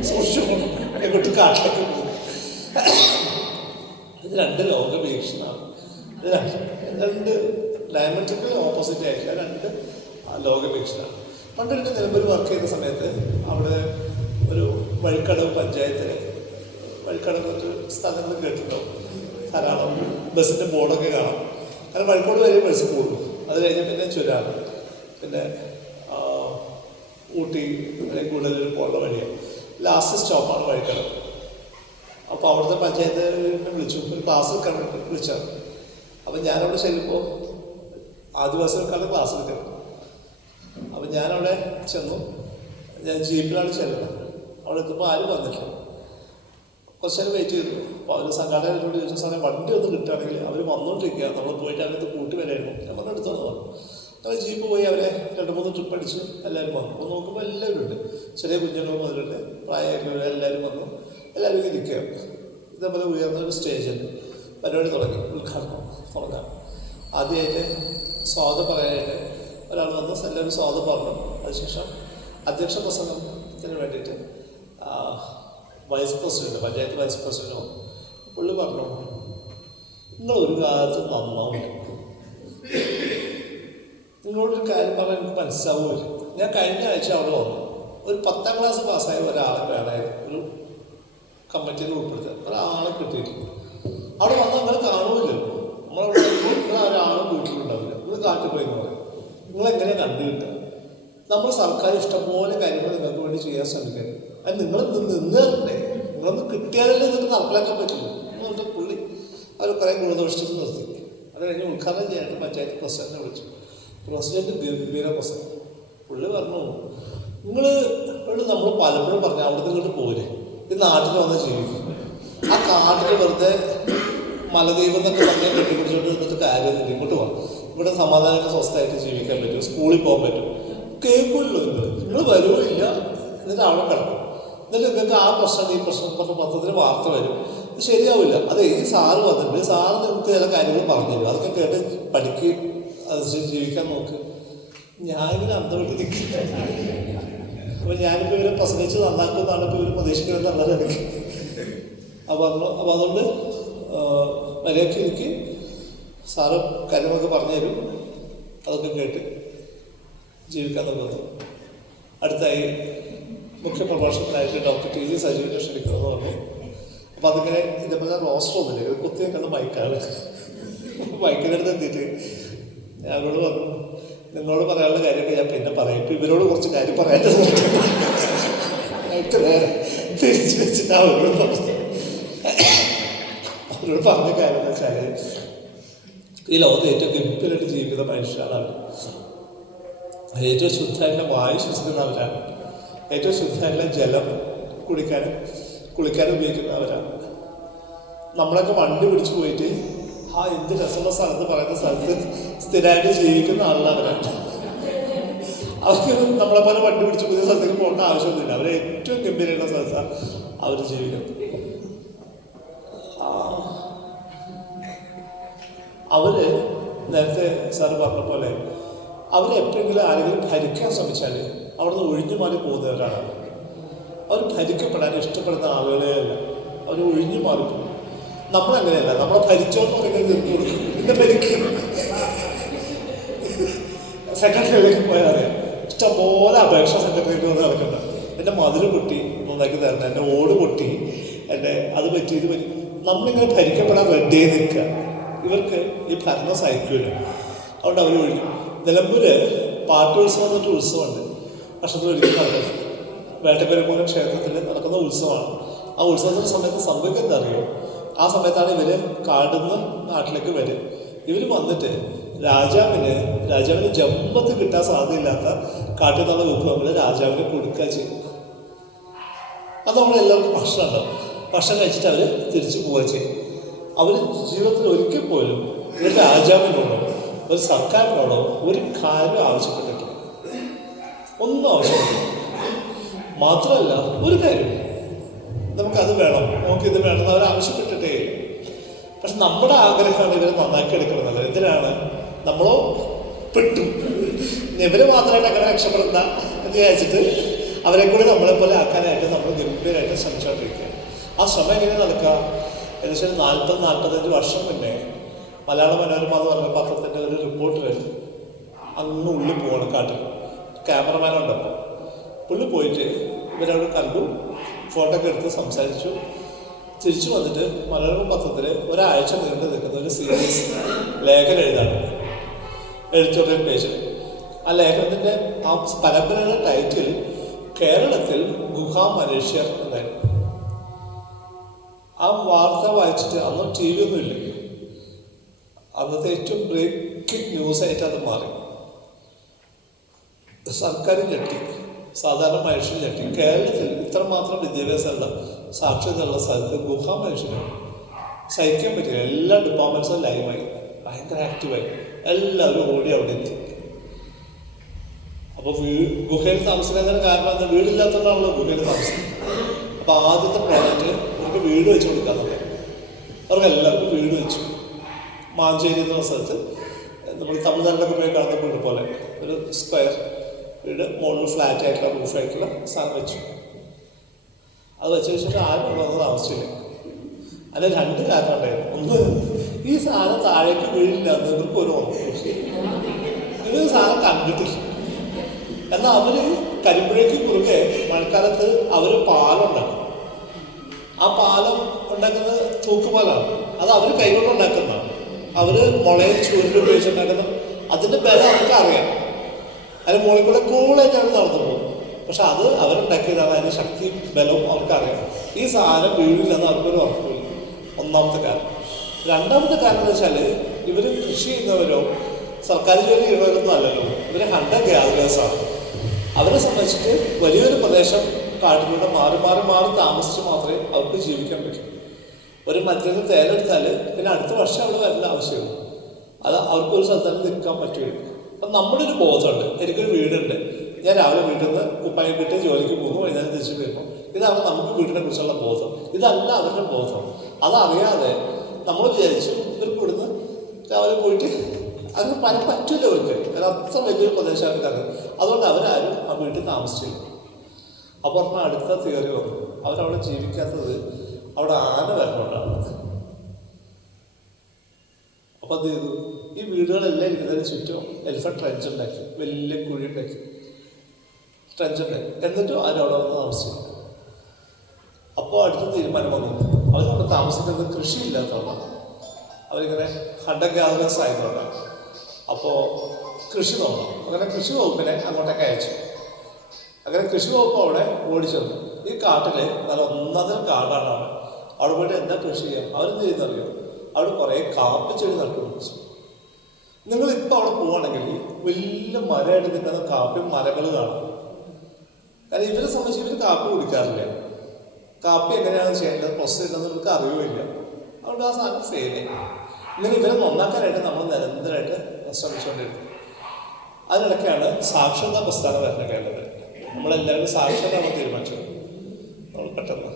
സൂക്ഷിച്ചു പോകണം, എങ്ങോട്ട് കാട്ടിലേക്ക് പോകും. ഇത് 2 ലോകവീക്ഷണമാണ്. ഇത് 2 ഡയമെട്രിക്കൽ ഓപ്പോസിറ്റ് ആയിട്ടുള്ള 2 ലോകവീക്ഷണമാണ്. പണ്ടൊരിക്കൽ നിലമ്പൂർ വർക്ക് ചെയ്ത സമയത്ത് അവിടെ ഒരു വഴിക്കടവ് പഞ്ചായത്തിൽ വഴിക്കടവ് ഒരു സ്ഥലങ്ങൾ കേട്ടിട്ടുണ്ടാവും, ധാരാളം ബസ്സിൻ്റെ ബോർഡൊക്കെ കാണാം. കാരണം വഴിക്കോട് വരെ ബസ് പോകുള്ളൂ. അത് കഴിഞ്ഞ് പിന്നെ ചുരാണ്, പിന്നെ ഊട്ടി അല്ലെങ്കിൽ കൂടുതൽ പോകുന്ന വഴിയാണ്. ലാസ്റ്റ് സ്റ്റോപ്പാണ് വഴിക്കടവ്. അപ്പോൾ അവിടുത്തെ പഞ്ചായത്തിനെ വിളിച്ചു, ഒരു ക്ലാസ് എടുക്കാൻ വേണ്ടി വിളിച്ചാണ്. അപ്പം ഞാനവിടെ ചെല്ലുമ്പോൾ ആദിവാസികൾക്കാണ് ക്ലാസ് എടുക്കുന്നത്. അപ്പം ഞാനവിടെ ചെന്നു, ഞാൻ ജീപ്പിലാണ് ചെല്ലുന്നത്. അവിടെ എത്തുമ്പോൾ ആരും വന്നിട്ടില്ല. കുറച്ച് നേരം വെയിറ്റ് ചെയ്തു. അപ്പോൾ അവർ സംഘാടകരോട് ചോദിച്ച സമയം വണ്ടി ഒന്ന് കിട്ടുകയാണെങ്കിൽ അവർ വന്നുകൊണ്ടിരിക്കുക, നമ്മൾ പോയിട്ട് അവരത് കൂട്ടി വരായിരുന്നു. ഞാൻ പറഞ്ഞ എടുത്തോന്ന് പറഞ്ഞു. ഞങ്ങൾ ജീപ്പ് പോയി അവരെ 2-3 ട്രിപ്പ് അടിച്ച് എല്ലാവരും വന്നു. അപ്പോൾ നോക്കുമ്പോൾ എല്ലാവരും ഉണ്ട്, ചെറിയ കുഞ്ഞുങ്ങൾ മുതലുണ്ട്, പ്രായമായിട്ടുള്ള എല്ലാവരും വന്നു. എല്ലാവരും ഇരിക്കുക. ഇതേപോലെ ഉയർന്നൊരു സ്റ്റേജിൽ പരിപാടി തുടങ്ങി, ഉദ്ഘാടനം തുടങ്ങാം. ആദ്യമായിട്ട് സ്വാഗതം പറയാനായിട്ട് ഒരാൾ വന്ന് എല്ലാവരും സ്വാഗതം പറഞ്ഞു. അതിനുശേഷം അധ്യക്ഷ പ്രസംഗത്തിന് വേണ്ടിയിട്ട് vice president, panchayat vice president വന്നു. പുള്ളി പറഞ്ഞു, നിങ്ങളൊരു കാലത്ത് നന്നാവില്ല, നിങ്ങളോടൊരു കാര്യം പറഞ്ഞാൽ എനിക്ക് മനസ്സിലാവില്ല. ഞാൻ കഴിഞ്ഞ ആഴ്ച അവിടെ വന്നു, ഒരു 10ാം ക്ലാസ് പാസ്സായ ഒരാളെ വേണമായിരുന്നു ഒരു കമ്മിറ്റിയിൽ ഉൾപ്പെടുത്താൻ. ഒരാളെ കിട്ടിയിട്ടില്ല. അവിടെ വന്നാൽ നിങ്ങൾ കാണുമല്ലോ, നമ്മളവിടെ നിങ്ങൾ ഒരാളും വീട്ടിലുണ്ടാവില്ല, നിങ്ങൾ കാട്ടിൽ പോയി എന്ന് പറയും. നിങ്ങളെങ്ങനെയാണ് കണ്ടുകിട്ടുക? നമ്മൾ സർക്കാർ ഇഷ്ടംപോലെ കാര്യങ്ങൾ നിങ്ങൾക്ക് വേണ്ടി ചെയ്യാൻ ശ്രമിക്കരുത്. അത് നിങ്ങൾ നിന്നേറണ്ടേ, നിങ്ങളൊന്ന് കിട്ടിയാലല്ലേ നിങ്ങൾക്ക് നടപ്പിലാക്കാൻ പറ്റുള്ളൂ എന്ന് പറഞ്ഞിട്ട് പുള്ളി അവർ കുറേ ഗുണദോഷിച്ചിട്ട് നിർത്തി. അത് കഴിഞ്ഞ് ഉദ്ഘാടനം ചെയ്യാനായിട്ട് പഞ്ചായത്ത് പ്രസിഡന്റിനെ വിളിച്ചു. പ്രസിഡന്റ് ഗംഭീര പ്രസംഗം. പുള്ളി പറഞ്ഞു, നിങ്ങൾ നമ്മൾ പലപ്പോഴും പറഞ്ഞു അവിടുന്ന് ഇങ്ങോട്ട് പോരെ, ഈ നാട്ടിൽ വന്ന് ജീവിക്കും. ആ കാട്ടിൽ വെറുതെ മലദൈവം എന്നൊക്കെ പറഞ്ഞാൽ കെട്ടിപ്പിടിച്ചോണ്ട് നിന്നിട്ട് കാര്യമൊന്നുമില്ല. ഇങ്ങോട്ട് പോകാം, ഇവിടെ സമാധാനമൊക്കെ സ്വസ്ഥമായിട്ട് ജീവിക്കാൻ പറ്റും, സ്കൂളിൽ പോകാൻ പറ്റും. കേൾക്കുമല്ലോ നിങ്ങൾ വരുമോ ഇല്ല, എന്നിട്ട് അവിടെ കിടക്കും. എന്നിട്ട് നിങ്ങൾക്ക് ആ പ്രശ്നം ഈ പ്രശ്നം പറഞ്ഞ മൊത്തത്തിൽ വാർത്ത വരും. ഇത് ശരിയാവില്ല. അതെ, ഈ സാറ് വന്നിട്ട് സാറ് നിങ്ങൾക്ക് ചില കാര്യങ്ങൾ പറഞ്ഞു തരും, അതൊക്കെ കേട്ട് പഠിക്ക്, അത് ജീവിക്കാൻ നോക്ക്. ഞാനിങ്ങനെ അന്തവിട്ടിരിക്കില്ല. അപ്പോൾ ഞാനിപ്പോൾ ഇവരെ പ്രസംഗിച്ച് നന്നാക്കുമെന്നാണ് ഇപ്പോൾ ഇവർ പ്രതീക്ഷിക്കുന്നത് നല്ലത് എനിക്ക്. അപ്പോൾ അതുകൊണ്ട് മര്യാദയ്ക്ക് എനിക്ക് സാറ് കാര്യങ്ങളൊക്കെ പറഞ്ഞു തരും, അതൊക്കെ കേട്ട് ജീവിക്കാൻ നോക്കുന്നു. അടുത്തായി മുഖ്യപ്രഭാഷകനായിട്ട് ഡോക്ടർ ടി വി സജീവിനെ ക്ഷണിക്കണമെന്ന് പറഞ്ഞു. അപ്പോൾ അതിങ്ങനെ ഇതേപോലെ റോസ്റ്റർ ഒന്നുമില്ല, ഇത് കുത്തി വെക്കുന്ന മൈക്കാണ്. മൈക്കിൻ്റെ അടുത്ത് എത്തിയിട്ട് ഞാനോട് പറഞ്ഞു, നിങ്ങളോട് പറയാനുള്ള കാര്യമൊക്കെ ഞാൻ പിന്നെ പറയും, ഇപ്പം ഇവരോട് കുറച്ച് കാര്യം പറയാനായിട്ട് നേരെ തിരിച്ച് വെച്ചിട്ട് അവരോട് പറഞ്ഞ കാര്യം എന്ന് വെച്ചാൽ, ഈ ലോകത്ത് ഏറ്റവും ഗംഭീരമായിട്ട് ജീവിക്കുന്ന മനുഷ്യരാണ് അവർ. ഏറ്റവും ശുദ്ധമായിട്ടുള്ള വായു ശ്വസിക്കുന്നവരാണ്, ഏറ്റവും ശുദ്ധമായിട്ടുള്ള ജലം കുടിക്കാനും കുളിക്കാനും ഉപയോഗിക്കുന്നവരാണ്. നമ്മളൊക്കെ വണ്ടി പിടിച്ചു പോയിട്ട് എന്ത് രസമുള്ള സ്ഥലത്ത് പറയുന്ന സ്ഥലത്ത് സ്ഥിരമായിട്ട് ജീവിക്കുന്ന ആളുകളവരാണ്. അവർക്ക് നമ്മളെപ്പോലെ വണ്ടി പിടിച്ച് പുതിയ സ്ഥലത്തേക്ക് പോകേണ്ട ആവശ്യമൊന്നുമില്ല. അവർ ഏറ്റവും ഗംഭീരമായിട്ടുള്ള സ്ഥലത്താണ് അവർ ജീവിക്കുന്നത്. അവർ നേരത്തെ സാറ് പറഞ്ഞ പോലെ അവരെപ്പോഴെങ്കിലും ആരെങ്കിലും ഭരിക്കാൻ ശ്രമിച്ചാൽ അവിടുന്ന് ഒഴിഞ്ഞു മാറി പോകുന്നവരാണ്. അവർ ഭരിക്കപ്പെടാൻ ഇഷ്ടപ്പെടുന്ന ആളുകളെ അല്ല, അവർ ഒഴിഞ്ഞു മാറിപ്പോകും. നമ്മളങ്ങനെയല്ല, നമ്മളെ ഭരിച്ചോന്ന് പറയുന്നത് നിന്ന് കൊടുക്കും, പിന്നെ ഭരിക്കും. സെക്രട്ടറിയിലേക്ക് പോയാൽ അറിയാം, ഇഷ്ടംപോലെ അപേക്ഷ സെക്രട്ടറിയിൽ വന്ന് നടക്കണ്ട. എൻ്റെ മതിൽ പൊട്ടി നന്നാക്കി തരണം, എൻ്റെ ഓട് പൊട്ടി, എൻ്റെ അത് പറ്റി ഇത് പറ്റി. നമ്മളിങ്ങനെ ഭരിക്കപ്പെടാൻ റെഡി ആയി നിൽക്കുക. ഇവർക്ക് ഈ ഭരണം സഹിക്കില്ല, അതുകൊണ്ട് അവർ ഒഴിഞ്ഞു. നിലമ്പൂര് പാട്ടുത്സവം എന്നൊരു ഉത്സവമുണ്ട്, വർഷത്തിൽ ഒരിക്കലും നടക്കുന്നത്. വേട്ടക്കരമൂലം ക്ഷേത്രത്തിൽ നടക്കുന്ന ഉത്സവമാണ്. ആ ഉത്സവത്തിൻ്റെ സമയത്ത് സംഭവിക്കുന്നത് അറിയോ? ആ സമയത്താണ് ഇവർ കാടുന്ന് നാട്ടിലേക്ക് വരും. ഇവർ വന്നിട്ട് രാജാവിന് ജമ്പത്ത് കിട്ടാൻ സാധ്യതയില്ലാത്ത കാട്ടിൽ നിന്നുള്ള വിഭവങ്ങൾ രാജാവിന് കൊടുക്കുക ചെയ്യും. അത് നമ്മളെല്ലാവർക്കും ഭക്ഷണം ഉണ്ടാവും. ഭക്ഷണം കഴിച്ചിട്ട് അവർ തിരിച്ചു പോവുക ചെയ്യും. അവർ ജീവിതത്തിൽ ഒരിക്കൽ പോലും ഒരു രാജാവിനോടോ ഒരു സർക്കാരിനോടോ ഒരു കാര്യം ആവശ്യപ്പെട്ടിട്ടില്ല, ഒന്നും ആവശ്യമില്ല. മാത്രമല്ല ഒരു കാര്യം, നമുക്കത് വേണം, നമുക്കിത് വേണമെന്ന് അവർ ആവശ്യപ്പെട്ടിട്ടേ ഇല്ല. പക്ഷെ നമ്മുടെ ആഗ്രഹമാണ് ഇവരെ നന്നാക്കി എടുക്കുന്നത്. എന്തിനാണ്? നമ്മളോ പെട്ടു, ഇവര് മാത്രമായിട്ട് അങ്ങനെ രക്ഷപ്പെടുന്ന എന്ന് വിചാരിച്ചിട്ട് അവരെ കൂടി നമ്മളെപ്പോലെ ആക്കാനായിട്ട് നമ്മൾ ഗംഭീരമായിട്ട് ശ്രമിച്ചുകൊണ്ടിരിക്കുക. ആ ശ്രമം എങ്ങനെ നടക്കുക? ഏകദേശം 40-45 വർഷം മുന്നേ മലയാള മനോരമ എന്ന് പറഞ്ഞ പത്രത്തിൻ്റെ ഒരു റിപ്പോർട്ടർ അങ്ങ് ഉള്ളിൽ പോവാണ് കാട്ടിൽ. ക്യാമറമാൻ ഉണ്ടപ്പോൾ പുള്ളി പോയിട്ട് ഇവരവിടെ കണ്ടു, ഫോട്ടോ ഒക്കെ എടുത്ത് സംസാരിച്ചു. തിരിച്ചു വന്നിട്ട് മനോരമ പത്രത്തിൽ ഒരാഴ്ച നീണ്ടു നിൽക്കുന്ന ഒരു സീരീസ് ലേഖനം എഴുതാണ്, എഡിറ്റോറിയൽ പേജിൽ. ആ ലേഖനത്തിൻ്റെ ആ പരമ്പരയുടെ ടൈറ്റിൽ കേരളത്തിൽ ഗുഹാമനുഷ്യർ എന്നായിരുന്നു. ആ വാർത്ത വായിച്ചിട്ട് അന്നും ടി വി ഒന്നും ഇല്ല, അന്നത്തെ ഏറ്റവും ബ്രേക്കിംഗ് ന്യൂസായിട്ട് അത് മാറി. സർക്കാർ ഞെട്ടി, സാധാരണ മനുഷ്യൻ ഞെട്ടി. കേരളത്തിൽ ഇത്രമാത്രം വിദ്യാഭ്യാസമുള്ള സാക്ഷരതയുള്ള സ്ഥലത്ത് ഗുഹാമനുഷ്യന് സഹിക്കാൻ പറ്റില്ല. എല്ലാ ഡിപ്പാർട്ട്മെൻറ്റ്സും ലൈവായി, ഭയങ്കര ആക്റ്റീവായി, എല്ലാവരും ഓടി അവിടെ എത്തി. അപ്പോൾ ഗുഹയിൽ താമസിക്കുന്നതിന് കാരണം എന്താ? വീടില്ലാത്തതുകൊണ്ടാണല്ലോ ഗുഹയിൽ താമസിക്കുന്നത്. അപ്പോൾ ആദ്യത്തെ പ്രോജക്റ്റ് അവർക്ക് വീട് വെച്ച് കൊടുക്കാന്നുള്ളത്. അവർക്ക് എല്ലാവർക്കും വീട് വെച്ചു. മാഞ്ചേരി എന്നുള്ള സ്ഥലത്ത് നമ്മൾ തമിഴ്നാട്ടിലൊക്കെ പോയി കാണുന്ന വീട് പോലെ ഒരു സ്ക്വയർ വീട്, മുകളിൽ ഫ്ലാറ്റ് ആയിട്ടുള്ള റൂഫായിട്ടുള്ള സാധനം വെച്ചു. അത് വെച്ച് വെച്ചിട്ട് ആരും അവിടെ വന്ന് താമസിച്ചില്ല. അതിന് 2 കാരണം ഉണ്ടായിരുന്നു. ഒന്ന്, ഈ സാധനം താഴേക്ക് വീഴില്ല എന്ന് ഇവർക്ക് ഒരു ഉറപ്പില്ല. ഇവർ സാധനം കണ്ടിട്ടില്ല. എന്നാൽ അവർ കരിമ്പുഴയ്ക്ക് കുറുകെ മഴക്കാലത്ത് അവർ പാലം ഉണ്ടാക്കും. ആ പാലം ഉണ്ടാക്കുന്നത് തൂക്കുപാലാണ്. അത് അവർ കൈകൊണ്ട് ഉണ്ടാക്കുന്നതാണ്. അവർ മുളയിൽ ചൂരിൽ ഉപയോഗിച്ചുണ്ടാക്കുന്ന അതിൻ്റെ ബലം അവർക്ക് അറിയാം. അതിന് മുകളിൽ കൂടെ കൂളായിട്ടാണ് നടന്നു പോകും. പക്ഷെ അത് അവരുണ്ടാക്കിയതാണ്, അതിൻ്റെ ശക്തിയും ബലവും അവർക്കറിയാം. ഈ സാധനം വീഴില്ലെന്ന് അവർക്കൊരു ഉറപ്പില്ല. ഒന്നാമത്തെ കാരണം. രണ്ടാമത്തെ കാരണം എന്ന് വെച്ചാൽ ഇവർ കൃഷി ചെയ്യുന്നവരോ സർക്കാർ ജോലി ചെയ്യുന്നവരൊന്നും അല്ലല്ലോ. ഇവർ ഹണ്ടർ ഗ്യാദറേഴ്സാണ്. അവരെ സംബന്ധിച്ചിട്ട് വലിയൊരു പ്രദേശം കാട്ടിലൂടെ മാറി മാറി മാറി താമസിച്ച് മാത്രമേ അവർക്ക് ജീവിക്കാൻ പറ്റൂ. ഒരു മരത്തിൽ തേലെടുത്താൽ പിന്നെ അടുത്ത വർഷം അവിടെ വരേണ്ട ആവശ്യമുള്ളൂ. അത് അവർക്കൊരു സ്ഥലത്ത് നിൽക്കാൻ പറ്റുകയുള്ളൂ. അപ്പം നമ്മുടെ ഒരു ബോധമുണ്ട്. എനിക്കൊരു വീടുണ്ട്, ഞാൻ രാവിലെ വീട്ടിൽ നിന്ന് കുപ്പായം വിട്ട് ജോലിക്ക് പോകുന്നു, വൈകുന്നേരം തിരിച്ചു വരുമ്പോൾ. ഇതാണ് നമുക്ക് വീടിനെ കുറിച്ചുള്ള ബോധം. ഇതല്ല അവരുടെ ബോധം. അതറിയാതെ നമ്മൾ വിചാരിച്ചു ഇവർക്ക് ഇവിടുന്ന് രാവിലെ പോയിട്ട് അങ്ങനെ പറ്റില്ല അവർക്ക്. അത് അത്ര വലിയൊരു പ്രദേശമാണ് കാരണം. അതുകൊണ്ട് അവരാരും ആ വീട്ടിൽ താമസിച്ചില്ല. അപ്പോൾ പറഞ്ഞാൽ അടുത്ത തിയറി വന്നു, അവരവിടെ ജീവിക്കാത്തത് അവിടെ ആന വരണോണ്ടാണ്. അപ്പോൾ അത് ചെയ്തു, ഈ വീടുകളെല്ലാം ഇരിക്കുന്നതിന് ചുറ്റും എലിഫന്റ് ട്രെഞ്ച് ഉണ്ടാക്കി, വലിയ കുഴി ഉണ്ടാക്കി, ട്രെഞ്ച് ഉണ്ടാക്കി. എന്നിട്ടും അവരവിടെ വന്ന് താമസിച്ചു. അപ്പോൾ അടുത്ത തീരുമാനം വന്നു, അവരവിടെ താമസിക്കുന്നത് കൃഷിയില്ലാത്തതുകൊണ്ടാണ്. അവരിങ്ങനെ ഹണ്ടർ ഗ്യാദറേഴ്സ് ആയതുകൊണ്ടാണ്. അപ്പോൾ കൃഷി നോക്കണം. അങ്ങനെ കൃഷി വകുപ്പിനെ അങ്ങോട്ടേക്ക് അയച്ചു. അങ്ങനെ കൃഷി വകുപ്പ് അവിടെ ഓടിച്ചു വന്നു. ഈ കാട്ടിൽ നല്ല ഒന്നാമത്തെ കാടാണ് അവിടെ. അവിടെ പോയിട്ട് എന്താ കൃഷി ചെയ്യാം? അവരെന്ത് ചെയ്യുന്നറിയോ? അവിടെ കുറേ കാപ്പി ചെടി നട്ടുപിടിച്ചു. നിങ്ങളിപ്പോൾ അവിടെ പോവുകയാണെങ്കിൽ വലിയ മരമായിട്ട് നിൽക്കുന്ന കാപ്പി മരങ്ങൾ കാണും. കാരണം ഇവരെ സംബന്ധിച്ച് ഇവർ കാപ്പി കുടിക്കാറില്ല. കാപ്പി എങ്ങനെയാണ് ചെയ്യേണ്ടത്, പ്രോസസ് ചെയ്യേണ്ടത് ഇവർക്ക് അറിയുമില്ല. അതുകൊണ്ട് ആ സാധനം ഫെയിലായി. ഇങ്ങനെ ഇവരെ നന്നാക്കാനായിട്ട് നമ്മൾ നിരന്തരമായിട്ട് ശ്രമിച്ചുകൊണ്ടിരുന്നു. അതിനിടയ്ക്കാണ് സാക്ഷരതാ പ്രസ്ഥാനം വരുന്ന കേരളത്തിൽ. നമ്മളെല്ലാവരും സാക്ഷരതാണെന്ന് തീരുമാനിച്ചു. നമ്മൾ പെട്ടെന്ന്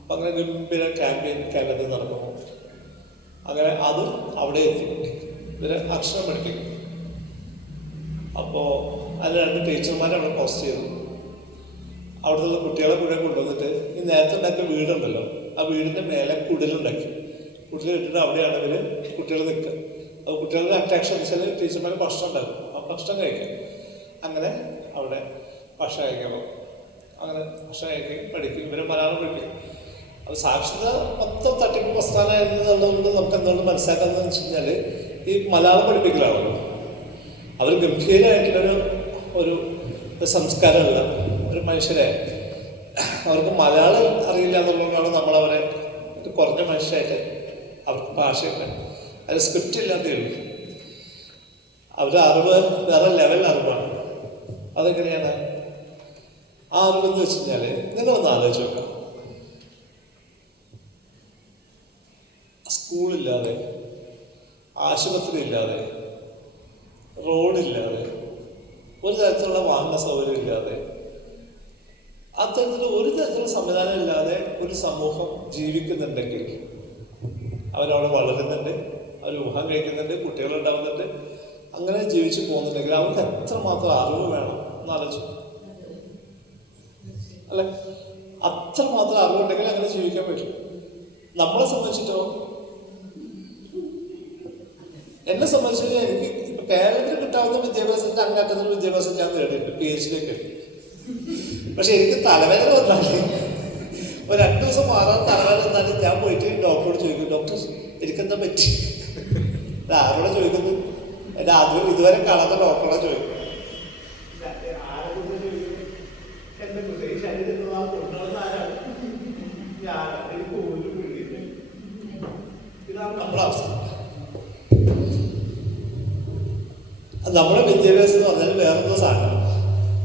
അപ്പം അങ്ങനെ ഗംഭീര ക്യാമ്പയിൻ കേരളത്തിൽ നടക്കുന്നു. അങ്ങനെ അത് അവിടെ എത്തി. ഇവരെ അക്ഷരം പഠിപ്പിക്കും. അപ്പോൾ അതിൽ 2 ടീച്ചർമാരെ അവിടെ പോസ്റ്റ് ചെയ്തു. അവിടുത്തെ കുട്ടികളെ കൂടെ കൊണ്ടുവന്നിട്ട് ഈ നേരത്തെ ഉണ്ടാക്കിയ വീടുണ്ടല്ലോ, ആ വീടിൻ്റെ മേലെ കുടിലുണ്ടാക്കി. കുടിലിട്ടിട്ട് അവിടെയാണ് ഇവർ കുട്ടികൾ നിൽക്കുക. അപ്പോൾ കുട്ടികളുടെ അട്രാക്ഷൻ എന്ന് വെച്ചാൽ ടീച്ചർമാർ ഭക്ഷണം ഉണ്ടാക്കും, ആ ഭക്ഷണം കഴിക്കാം. അങ്ങനെ അവിടെ ഭക്ഷണം കഴിക്കാൻ പോകും. അങ്ങനെ ഭക്ഷണം കഴിക്കുകയും പഠിക്കും. ഇവരെ മലയാളം പഠിക്കും. അപ്പോൾ സാക്ഷരത മൊത്തം തട്ടിപ്പ് പ്രസ്ഥാനം എന്നുള്ളതുകൊണ്ട് നമുക്ക് എന്തുകൊണ്ട് മനസ്സിലാക്കാമെന്ന് വെച്ച് കഴിഞ്ഞാൽ ഈ മലയാളം പഠിപ്പിക്കലാണല്ലോ. അവർ ഗംഭീരമായിട്ടുള്ളൊരു ഒരു സംസ്കാരമുള്ള ഒരു മനുഷ്യരെ അവർക്ക് മലയാളം അറിയില്ല എന്നുള്ളതുകൊണ്ടാണ് നമ്മളവരെ ഒരു കുറഞ്ഞ മനുഷ്യരായിട്ട് അവർക്ക് ഭാഷയുണ്ട്. അത് സ്ക്രിപ്റ്റ് ഇല്ലാത്തേ ഉള്ളൂ. അവരുടെ അറിവ് വേറെ ലെവൽ അറിവാണ്. അതെങ്ങനെയാണ് ആ അറിവെന്ന് വെച്ച് കഴിഞ്ഞാൽ നിങ്ങളൊന്ന് ആലോചിച്ച് നോക്കാം. സ്കൂളില്ലാതെ, ആശുപത്രി ഇല്ലാതെ, റോഡില്ലാതെ, ഒരു തരത്തിലുള്ള വാഹന സൗകര്യം ഇല്ലാതെ, അത്തരത്തിൽ ഒരു തരത്തിലുള്ള സംവിധാനം ഇല്ലാതെ ഒരു സമൂഹം ജീവിക്കുന്നുണ്ടെങ്കിൽ അവരവിടെ വളരുന്നുണ്ട്, അവർ വിവാഹം കഴിക്കുന്നുണ്ട്, കുട്ടികളുണ്ടാവുന്നുണ്ട്, അങ്ങനെ ജീവിച്ചു പോകുന്നുണ്ടെങ്കിൽ അവർക്ക് എത്രമാത്രം അറിവ് വേണം എന്നാലോചിച്ചു അല്ലെ? അത്രമാത്രം അറിവുണ്ടെങ്കിൽ അങ്ങനെ ജീവിക്കാൻ പറ്റും. നമ്മളെ സംബന്ധിച്ചിട്ടോ, എന്നെ സംബന്ധിച്ചിട്ട് എനിക്ക് ഇപ്പം കേരളത്തിൽ കിട്ടാവുന്ന വിദ്യാഭ്യാസത്തിന്റെ അങ്ങേറ്റത്തിൽ വിദ്യാഭ്യാസം ഞാൻ നേടിയിട്ടുണ്ട്, PhD ഒക്കെ. പക്ഷെ എനിക്ക് തലവേദന വന്നാല് ഒരു 2 ദിവസം മാറാൻ തലവേദന വന്നാലും ഞാൻ പോയിട്ട് ഡോക്ടറോട് ചോദിക്കും, ഡോക്ടർ എനിക്കെന്താ പറ്റി? ആരോടെ ചോദിക്കുന്നു? എൻ്റെ ആദ്യം ഇതുവരെ കാണാത്ത ഡോക്ടറോടെ ചോദിക്കും. ഇതാണ് നമ്മുടെ അവസ്ഥ. നമ്മുടെ വിദ്യാഭ്യാസം എന്ന് പറഞ്ഞാൽ വേറൊന്നും സാധനം.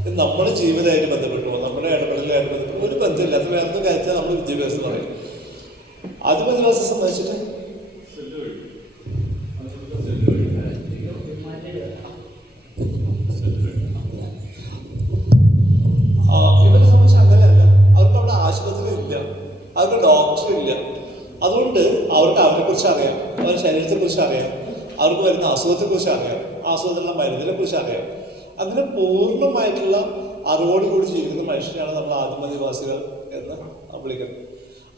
ഇത് നമ്മുടെ ജീവിതമായിട്ട് ബന്ധപ്പെട്ടു, നമ്മുടെ ഇടപെടലുമായിട്ട് ബന്ധപ്പെട്ടു ഒരു ബന്ധമില്ലാത്ത വേറൊന്നും കാര്യത്തിൽ നമ്മുടെ വിദ്യാഭ്യാസം എന്ന് പറയും. ആദ്യ ദിവസം സംബന്ധിച്ചിട്ട് ഇവരെ സംബന്ധിച്ച് അങ്ങനെയല്ല. അവർക്ക് അവിടെ ആശുപത്രി ഇല്ല, അവർക്ക് ഡോക്ടർ ഇല്ല. അതുകൊണ്ട് അവർക്ക് അവരെക്കുറിച്ച് അറിയാം, അവരുടെ ശരീരത്തെക്കുറിച്ച് അറിയാം, അവർക്ക് വരുന്ന അസുഖത്തെക്കുറിച്ച് അറിയാം, അസുഖത്തിലുള്ള മരുന്നിനെ കുറിച്ച് അറിയാം. അങ്ങനെ പൂർണ്ണമായിട്ടുള്ള അറിവോടുകൂടി ജീവിക്കുന്ന മനുഷ്യരാണ് നമ്മൾ ആദിമനിവാസികൾ എന്ന് വിളിക്കുന്നത്.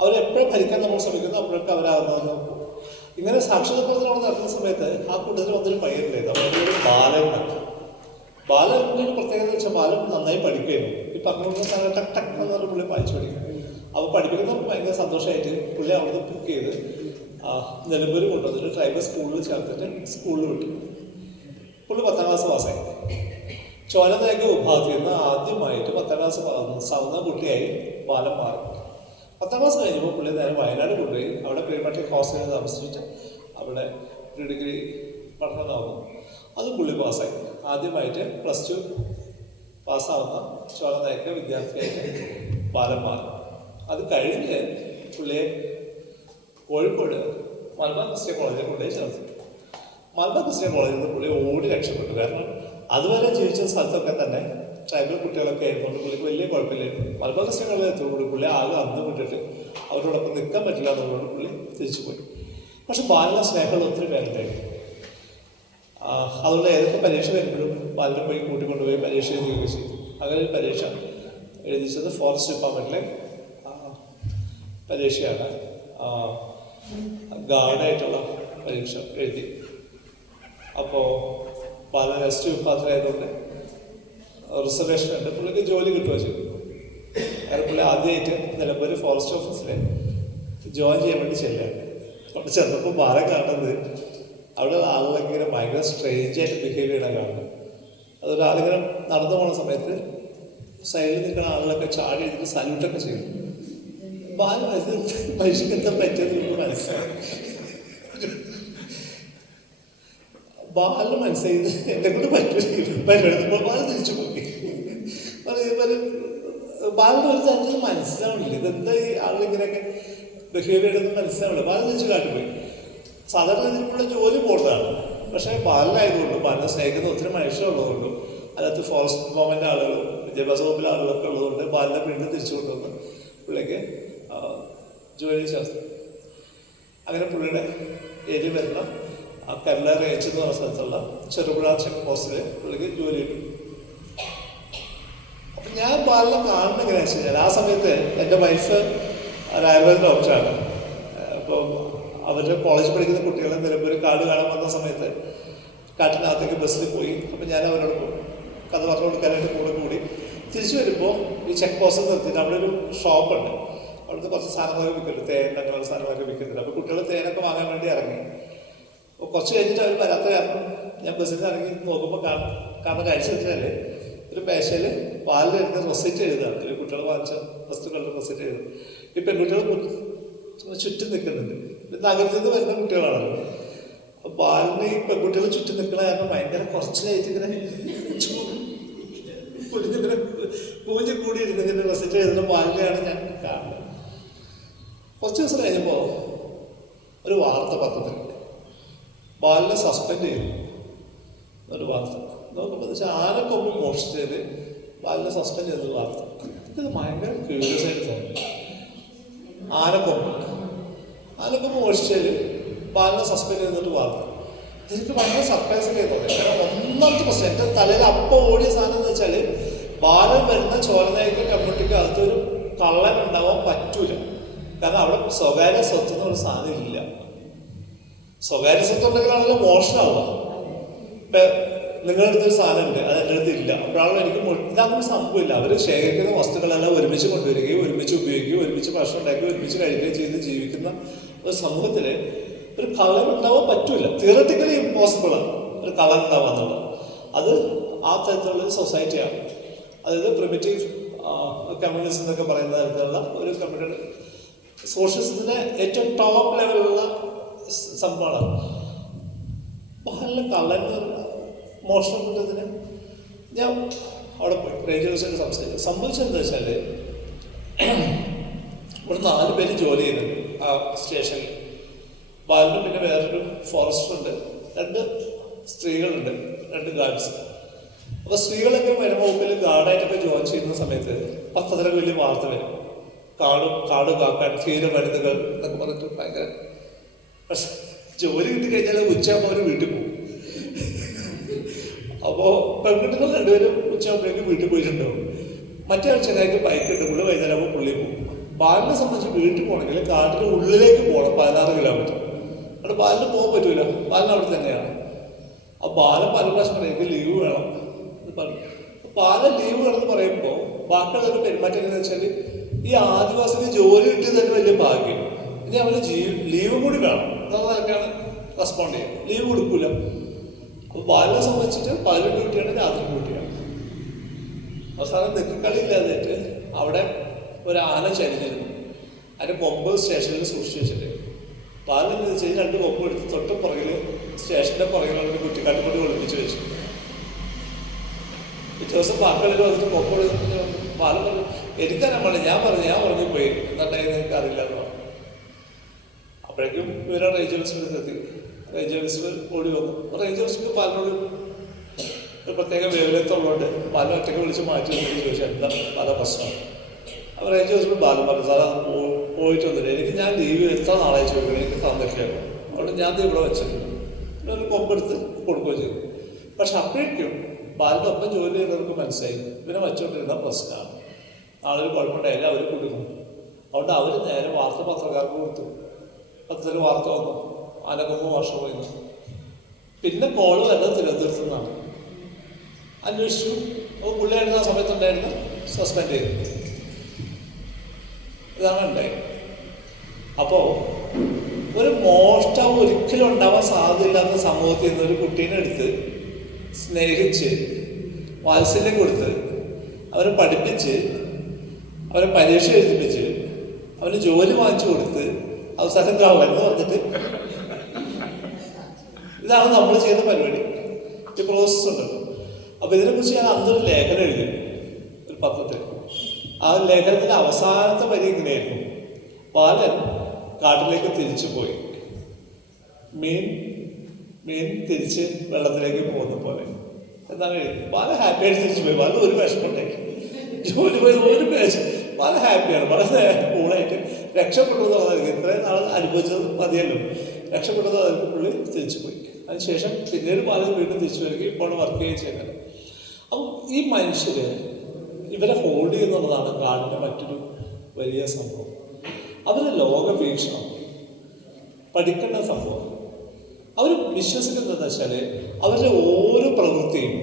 അവരെപ്പോഴും ഭരിക്കാൻ നമ്മൾ ശ്രമിക്കുന്നു, അപ്പോഴൊക്കെ അവരാകുന്നതെന്ന് നോക്കും. ഇങ്ങനെ സാക്ഷരതാ പ്രവർത്തനം നടത്തുന്ന സമയത്ത് ആ കൂട്ടത്തിൽ വന്നൊരു പയ്യനുണ്ടായിരുന്നു. അവരുടെ ബാലൻ. ബാലൻ്റെ ഒരു പ്രത്യേകത എന്ന് വെച്ചാൽ ബാലൻ നന്നായി പഠിക്കുകയായിരുന്നു. ഈ പറഞ്ഞുകൊടുക്കുന്ന സാധനം ടക്ക് ടക്ക് എന്ന് പറഞ്ഞ പുള്ളി വായിച്ചു പഠിക്കും. അപ്പോൾ പഠിപ്പിക്കുന്നവർക്ക് ഭയങ്കര സന്തോഷമായിട്ട് പുള്ളി അവിടുന്ന് പിക്ക് ചെയ്ത് നിലമ്പൂർ കൊണ്ടുവന്നിട്ട് ട്രൈബൽ സ്കൂളിൽ ചേർത്തിട്ട് സ്കൂളിൽ വിട്ടു. പുള്ളി 10ാം ക്ലാസ് പാസ്സായി. ചോലനായക വിഭാഗത്തിൽ നിന്ന് ആദ്യമായിട്ട് 10ാം ക്ലാസ് സാവുന്ന കുട്ടിയായി ബാലൻ മാറി. 10ാം ക്ലാസ് കഴിഞ്ഞപ്പോൾ പുള്ളി നേരെ വയനാട് കൊണ്ടുപോയി അവിടെ പ്രീമാട്രിക് ഹോസ്റ്റലിൽ താമസിച്ചിട്ട് അവിടെ പ്രീ ഡിഗ്രി പഠനം നടന്നു. അതും പുള്ളി പാസ്സായി. ആദ്യമായിട്ട് +2 പാസ്സാവുന്ന ചോലനായക വിദ്യാർത്ഥിയായിട്ട് ബാലൻ മാറി. അത് കഴിഞ്ഞ് പുള്ളിയെ കോഴിക്കോട് മലബാർ ക്രിസ്ത്യൻ കോളേജിൽ കൊണ്ടുപോയി ചേർത്തു. മലബാർ ക്രിസ്ത്യൻ കോളേജിൽ നിന്ന് പുള്ളി ഓടി രക്ഷപ്പെട്ടു. കാരണം അതുവരെ ജീവിച്ച സ്ഥലത്തൊക്കെ തന്നെ ട്രൈബൽ കുട്ടികളൊക്കെ ആയിരുന്നുകൊണ്ട് പുള്ളിക്ക് വലിയ കുഴപ്പമില്ലായിരുന്നു. മലബാർ ക്രിസ്ത്യൻ കോളേജിൽ എത്തുമ്പോൾ പുള്ളി ആകെ അന്ന് വിട്ടിട്ട് അവരോടൊപ്പം നിൽക്കാൻ പറ്റില്ല എന്നുള്ളത് പുള്ളി തിരിച്ചു പോയി. പക്ഷെ ബാലിനെ സ്നേഹമുള്ള ഒത്തിരി പേരുണ്ടായിരുന്നു. അതുകൊണ്ട് ഏതൊക്കെ പരീക്ഷ വരുമ്പോഴും ബാലിനെ പോയി കൂട്ടിക്കൊണ്ടുപോയി പരീക്ഷ എഴുതുകയൊക്കെ ചെയ്തു. അങ്ങനെ ഒരു പരീക്ഷ എഴുതിച്ചത് ഫോറസ്റ്റ് ഡിപ്പാർട്ട്മെൻറ്റിലെ പരീക്ഷയാണ്. ഗാർഡായിട്ടുള്ള പരീക്ഷ എഴുതി. അപ്പോൾ ബാലൻ ST വിഭാഗത്തിലായതുകൊണ്ട് റിസർവേഷൻ ഉണ്ട്, പുള്ളിക്ക് ജോലി കിട്ടുകയോ ചെയ്തു. കാരണം പുള്ളി ആദ്യമായിട്ട് നിലമ്പൂർ ഫോറസ്റ്റ് ഓഫീസിൽ ജോയിൻ ചെയ്യാൻ വേണ്ടി ചെല്ലുകയാണ്. അവിടെ ചെന്നപ്പോൾ ബാലൻ കാണുന്നത് അവിടെ ആളുകളൊക്കെ ഇങ്ങനെ ഭയങ്കര സ്ട്രേഞ്ചായിട്ട് ബിഹേവ് ചെയ്യണം കാണുന്നത്. അതൊരാളിങ്ങനെ നടന്നു പോകുന്ന സമയത്ത് സൈഡിൽ നിൽക്കുന്ന ആളുകളൊക്കെ ചാടി എടുത്ത് സല്യൂട്ടൊക്കെ ചെയ്യും. ബാലൻ മനുഷ്യക്ക് എന്താ പറ്റിയെന്ന് നമുക്ക് മനസ്സിലായി. ബാലിന് മനസ്സിലായത് എന്നെ കൊണ്ട് പറ്റില്ല. ബാലൻ തിരിച്ചു പോയി. ബാലിന് ഒരു തരത്തിൽ മനസ്സിലാവണില്ല, ഇതെന്താ ഈ ആളിങ്ങനെയൊക്കെ ബിഹേവ് ചെയ്യണമെന്ന് മനസ്സിലാവില്ല. ബാലൻ തിരിച്ചു കാട്ടിപ്പോയി. സാധാരണ ഇതിനുള്ള ജോലി പോകുന്നതാണ്. പക്ഷേ ബാലനായതുകൊണ്ട് ബാലിനെ സ്നേഹിക്കുന്ന ഒത്തിരി മനുഷ്യരുള്ളതുകൊണ്ടും അതിനകത്ത് ഫോറസ്റ്റ് ഡിപ്പാർട്ട്മെൻറ്റ് ആളുകളും വിദ്യാഭ്യാസ വകുപ്പിലെ ആളുകളൊക്കെ ഉള്ളതുകൊണ്ട് ബാലിനെ വീണ്ടും തിരിച്ചു കൊണ്ടുവന്ന് പുള്ളിക്ക് ജോലി ചേർത്തു. അങ്ങനെ പുള്ളിയുടെ ഏരിയ വരുന്ന കരല റേഞ്ച് എന്ന് പറഞ്ഞ സ്ഥലത്തുള്ള ചെറുപുഴ ചെക്ക് പോസ്റ്റിൽ പുള്ളിക്ക് ജോലി കിട്ടും. അപ്പം ഞാൻ ബാലിനെ കാണുന്നത് എങ്ങനെയാണെന്ന് വെച്ച് കഴിഞ്ഞാൽ, ആ സമയത്ത് എൻ്റെ വൈഫ് ഒരു ആയുർവേദ ഡോക്ടറാണ്. അപ്പോൾ അവരുടെ കോളേജിൽ പഠിക്കുന്ന കുട്ടികളെ നിലമ്പൂർ കാട് കാണാൻ വന്ന സമയത്ത് കാട്ടിനകത്തേക്ക് ബസ്സിൽ പോയി. അപ്പം ഞാൻ അവരോട് കഥ പറഞ്ഞു കൊടുക്കാനായിട്ട് കൂടി തിരിച്ചു വരുമ്പോൾ ഈ ചെക്ക് പോസ്റ്റ് നിർത്തിയിട്ട് അവിടെ ഒരു ഷോപ്പുണ്ട്. അവിടുത്തെ കുറച്ച് സാധനങ്ങളൊക്കെ വിൽക്കുന്നുണ്ട്, തേൻ അങ്ങനെയുള്ള സാധനങ്ങളൊക്കെ വിൽക്കുന്നുണ്ട്. അപ്പോൾ കുട്ടികൾ തേനൊക്കെ വാങ്ങാൻ വേണ്ടി ഇറങ്ങി. അപ്പോൾ കുറച്ച് കഴിഞ്ഞിട്ട് അവർ വരാത്ത കാരണം ഞാൻ ബസ്സിൽ നിന്ന് ഇറങ്ങി നോക്കുമ്പോൾ കാണുന്ന കാഴ്ച വെച്ചാൽ ഒരു പേശയിൽ പാലിലെടുത്ത് റെസിറ്റ് എഴുതുകയാണ്. ഒരു കുട്ടികൾ വാങ്ങിച്ച വസ്തുക്കളുടെ റെസിറ്റ് എഴുതും. ഈ പെൺകുട്ടികൾ ചുറ്റും നിൽക്കുന്നുണ്ട്. നഗരത്തിൽ നിന്ന് വരുന്ന കുട്ടികളാണല്ലോ. അപ്പോൾ പാലിന് ഈ പെൺകുട്ടികൾ ചുറ്റും നിൽക്കുന്ന കാരണം ഭയങ്കര കുറച്ചിലായിട്ട് ഇങ്ങനെ കുഞ്ഞിങ്ങനെ പൂഞ്ഞ് കൂടിയിരുന്ന് ഇങ്ങനെ റെസിറ്റ് എഴുതുന്ന പാലിനെയാണ് ഞാൻ കാണുന്നത്. കുറച്ച് ദിവസം കഴിഞ്ഞപ്പോൾ ഒരു വാർത്ത പത്രത്തിൽ ബാലിനെ സസ്പെൻഡ് ചെയ്തു ഒരു വാർത്ത നോക്കുമ്പോൾ വെച്ചാൽ ആനക്കൊമ്പ് മോഷ്ടിച്ചത് ബാലിനെ സസ്പെൻഡ് ചെയ്തൊരു വാർത്ത. ഇത് ഭയങ്കര ക്യൂരിയസ് ആയിട്ട് തോന്നി. ആനക്കൊമ്പ് മോഷ്ടിച്ചതിൽ ബാലിനെ സസ്പെൻഡ് ചെയ്തൊരു വാർത്ത എനിക്ക് ഭയങ്കര സർപ്രൈസ് ഒക്കെ തോന്നി. കാരണം ഒന്നാമത്തെ പ്രശ്നം എൻ്റെ തലയിൽ അപ്പം ഓടിയ സാധനം എന്ന് വെച്ചാൽ ബാലൻ വരുന്ന ചോരനായിക കമ്മ്യൂണിറ്റിക്ക് അകത്തൊരു കള്ളൻ ഉണ്ടാവാൻ പറ്റൂല. കാരണം അവിടെ സ്വകാര്യ സ്വത്ത് എന്നൊരു സാധനം ഇല്ല. സ്വകാര്യ സ്വത്ത് ഉണ്ടെങ്കിലാണല്ലോ മോഷണമാവുക. നിങ്ങളുടെ അടുത്തൊരു സാധനം ഉണ്ട്, അത് എൻ്റെ അടുത്ത് ഇല്ല. അപ്പോഴാണ് എനിക്ക് ഇതങ്ങനെ സംഭവമില്ല. അവർ ശേഖരിക്കുന്ന വസ്തുക്കളെല്ലാം ഒരുമിച്ച് കൊണ്ടുവരികയും ഒരുമിച്ച് ഉപയോഗിക്കുകയും ഒരുമിച്ച് ഭക്ഷണം ഉണ്ടാക്കുകയും ഒരുമിച്ച് കഴിക്കുകയും ചെയ്ത് ജീവിക്കുന്ന ഒരു സമൂഹത്തിൽ ഒരു കളർ ഉണ്ടാവാൻ പറ്റൂല. തിയററ്റിക്കലി ഇമ്പോസിബിളാണ് ഒരു കളർ ഉണ്ടാവുക എന്നുള്ളത്. അത് ആ തരത്തിലുള്ളൊരു സൊസൈറ്റിയാണ്. അതായത് പ്രിമിറ്റീവ് കമ്മ്യൂണിസം എന്നൊക്കെ പറയുന്ന തരത്തിലുള്ള ഒരു കമ്മ്യൂണിറ്റി സോഷ്യലിസത്തിൻ്റെ ഏറ്റവും ടോപ്പ് ലെവലിലുള്ള സംഭവമാണ്. നല്ല കള്ളന് മോഷണം കിട്ടുന്നതിന് ഞാൻ അവിടെ പോയി റേഞ്ചേഴ്സിൻ്റെ സംസാരിച്ചു. സംഭവിച്ചതെന്ന് വെച്ചാൽ ഇവിടെ 4 പേര് ജോലി ചെയ്യുന്നുണ്ട് ആ സ്റ്റേഷനിൽ. ബാലിനും പിന്നെ വേറൊരു ഫോറസ്റ്ററുണ്ട്, 2 സ്ത്രീകളുണ്ട്, 2 ഗാർഡ്സ്. അപ്പോൾ സ്ത്രീകളൊക്കെ വനംവകുപ്പിൽ ഗാർഡായിട്ടൊക്കെ ജോയിൻ ചെയ്യുന്ന സമയത്ത് പത്രത്തിലൊക്കെ വലിയ വാർത്ത വരും. കാട് കാക്കാൻ ക്ഷീര വനിതകൾ എന്നൊക്കെ പറഞ്ഞിട്ട് ഭയങ്കര. പക്ഷെ ജോലി കിട്ടിക്കഴിഞ്ഞാൽ ഉച്ചയാകുമ്പോൾ അവർ വീട്ടിൽ പോകും. അപ്പോൾ പെൺകുട്ടികൾ 2 പേരും ഉച്ചയാകുമ്പോഴേക്കും വീട്ടിൽ പോയിട്ടുണ്ടാവും. മറ്റേ ആഴ്ചക്കാർക്ക് ബൈക്കുണ്ട്, പുള്ളി വൈകുന്നേരമാകുമ്പോൾ പുള്ളി പോകും. ബാലിനെ സംബന്ധിച്ച് വീട്ടിൽ പോകണമെങ്കിൽ കാട്ടിൻ്റെ ഉള്ളിലേക്ക് പോകണം, 16 കിലോമീറ്റർ. അവിടെ ബാലിന് പോകാൻ പറ്റൂല, ബാലിന് അവിടെ തന്നെയാണ്. ആ ബാലൻ പല പ്രാവശ്യം എനിക്ക് ലീവ് വേണം എന്ന് പറഞ്ഞു. ബാലൻ ലീവ് വേണമെന്ന് പറയുമ്പോൾ ബാക്കിയുള്ളവരുടെ പെരുമാറ്റം എങ്ങനെയാണെന്ന് വെച്ചാൽ ഈ ആദിവാസിക്ക് ജോലി കിട്ടിയത് തന്നെ വലിയ ഭാഗ്യം. ഇനി അവന് ലീവ് കൂടി വേണം എന്നതൊക്കെയാണ് റെസ്പോണ്ട് ചെയ്യുക. ലീവ് കൊടുക്കൂല. അപ്പോൾ ബാലിനെ സംബന്ധിച്ചിട്ട് 18 ഡ്യൂട്ടിയാണ്, രാത്രി ഡ്യൂട്ടിയാണ്. അവസാനം നിൽക്കളി ഇല്ലാതായിട്ട് അവിടെ ഒരു ആന ചരിഞ്ഞിരുന്നു. അതിൻ്റെ കൊമ്പ് സ്റ്റേഷനിൽ സൂക്ഷിച്ചു വെച്ചിട്ട് ബാലിനെന്ന് വെച്ചാൽ 2 കൊമ്പ് എടുത്ത് തൊട്ട് പുറകിൽ സ്റ്റേഷൻ്റെ പുറകിലുള്ള ഒരു കുറ്റിക്കാട്ടിൽ കൊണ്ട് ഒളിപ്പിച്ച് വെച്ചു. പിറ്റേ ദിവസം ബാക്കികളിൽ വന്നിട്ട് കൊമ്പ് ബാലൻ പറഞ്ഞു എനിക്കറിയാൻ പാടില്ല, ഞാൻ പറഞ്ഞു പോയി എന്നുണ്ടായിരുന്നു, എനിക്ക് അറിയില്ല എന്ന് പറഞ്ഞു. അപ്പോഴേക്കും ഇവരെ റേഞ്ച് ഓഫീസിൽ എത്തി. റേഞ്ച് ഓഫീസിൽ ഓടി വന്നു. റേഞ്ച് ഓഫീസിൽ ബാലിനോട് ഒരു പ്രത്യേക വേവലത്തുള്ളതുകൊണ്ട് ബാലൻ ഒറ്റയ്ക്ക് വിളിച്ച് മാറ്റി ചോദിച്ചാൽ എന്താ പല പ്രശ്നമാണ്. അപ്പോൾ റേഞ്ച് ഓഫീസിൽ ബാലൻ പറഞ്ഞു സാറേ പോയിട്ടൊന്നുമില്ല, എനിക്ക് ഞാൻ ലീവ് എത്ര നാളായി ചോദിക്കണം, എനിക്ക് തന്നിട്ടില്ല. അതുകൊണ്ട് ഞാൻ ഇവിടെ വെച്ചിട്ടുണ്ട്. പിന്നെ ഒരു കൊമ്പെടുത്ത് കൊടുക്കുകയും ചെയ്തു. പക്ഷെ അപ്പോഴേക്കും ബാലിൻ്റെ ഒപ്പം ജോലി ചെയ്യുന്നവർക്ക് മനസ്സിലായി ഇവനെ വെച്ചുകൊണ്ടിരുന്ന പ്രശ്നമാണ്, നാളൊരു കുഴപ്പമുണ്ടായില്ല, അവർ കൊടുക്കും. അതുകൊണ്ട് അവർ നേരെ പത്രക്കാർക്ക് കൊടുത്തു. പത്രത്തിൽ വാർത്ത വന്നു, ആനക്കൊമ്പ് വർഷം പോയിരുന്നു. പിന്നെ കോള് വരുന്നത് തിരുവനന്തപുരത്തു നിന്നാണ്. അന്വേഷിച്ചു. അപ്പോൾ പുള്ളിയായിരുന്നു ആ സമയത്തുണ്ടായിരുന്നു, സസ്പെൻഡ് ചെയ്തു. ഇതാണ് ഉണ്ടായത്. അപ്പോൾ ഒരു മോഷ്ടം ഒരിക്കലും ഉണ്ടാവാൻ സാധ്യതയില്ലാത്ത സമൂഹത്തിൽ നിന്ന് ഒരു കുട്ടീനെ എടുത്ത് സ്നേഹിച്ച് വാത്സല്യം കൊടുത്ത് അവരെ പഠിപ്പിച്ച് അവരെ പരീക്ഷ എഴുതിപ്പിച്ച് അവന് ജോലി വാങ്ങിച്ചു കൊടുത്ത് അവസാനം കളവെന്ന് പറഞ്ഞിട്ട് ഇതാണ് നമ്മൾ ചെയ്യുന്ന പരിപാടി. ഈ പ്രോസസ് ഉണ്ടല്ലോ. അപ്പോൾ ഇതിനെക്കുറിച്ച് ഞാൻ അന്നൊരു ലേഖനം എഴുതി ഒരു പത്രത്തിൽ. ആ ലേഖനത്തിൻ്റെ അവസാനത്തെ വരി ഇങ്ങനെയായിരുന്നു: ബാലൻ കാട്ടിലേക്ക് തിരിച്ചു പോയി, മീൻ തിരിച്ച് വെള്ളത്തിലേക്ക് പോകുന്ന പോലെ എന്നാണ് എഴുതി. വളരെ ഹാപ്പിയായിട്ട് തിരിച്ചു പോയി. വളരെ ഒരു വിഷമമുണ്ടായി, ജോലി പോയി ഒരു പേശം വളരെ ഹാപ്പിയാണ്, വളരെ കൂളായിട്ട് രക്ഷപ്പെട്ടു എന്നുള്ളതായിരിക്കും. ഇത്രയും നാൾ അനുഭവിച്ചത് മതിയല്ലോ, രക്ഷപ്പെട്ടത് അതിന് പുള്ളി തിരിച്ചു പോയി. അതിനുശേഷം പിന്നീട് ബാലൻ വീണ്ടും തിരിച്ചു വരികയും ഇപ്പോൾ വർക്ക് ചെയ്യുന്നത്. അപ്പം ഈ മനുഷ്യർ ഇവരെ ഹോൾഡ് ചെയ്യുന്നുള്ളതാണ് കാടിൻ്റെ മറ്റൊരു വലിയ സംഭവം. അവരുടെ ലോകവീക്ഷണം പഠിക്കേണ്ട സംഭവം. അവർ വിശ്വസിക്കുന്നതെന്ന് വെച്ചാൽ അവരുടെ ഓരോ പ്രവൃത്തിയും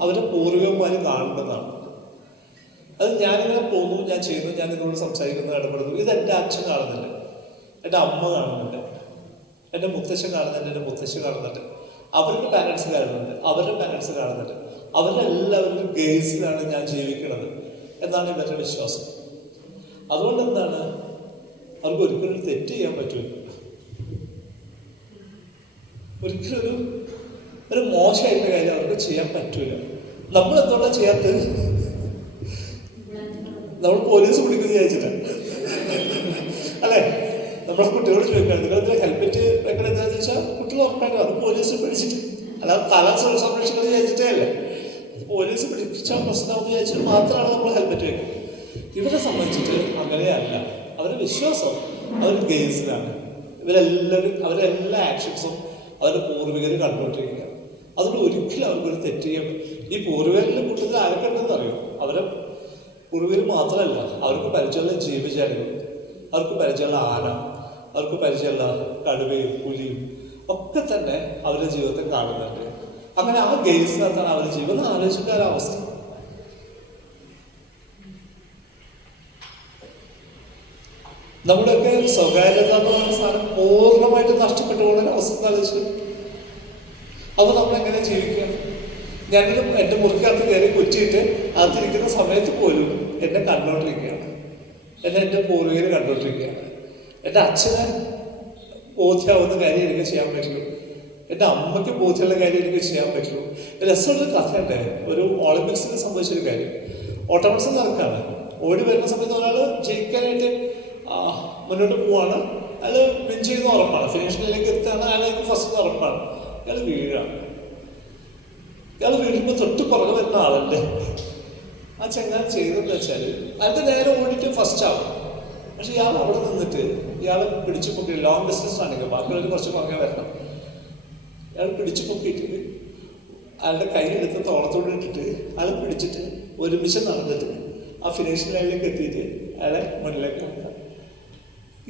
അവരുടെ പൂർവികന്മാർ കാണേണ്ടതാണ്. അത് ഞാനിങ്ങനെ പോകുന്നു, ഞാൻ ചെയ്യുന്നു, ഞാൻ നിങ്ങളോട് സംസാരിക്കുന്നു, ഇടപെടുന്നു, ഇത് എൻ്റെ അച്ഛൻ കാണുന്നുണ്ട്, എൻ്റെ അമ്മ കാണുന്നുണ്ട്, എൻ്റെ മുത്തശ്ശൻ കാണുന്നുണ്ട്, എൻ്റെ മുത്തശ്ശി കാണുന്നുണ്ട്, അവരുടെ പാരൻസ് കാണുന്നുണ്ട്, അവരുടെ പാരൻസ് കാണുന്നുണ്ട്. അവരുടെ എല്ലാവരും ഗേസിലാണ് ഞാൻ ജീവിക്കുന്നത് എന്നാണ് ഇവരുടെ വിശ്വാസം. അതുകൊണ്ട് എന്താണ്, അവർക്ക് ഒരിക്കലും തെറ്റ് ചെയ്യാൻ പറ്റില്ല, ഒരിക്കലും ഒരു മോശമായിട്ടുള്ള കാര്യം അവർക്ക് ചെയ്യാൻ പറ്റൂല. നമ്മൾ എന്തുകൊണ്ടാണ് ചെയ്യാത്തത്? നമ്മൾ പോലീസ് പിടിക്കുന്നത് വിചാരിച്ചില്ല അല്ലേ? നമ്മളെ കുട്ടികളോട് ചോദിക്കണം, നിങ്ങളെന്താ ഹെൽമെറ്റ് വെക്കണം എന്താണെന്ന് ചോദിച്ചാൽ കുട്ടികൾ ഉറപ്പായിട്ടും അത് പോലീസ് പിടിച്ചിട്ട്, അല്ലാതെ തല സംരക്ഷിക്കുന്നത് വിചാരിച്ചിട്ടേ അല്ല, പോലീസ് പിടിച്ചാൽ പ്രശ്നമാണെന്ന് വിചാരിച്ചിട്ട് മാത്രമാണ് നമ്മൾ ഹെൽമെറ്റ് വെക്കുന്നത്. ഇവരെ സംബന്ധിച്ചിട്ട് അങ്ങനെയല്ല. അവരുടെ വിശ്വാസം അവർ ഗെയിംസിലാണ്. ഇവരെല്ലാവരും അവരുടെ എല്ലാ ആക്ഷൻസും അവരുടെ പൂർവികർ കണ്ടുകൊണ്ടിരിക്കുക. അതുകൊണ്ട് ഒരിക്കലും അവർക്കൊരു തെറ്റ് ചെയ്യാൻ. ഈ പൂർവികരിലെ കൂട്ടത്തിൽ ആരൊക്കെ ഉണ്ടെന്ന് അറിയും. അവരെ പൂർവികർ മാത്രമല്ല, അവർക്ക് പരിചയമുള്ള ജീവജാലങ്ങൾ, അവർക്ക് പരിചയമുള്ള ആന, അവർക്ക് പരിചയമുള്ള കടുവയും പുലിയും ഒക്കെ തന്നെ അവരുടെ ജീവിതത്തിൽ കാണുന്നുണ്ട്. അങ്ങനെ ആ ഗെയിംസിനകത്താണ് അവർ ജീവിതം. ആലോചിക്കാര അവസ്ഥ. നമ്മുടെയൊക്കെ സ്വകാര്യത എന്ന് പറയുന്ന സാധനം പൂർണ്ണമായിട്ട് നഷ്ടപ്പെട്ടു പോകുന്ന അവസ്ഥ ആലോചിച്ചു. അപ്പോൾ നമ്മളെങ്ങനെ ജീവിക്കുക? ഞാനൊരു എൻ്റെ മുറിക്കകത്ത് കയറി കുറ്റിയിട്ട് അതിരിക്കുന്ന സമയത്ത് പോലും എന്നെ കണ്ടുകൊണ്ടിരിക്കുകയാണ്. എൻ്റെ പൂർവികർ കണ്ടുകൊണ്ടിരിക്കുകയാണ്. എൻ്റെ അച്ഛനെ ബോധ്യമാവുന്ന കാര്യം എനിക്ക് ചെയ്യാൻ പറ്റുള്ളൂ. എൻ്റെ അമ്മയ്ക്ക് ബോധ്യമുള്ള കാര്യം എനിക്ക് ചെയ്യാൻ പറ്റുള്ളൂ. രസമുള്ളൊരു കഥയുണ്ട്. ഒരു ഒളിമ്പിക്സിന് സംഭവിച്ചൊരു കാര്യം. ഓട്ടോമത്സരം നടക്കുകയാണ്. ഓടി വരുന്ന സമയത്ത് ഒരാൾ ജയിക്കാനായിട്ട് മുന്നോട്ട് പോവാണ്. അയാൾ വിൻ ചെയ്യുന്ന ഉറപ്പാണ്. ഫിനിഷിലേക്ക് എത്തുകയാണ്. അയാൾക്ക് ഫസ്റ്റ് ഉറപ്പാണ്. ഇയാൾ വീഴാണ്. ഇയാൾ വീഴുമ്പോൾ തൊട്ട് പുറകെ വരുന്ന ആളല്ലേ. ആ ചെങ്ങാൻ ചെയ്തതെന്ന് വെച്ചാൽ അയാൾക്ക് നേരെ ഓടിയിട്ട് ഫസ്റ്റ് ആവും. പക്ഷെ ഇയാൾ അവിടെ നിന്നിട്ട് ഇയാൾ പിടിച്ചു പൊക്കി, ലോങ് ഡിസ്റ്റൻസ് ആണെങ്കിൽ ബാക്കിയുള്ളവർ കുറച്ച് പുറകെ വരണം. അയാൾ പിടിച്ചു പൊക്കിയിട്ട് അയാളുടെ കയ്യിലെടുത്ത് തോളത്തോട് ഇട്ടിട്ട് അയാൾ പിടിച്ചിട്ട് ഒരുമിച്ച് നടന്നിട്ട് ആ ഫിനിഷിംഗ് ലൈനിലേക്ക് എത്തിയിട്ട് അയാളെ മുന്നിലേക്ക് നടക്കാം.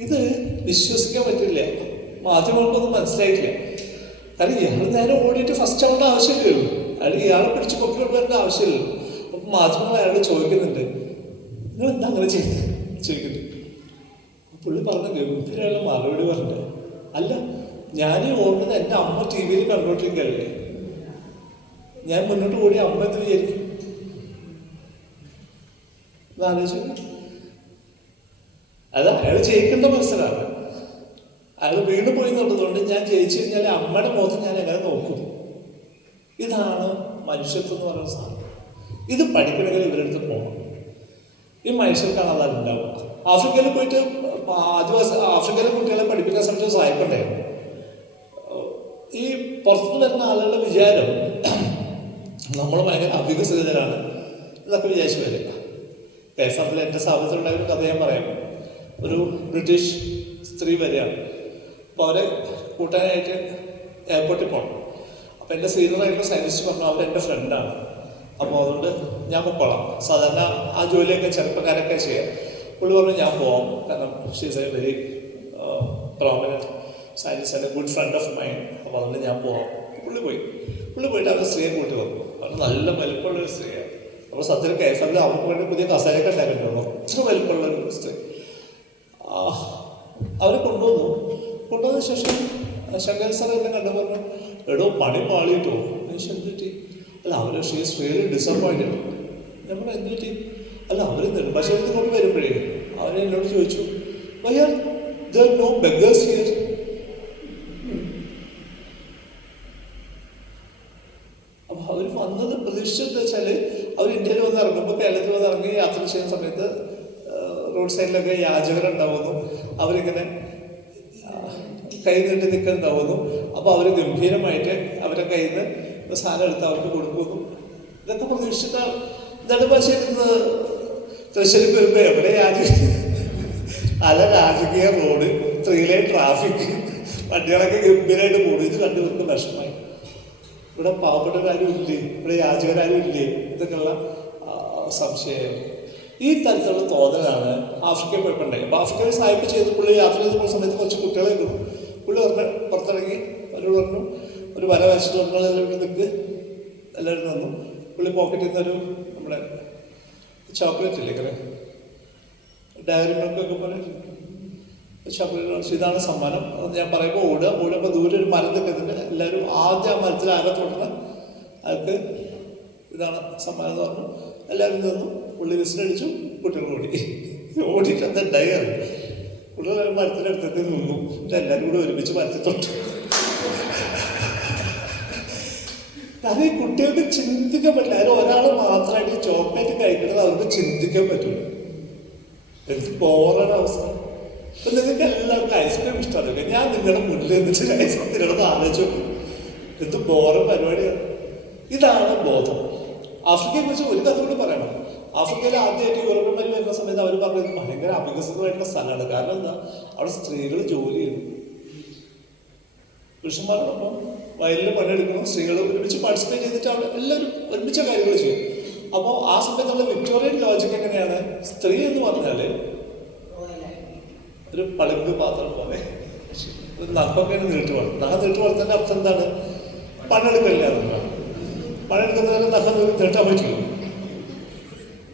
ഇത് വിശ്വസിക്കാൻ പറ്റില്ല. മാധ്യമങ്ങൾക്കൊന്നും മനസ്സിലായിട്ടില്ല. കാരണം ഇയാൾ നേരെ ഓടിയിട്ട് ഫസ്റ്റ് ആവേണ്ട ആവശ്യമില്ലല്ലോ. അയാൾ ഇയാളെ പിടിച്ച് പൊക്കിക്കൊണ്ട് വരേണ്ട ആവശ്യമില്ലല്ലോ. അപ്പം മാധ്യമങ്ങൾ അയാളോട് ചോദിക്കുന്നുണ്ട്, നിങ്ങൾ എന്താ അങ്ങനെ ചെയ്ത് ചോദിക്കുന്നുണ്ട്. പുള്ളി പറഞ്ഞ ഗംഭീരമുള്ള മറുപടി പറഞ്ഞത്, അല്ല ഞാൻ ഓടുന്നത് എൻ്റെ അമ്മ ടി വിയിൽ കണ്ടുകൊണ്ടിരിക്കുകയല്ലേ, ഞാൻ മുന്നോട്ട് ഓടി അമ്മ എന്ത് വിചാരിക്കും? ആലോചിച്ചു. അത് അയാൾ ജയിക്കേണ്ട മത്സരമാണ്. അയാൾ വീണ് പോയി എന്നുള്ളതുകൊണ്ട് ഞാൻ ജയിച്ചു കഴിഞ്ഞാൽ അമ്മയുടെ മുഖത്ത് ഞാൻ എങ്ങനെ നോക്കും? ഇതാണ് മനുഷ്യത്വം എന്ന് പറയുന്ന സാധനം. ഇത് പഠിക്കണമെങ്കിൽ ഇവരെടുത്ത് പോകണം. ഈ മനുഷ്യർക്കാണ് അതാണ് ഉണ്ടാവുക. ആഫ്രിക്കയിൽ പോയിട്ട് ആഫ്രിക്കയിലെ കുട്ടികളെ പഠിപ്പിക്കാൻ ശ്രമിച്ച സായിപ്പുണ്ടായിരുന്നു. ഈ പുറത്തുനിന്ന് വരുന്ന ആളുകളുടെ വിചാരം നമ്മൾ ഭയങ്കര അവികസിതരാണ് എന്നൊക്കെ വിചാരിച്ചു വരിക. കേരളത്തിൽ എൻ്റെ സ്ഥാപനത്തിലുണ്ടായ ഒരു കഥ ഞാൻ പറയാം. ഒരു ബ്രിട്ടീഷ് സ്ത്രീ വരികയാണ്. അപ്പോൾ അവരെ കൂട്ടാനായിട്ട് എയർപോർട്ടിൽ പോകണം. അപ്പോൾ എൻ്റെ സീനിയറായിട്ടുള്ള സയൻറ്റിസ്റ്റ് പറഞ്ഞു അവരെൻ്റെ ഫ്രണ്ടാണ്, അപ്പോൾ അതുകൊണ്ട് ഞാൻ പൊക്കോളാം. സാധാരണ ആ ജോലിയൊക്കെ ചെറുപ്പക്കാരൊക്കെ ചെയ്യാം. പുള്ളി പറഞ്ഞു ഞാൻ പോവാം, കാരണം she's A very prominent scientist and A good friend of mind, അപ്പോൾ അതുകൊണ്ട് ഞാൻ പോവാം. പുള്ളി പോയിട്ട് അവരുടെ സ്ത്രീയെ കൂട്ടി വന്നു. അവർ നല്ല വലിപ്പമുള്ളൊരു സ്ത്രീയാണ്. അപ്പോൾ സത്യത്തിൽ കേരളത്തിൽ അവർക്ക് വേണ്ടി പുതിയ കസേരയൊക്കെ ഉണ്ടാക്കിയിട്ടുള്ളൂ. അത്ര വലിപ്പമുള്ളൊരു സ്ത്രീ. അവരെ കൊണ്ടുവന്ന ശേഷം ശങ്കർ സാർ എന്നെ കണ്ടു പറഞ്ഞു, എടോ പണി പാളിയിട്ടോ. എന്ത് പറ്റി? അല്ല അവർ ഷീസ് റിയലി ഡിസപ്പോയിൻറ്റഡ്. നമ്മൾ എന്ത് പറ്റി? അല്ല അവർ നെടുമ്പാശ്ശേരിയിൽ കൊണ്ട് വരുമ്പോഴേ അവരെന്നോട് ചോദിച്ചു, why are there no beggars here? അപ്പോൾ അവർ വന്നത് പ്രതീക്ഷിച്ചെന്ന് വെച്ചാൽ അവർ ഇന്ത്യയിൽ വന്ന് ഇറങ്ങുമ്പോൾ കേരളത്തിൽ വന്ന് ഇറങ്ങി യാത്ര ചെയ്യുന്ന സമയത്ത് റോഡ് സൈഡിലൊക്കെ യാചകരുണ്ടാവുന്നു. അവരിങ്ങനെ കൈ നീട്ടി നിൽക്കുന്നുണ്ടാവുന്നു. അപ്പോൾ അവർ ഗംഭീരമായിട്ട് അവരുടെ കയ്യിൽ നിന്ന് സാധനം എടുത്ത് അവർക്ക് കൊടുക്കുന്നു. ഇതൊക്കെ പ്രതീക്ഷിച്ചിട്ടാണ് നെടുമ്പാശ്ശേരിയിൽ നിന്ന് തൃശ്ശൂർക്ക് വരുമ്പോൾ എവിടെ അല്ല രാജകീയ റോഡ്, 3 ലൈൻ ട്രാഫിക്, വണ്ടികളൊക്കെ ഗംഭീരമായിട്ട് കൂടും. ഇത് കണ്ടുവർക്ക് വിഷമമായി. ഇവിടെ പാവപ്പെട്ടവരാരും ഇല്ലേ, ഇവിടെ യാചകരാരും ഇല്ലേ, ഇതൊക്കെയുള്ള സംശയം. ഈ തരത്തിലുള്ള തോന്നലാണ് ആഫ്രിക്കയിൽ പോയപ്പോണ്ടായി. അപ്പോൾ ആഫ്രിക്കയിൽ സായിപ്പ് ചെയ്ത് പുള്ളി യാത്ര ചെയ്ത് പോകുന്ന സമയത്ത് കുറച്ച് കുട്ടികളെ കിട്ടും. പുള്ളി പറഞ്ഞ് പുറത്തിറങ്ങി അവരോട് പറഞ്ഞു, ഒരു വര വരച്ചിട്ട് എല്ലാവരും നിൽക്ക്. എല്ലാവരും നിന്നു. പുള്ളി പോക്കറ്റിൽ നിന്നൊരു നമ്മുടെ ചോക്ലേറ്റ് ഇല്ലേ, ഇങ്ങനെ ഡയറി മിൽക്കൊക്കെ പോലെ ചോക്ലേറ്റ് മേടിച്ചു. ഇതാണ് സമ്മാനം. അത് ഞാൻ പറയുമ്പോൾ ഓടുമ്പോൾ ദൂരെ ഒരു മരം നിൽക്കുന്നുണ്ട്. എല്ലാവരും ആദ്യം ആ മരത്തിൽ ആരെ തുടർന്ന് അയാൾക്ക് ഇതാണ് സമ്മാനം എന്ന് പറഞ്ഞു. എല്ലാവരും നിന്നു. പുള്ളി വിസിലടിച്ചു. കുട്ടികൾ ഓടിയിട്ട് എന്താ ഡയറി കുട്ടികൾ മരത്തിൻ്റെ അടുത്തേക്ക് നിന്നു. എല്ലാവരും കൂടെ ഒരുമിച്ച് മരത്തിൽ തൊട്ടു. കാരണം ഈ കുട്ടികൾക്ക് ചിന്തിക്കാൻ പറ്റില്ല. അതിൽ ഒരാൾ മാത്രമായിട്ട് ചോക്ലേറ്റ് കഴിക്കുന്നത് അവർക്ക് ചിന്തിക്കാൻ പറ്റില്ല. എനിക്ക് ബോറാണ് അവസ്ഥ. അപ്പം നിങ്ങൾക്ക് എല്ലാവർക്കും ഐസ്ക്രീം ഇഷ്ടമാണ്. ഞാൻ നിങ്ങളുടെ മുന്നിൽ നിന്നിട്ട് ഐസ്ക്രീം നിങ്ങളത് ആലോചിച്ചു. എന്ത് ബോറും പരിപാടിയാണ്. ഇതാണ് ബോധം. ആഫ്രിക്കയെ കുറിച്ച് ഒരു കഥ കൂടി പറയണം. ആഫ്രിക്കയിൽ ആദ്യമായിട്ട് യൂറോപ്യന്മാർ വരുന്ന സമയത്ത് അവർ പറഞ്ഞത് ഭയങ്കര അവികസിതമായിട്ടുള്ള സ്ഥലമാണ്. കാരണം എന്താ, അവിടെ സ്ത്രീകൾ ജോലി ചെയ്യുന്നു. പുരുഷന്മാരോടൊപ്പം വയലിൽ പണിയെടുക്കണം. സ്ത്രീകൾ ഒരുമിച്ച് പാർട്ടിസിപ്പേറ്റ് ചെയ്തിട്ട് അവിടെ എല്ലാവരും ഒരുമിച്ച കാര്യങ്ങൾ ചെയ്യും. അപ്പോൾ ആ സമയത്തുള്ള വിക്ടോറിയൻ ലോജിക്ക് എങ്ങനെയാണ്? സ്ത്രീ എന്ന് പറഞ്ഞാൽ ഒരു പളുങ്ക് പാത്രം പോലെ ഒരു നഖമൊക്കെ നീട്ടി വളർത്തും. നഖം നീട്ടി വളർത്തേണ്ട അർത്ഥം എന്താണ്? പണിയെടുക്കില്ല എന്നുള്ളതാണ്. മഴ എടുക്കുന്നവരെ നഖം നീട്ടാൻ പറ്റില്ല.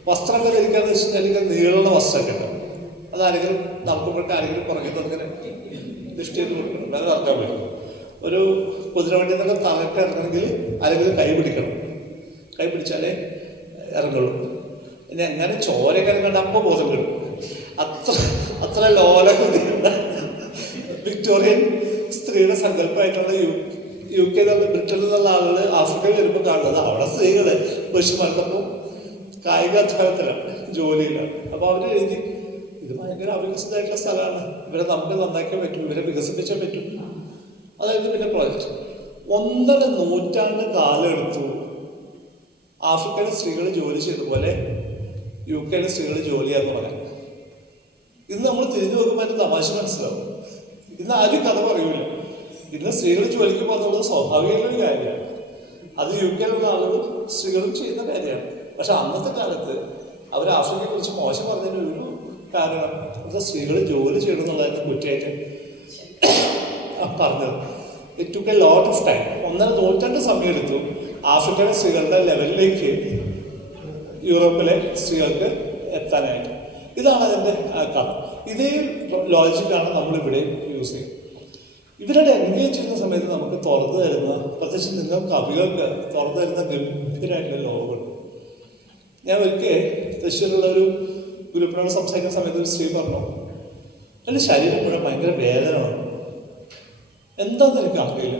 വസ്ത്രമൊക്കെ ധരിക്കാന്ന് വെച്ച് കഴിഞ്ഞാൽ ഇങ്ങനെ നീളുള്ള വസ്ത്രമൊക്കെ ഉണ്ടാവും. അതാരെങ്കിലും നടക്കുമ്പോഴൊക്കെ ആരെങ്കിലും പുറകിൽ അങ്ങനെ ലിഫ്റ്റ് ചെയ്ത് കൊടുക്കണം, അത് നടക്കാൻ പറ്റും. ഒരു കുതിരവണ്ടി നിന്നൊക്കെ തലക്കെ ഇറങ്ങണമെങ്കിൽ ആരെങ്കിലും കൈ പിടിക്കണം, കൈ പിടിച്ചാലേ ഇറങ്ങുള്ളൂ. ഇനി എങ്ങനെ ചോരയൊക്കെ ഇറങ്ങേണ്ട അപ്പോൾ ബോധം കിട്ടും. അത്ര ലോലഗതിയുള്ള വിക്ടോറിയൻ സ്ത്രീയുടെ സങ്കല്പമായിട്ടുള്ള UK എന്നുള്ള ബ്രിട്ടനിൽ നിന്നുള്ള ആളുകൾ ആഫ്രിക്കയിൽ വരുമ്പോൾ കാണുന്നത് അവിടെ സ്ത്രീകൾ പുരുഷന്മാർക്കൊപ്പം കായിക അധ്വാനത്തിലാണ്, ജോലിയിലാണ്. അപ്പോൾ അവർ എഴുതി ഇത് ഭയങ്കര അവികസിതമായിട്ടുള്ള സ്ഥലമാണ്, ഇവരെ നമുക്ക് നന്നാക്കാൻ പറ്റും, ഇവരെ വികസിപ്പിച്ചാൽ പറ്റും. അതായത് പിന്നെ പ്രോജക്റ്റ് 1.5 നൂറ്റാണ്ട് കാലം എടുത്തു ആഫ്രിക്കയിലെ സ്ത്രീകൾ ജോലി ചെയ്ത പോലെ UK സ്ത്രീകൾ ജോലി ചെയ്യാന്ന് പറയാം. ഇന്ന് നമ്മൾ തിരിഞ്ഞു നോക്കുമ്പോൾ അതിൻ്റെ തമാശ മനസ്സിലാവും. ഇന്ന് ആരും കഥ പറയൂല. ഇന്ന് സ്ത്രീകൾ ജോലിക്ക് പോകുന്നത് സ്വാഭാവികമായൊരു കാര്യമാണ്. അത് UK ആളുകളും സ്ത്രീകളും ചെയ്യുന്ന കാര്യമാണ്. പക്ഷെ അന്നത്തെ കാലത്ത് അവർ ആഫ്രിക്കയെ കുറിച്ച് മോശം പറഞ്ഞതിന് ഒരു കാരണം അത് സ്ത്രീകൾ ജോലി ചെയ്യണം എന്നുള്ളതിന് കുറ്റമായിട്ട് പറഞ്ഞത്. It took a lot of time. 1.5 നൂറ്റാണ്ട് സമയം എടുത്തു ആഫ്രിക്കയിലെ സ്ത്രീകളുടെ ലെവലിലേക്ക് യൂറോപ്പിലെ സ്ത്രീകൾക്ക് എത്താനായിട്ട്. ഇതാണ് അതിൻ്റെ കഥ. ഇതേ ലോജിക്കാണ് നമ്മളിവിടെ യൂസ് ചെയ്യുന്നത്. ഇവരുടെ എൻഗേജ് ചെയ്യുന്ന സമയത്ത് നമുക്ക് തുറന്നു തരുന്ന, പ്രത്യേകിച്ച് നിങ്ങൾ കവികൾക്ക് തുറന്നു തരുന്ന ഗംഭീരമായിട്ടുള്ള ലോകമുണ്ട്. ഞാൻ ഒരിക്കൽ തൃശ്ശൂരുള്ള ഒരു ഗ്രൂപ്പിനോട് സംസാരിക്കുന്ന സമയത്ത് ഒരു സ്ത്രീ പറഞ്ഞു, എൻ്റെ ശരീരം മുഴുവൻ ഭയങ്കര വേദനമാണ്, എന്താണെന്ന് എനിക്ക് അറിയില്ല,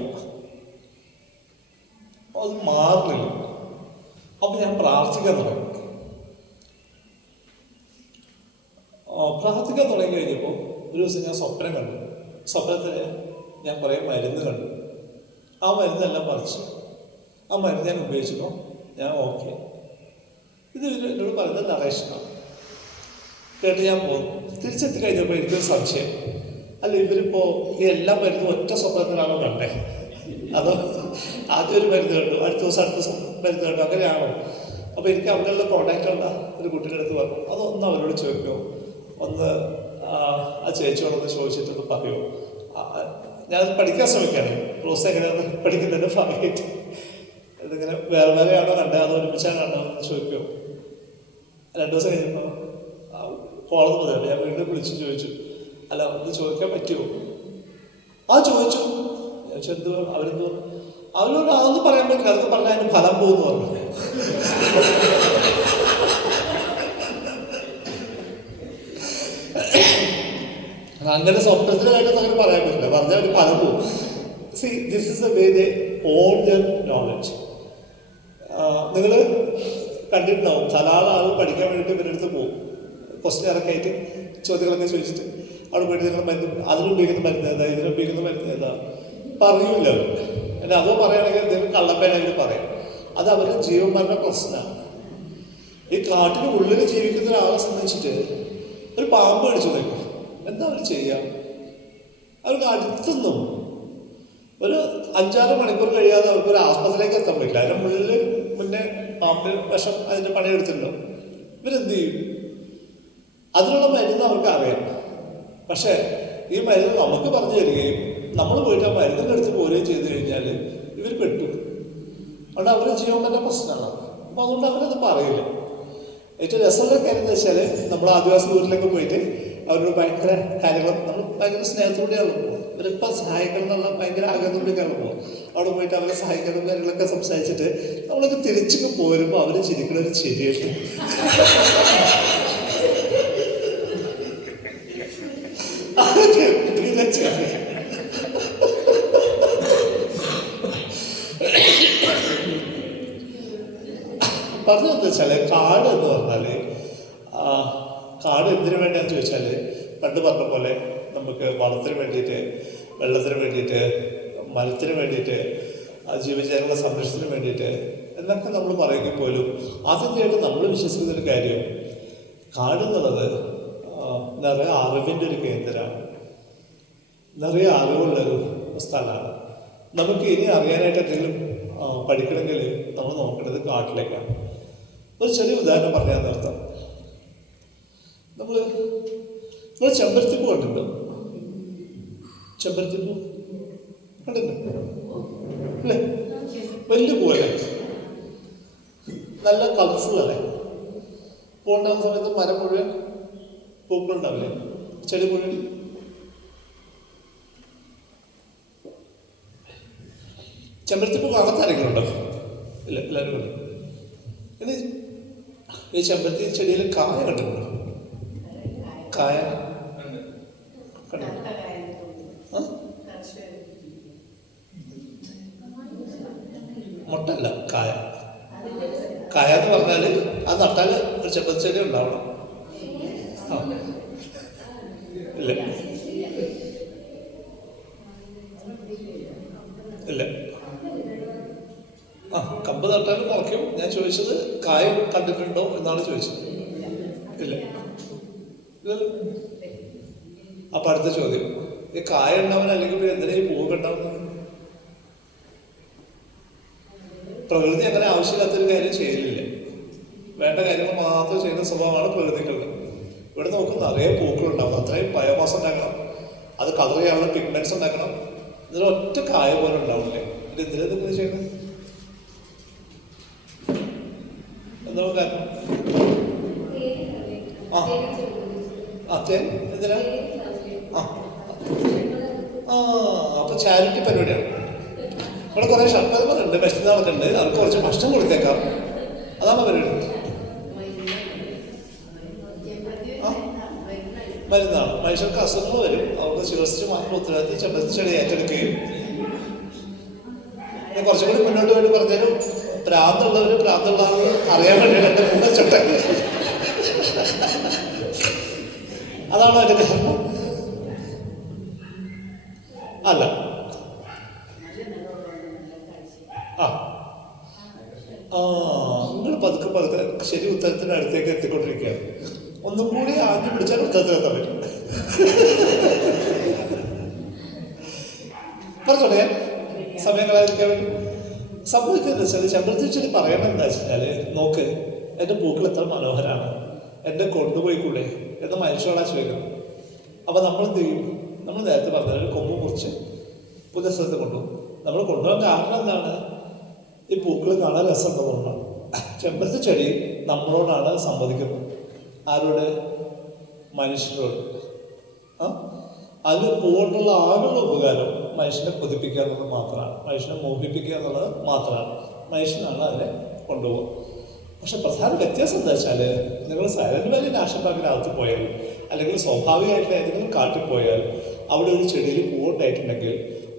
അത് മാറുന്നില്ല. അപ്പം ഞാൻ പ്രാർത്ഥിക്കാൻ തുടങ്ങി. പ്രാർത്ഥിക്കാൻ തുടങ്ങി കഴിഞ്ഞപ്പോൾ ഒരു ദിവസം ഞാൻ സ്വപ്നം കണ്ടു. സ്വപ്നത്തിൽ ഞാൻ കുറേ മരുന്ന് കണ്ടു. ആ മരുന്നെല്ലാം പറിച്ച് ആ മരുന്ന് ഞാൻ ഉപയോഗിച്ചപ്പോൾ ഞാൻ ഓക്കെ. ഇത് എന്നോട് പറയുന്നത് നറേഷനാണ്. കേട്ട് ഞാൻ പോകുന്നു. തിരിച്ചെത്തി കഴിഞ്ഞപ്പോൾ എനിക്കൊരു സംശയം, അല്ല ഇവരിപ്പോൾ ഈ എല്ലാ മരുന്നും ഒറ്റ സ്വപ്നത്തിലാണോ കണ്ടേ, അതോ ആദ്യം ഒരു മരുന്ന് കണ്ടു, അടുത്ത ദിവസം മരുന്ന് കണ്ടു, അങ്ങനെയാണോ? അപ്പോൾ എനിക്ക് അവരുടെ കോൺടാക്റ്റുള്ള ഒരു കുട്ടിയുടെ അടുത്ത് പറഞ്ഞു, അതൊന്ന് അവരോട് ചോദിക്കുമോ, ഒന്ന് ആ ചേച്ചിയോടൊന്ന് ചോദിച്ചിട്ടൊന്ന് പറയുമോ. ഞാനത് പഠിക്കാൻ ശ്രമിക്കുകയാണ്, റോസ് എങ്ങനെയാണ് പഠിക്കുന്നതിൻ്റെ ഭാഗമായിട്ട്. ഇതിങ്ങനെ വേറെ വേറെയാണോ കണ്ടത്, അത് ഒരുമിച്ചാണ് കണ്ടോ എന്ന് ചോദിക്കുമോ. 2 ദിവസം കഴിഞ്ഞപ്പോൾ കോളന്ന് പറഞ്ഞിട്ട് ഞാൻ വീണ്ടും വിളിച്ച് ചോദിച്ചു, അല്ല ഒന്ന് ചോദിക്കാൻ പറ്റുമോ? ആ ചോദിച്ചു. എന്ത് അവരെന്തോ അവരോട് അതൊന്നും പറയാൻ പറ്റില്ല, അതൊക്കെ പറഞ്ഞാൽ അതിന് ഫലം പോകുന്നു പറഞ്ഞു. അങ്ങനെ സ്വപ്നത്തിൻ്റെ കാര്യം അങ്ങനെ പറയാൻ പറ്റില്ല, പറഞ്ഞാൽ ഒരു ഫലം പോകും. See this is a way they on there knowledge. നിങ്ങൾ കണ്ടിട്ടുണ്ടാവും, ധാരാളം പഠിക്കാൻ വേണ്ടിയിട്ട് ഇവരുടെ അടുത്ത് പോകും, ക്വസ്റ്റ്യനൊക്കെ ആയിട്ട് ചോദ്യങ്ങളൊക്കെ ചോദിച്ചിട്ട് അവിടെ പോയിട്ട് നിങ്ങൾ മരുന്ന് അതിനുപയോഗിക്കുന്ന മരുന്ന് ഏതാ, ഇതിനുപയോഗിക്കുന്ന മരുന്ന് ഏതാ പറയൂല അവർ. പിന്നെ അതോ പറയുകയാണെങ്കിൽ എന്തെങ്കിലും കള്ളപ്പേനായിട്ട് പറയാം. അത് അവരുടെ ജീവൻ മരണ പ്രശ്നമാണ്. ഈ കാട്ടിന് ഉള്ളിൽ ജീവിക്കുന്ന ഒരാളെ സംബന്ധിച്ചിട്ട് ഒരു പാമ്പ് കടിച്ചു നിൽക്കും, എന്താ അവർ ചെയ്യുക? അവർക്ക് അടുത്തൊന്നും ഒരു 5-6 മണിക്കൂർ കഴിയാതെ അവർക്ക് ഒരു ആസ്പത്രിയിലേക്ക് എത്താൻ പറ്റില്ല. അതിൻ്റെ മുന്നേ പാമ്പ് വിഷം അതിൻ്റെ പണിയെടുത്തിട്ടുണ്ടാവും. ഇവരെന്ത് ചെയ്യും? അതിനുള്ള മരുന്ന് അവർക്ക് അറിയാം. പക്ഷേ ഈ മരുന്ന് നമുക്ക് പറഞ്ഞു തരികയും നമ്മൾ പോയിട്ട് ആ മരുന്നിൻ്റെ അടുത്ത് പോരുകയും ചെയ്ത് കഴിഞ്ഞാൽ ഇവർ പെട്ടു. അതുകൊണ്ട് അവർ ജീവൻ തന്നെ പ്രശ്നമാണ്. അപ്പോൾ അതുകൊണ്ട് അവരത് പറയില്ല. ഏറ്റവും രസമുള്ള കാര്യം എന്ന് വെച്ചാൽ നമ്മൾ ആദിവാസി ഊരിലൊക്കെ പോയിട്ട് അവരോട് ഭയങ്കര കാര്യങ്ങൾ നമ്മൾ ഭയങ്കര സ്നേഹത്തോടെയാണ് പോകുന്നത്. ഇവരിപ്പോൾ സഹായിക്കണം എന്നുള്ള ഭയങ്കര ആഗ്രഹത്തോടെയൊക്കെയാണ് പോകുന്നത്. അവിടെ പോയിട്ട് അവരെ സഹായിക്കണം കാര്യങ്ങളൊക്കെ സംസാരിച്ചിട്ട് നമ്മളൊക്കെ തിരിച്ചൊക്കെ പോരുമ്പോൾ അവർ ചിരിക്കണ ഒരു ചിരിയായിട്ട് പറഞ്ഞതെന്ന് വെച്ചാൽ കാട് എന്ന് പറഞ്ഞാൽ കാട് എന്തിനു വേണ്ടിയാന്ന് ചോദിച്ചാൽ പണ്ട് പറഞ്ഞ പോലെ നമുക്ക് വളത്തിന് വേണ്ടിയിട്ട്, വെള്ളത്തിന് വേണ്ടിയിട്ട്, മരത്തിന് വേണ്ടിയിട്ട്, ജീവജാലങ്ങളുടെ സംരക്ഷണത്തിന് വേണ്ടിയിട്ട് എന്നൊക്കെ നമ്മൾ പറയുമെങ്കിൽ പോലും അതിൻ്റെയായിട്ട് നമ്മൾ വിശ്വസിക്കുന്നൊരു കാര്യം, കാട് എന്നുള്ളത് നിറയെ അറിവിൻ്റെ ഒരു കേന്ദ്രമാണ്, നിറയെ അറിവുള്ളൊരു സ്ഥലമാണ്. നമുക്ക് ഇനി അറിയാനായിട്ട് എന്തെങ്കിലും പഠിക്കണമെങ്കിൽ നമ്മൾ നോക്കേണ്ടത് കാട്ടിലേക്കാണ്. ഒരു ചെറിയ ഉദാഹരണം പറഞ്ഞാൽ നിർത്താം. നമ്മൾ ചെമ്പരത്തിപ്പൂ കണ്ടിട്ടുണ്ടോ? ചെമ്പരത്തിപ്പൂ കണ്ടിട്ടുണ്ട് അല്ലേ? വലിയ പൂവല്ലേ? നല്ല കളർഫുൾ അല്ലേ? പൂണ്ടാകുന്ന സമയത്ത് മരം മുഴുവൻ പൂക്കളുണ്ടാവില്ലേ? ചെടി മുഴുവൻ. ചെമ്പരത്തിപ്പൂ കാണാത്ത ആരെങ്കിലും ഉണ്ടോ? ഇല്ല, എല്ലാവരും കണ്ടു. ഇനി ഈ ചെമ്പരത്തി ചെടിയിൽ കായ കണ്ടിട്ടുണ്ടോ? കായ കണ്ടു? മുട്ടല്ല, കായ. കായ എന്ന് പറഞ്ഞാൽ അത് നട്ടാൽ ഒരു ചെമ്പരത്തി ചെടി ഉണ്ടാവണം. ആ ഇല്ല ഇല്ല. ആ കമ്പ് നട്ടാലും മുളയ്ക്കും. ഞാൻ ചോദിച്ചത് കായ കണ്ടിട്ടുണ്ടോ എന്നാണ് ചോദിച്ചത്. ഇല്ല. അപ്പൊ അടുത്ത ചോദ്യം, ഈ കായ ഉണ്ടാവാൻ അല്ലെങ്കിൽ പിന്നെ എന്തിനാ ഈ പൂവ് ഉണ്ടാവുന്നത്? പ്രകൃതി അങ്ങനെ ആവശ്യമില്ലാത്തൊരു കാര്യം ചെയ്യലില്ല. വേണ്ട കാര്യങ്ങൾ മാത്രം ചെയ്യുന്ന സ്വഭാവമാണ് പ്രകൃതിക്കുള്ളത്. ഇവിടെ നമുക്ക് നിറയെ പൂക്കളുണ്ടാവും, അത്രയും ബയോമാസ് ഉണ്ടാക്കണം, അത് കളർ ചെയ്യാനുള്ള പിഗ്മെന്റ്സ് ഉണ്ടാക്കണം. ഇതിൽ ഒറ്റ കായ പോലെ ഉണ്ടാവില്ലേ? ഇത് എന്തിനാ നിങ്ങൾ ചെയ്യുന്നത്? എന്താ കാരണം? ആ തേൻ എന്തിനാ? ആ അപ്പൊ ചാരിറ്റി പരിപാടിയാണ്. ഇവിടെ കുറെ ഷർപ്പന്മാരുണ്ട്, വിശന്നാളൊക്കെ ഉണ്ട്, അവർക്ക് കുറച്ച് ഭക്ഷണം കൊടുത്തേക്കാം, അതാണ് പരിപാടി. മരുന്നാണ്. മനുഷ്യർക്ക് അസുഖങ്ങൾ വരും, അവർക്ക് ചികിത്സിച്ച് മാത്രം ഉത്തരവാദിത്തം ചെമ്പരത്തി ചെടി ഏറ്റെടുക്കുകയും പിന്നെ കുറച്ചും കൂടി മുന്നോട്ട് വേണ്ടി പറഞ്ഞാലും പ്രാന്തമുള്ളവർ പ്രാന്തമുള്ളതാണെന്ന് അറിയാൻ വേണ്ടിയിട്ട് എൻ്റെ മുന്നേ ചട്ട അതാണോ അതിൻ്റെ കാരണം? അല്ല. ആ ആ നിങ്ങൾ പതുക്കെ പതുക്കെ ശരി ഉത്തരത്തിൻ്റെ അടുത്തേക്ക് എത്തിക്കൊണ്ടിരിക്കുകയാണ്. ഒന്നും കൂടി ആദ്യം പിടിച്ചാൽ ഉത്തരത്തിലെത്താൻ പറ്റും. പറഞ്ഞോട്ടെ, സമയം കളയാതിരിക്കാൻ വേണ്ടി. സംഭവിക്കുന്നത് വെച്ചാൽ ചെമ്പരത്തി ചെടി പറയണത് എന്താ വെച്ചാൽ, നോക്ക് എൻ്റെ പൂക്കൾ എത്ര മനോഹരമാണ്, എന്നെ കൊണ്ടുപോയി കൂടെ എന്ന് മനുഷ്യരോടാ ചോദിക്കുന്നത്. അപ്പം നമ്മൾ എന്ത് ചെയ്യും? നമ്മൾ നേരത്തെ പറഞ്ഞ ഒരു കൊമ്പ് മുറിച്ച് പുതിയ സ്ഥലത്ത് കൊണ്ടുപോകും. നമ്മൾ കൊണ്ടുപോകാൻ കാരണം എന്താണ്? ഈ പൂക്കൾ കാണാൻ രസമുള്ളതുകൊണ്ടാണ്. ചെമ്പരത്തി ചെടി നമ്മളോടാണ് സംവദിക്കുന്നത്. ആരോട്? മനുഷ്യരോട്. ആ അതിൽ പൂകൊണ്ടുള്ള ആകെയുള്ള ഉപകാരം മനുഷ്യനെ കൊതിപ്പിക്കുക എന്നുള്ളത് മാത്രമാണ്, മനുഷ്യനെ മോഹിപ്പിക്കുക എന്നുള്ളത് മാത്രമാണ്. മനുഷ്യനാണ് അതിനെ കൊണ്ടുപോകുക. പക്ഷെ പ്രധാന വ്യത്യാസം എന്താ വെച്ചാൽ, നിങ്ങൾ സൈലന്റ് വാലി നാഷണൽ പാർക്കിനകത്ത് പോയാൽ അല്ലെങ്കിൽ സ്വാഭാവികമായിട്ട് ഏതെങ്കിലും കാട്ടിൽ പോയാൽ അവിടെ ഒരു ചെടിയിൽ പൂവുണ്ടായിട്ടുണ്ടെങ്കിൽ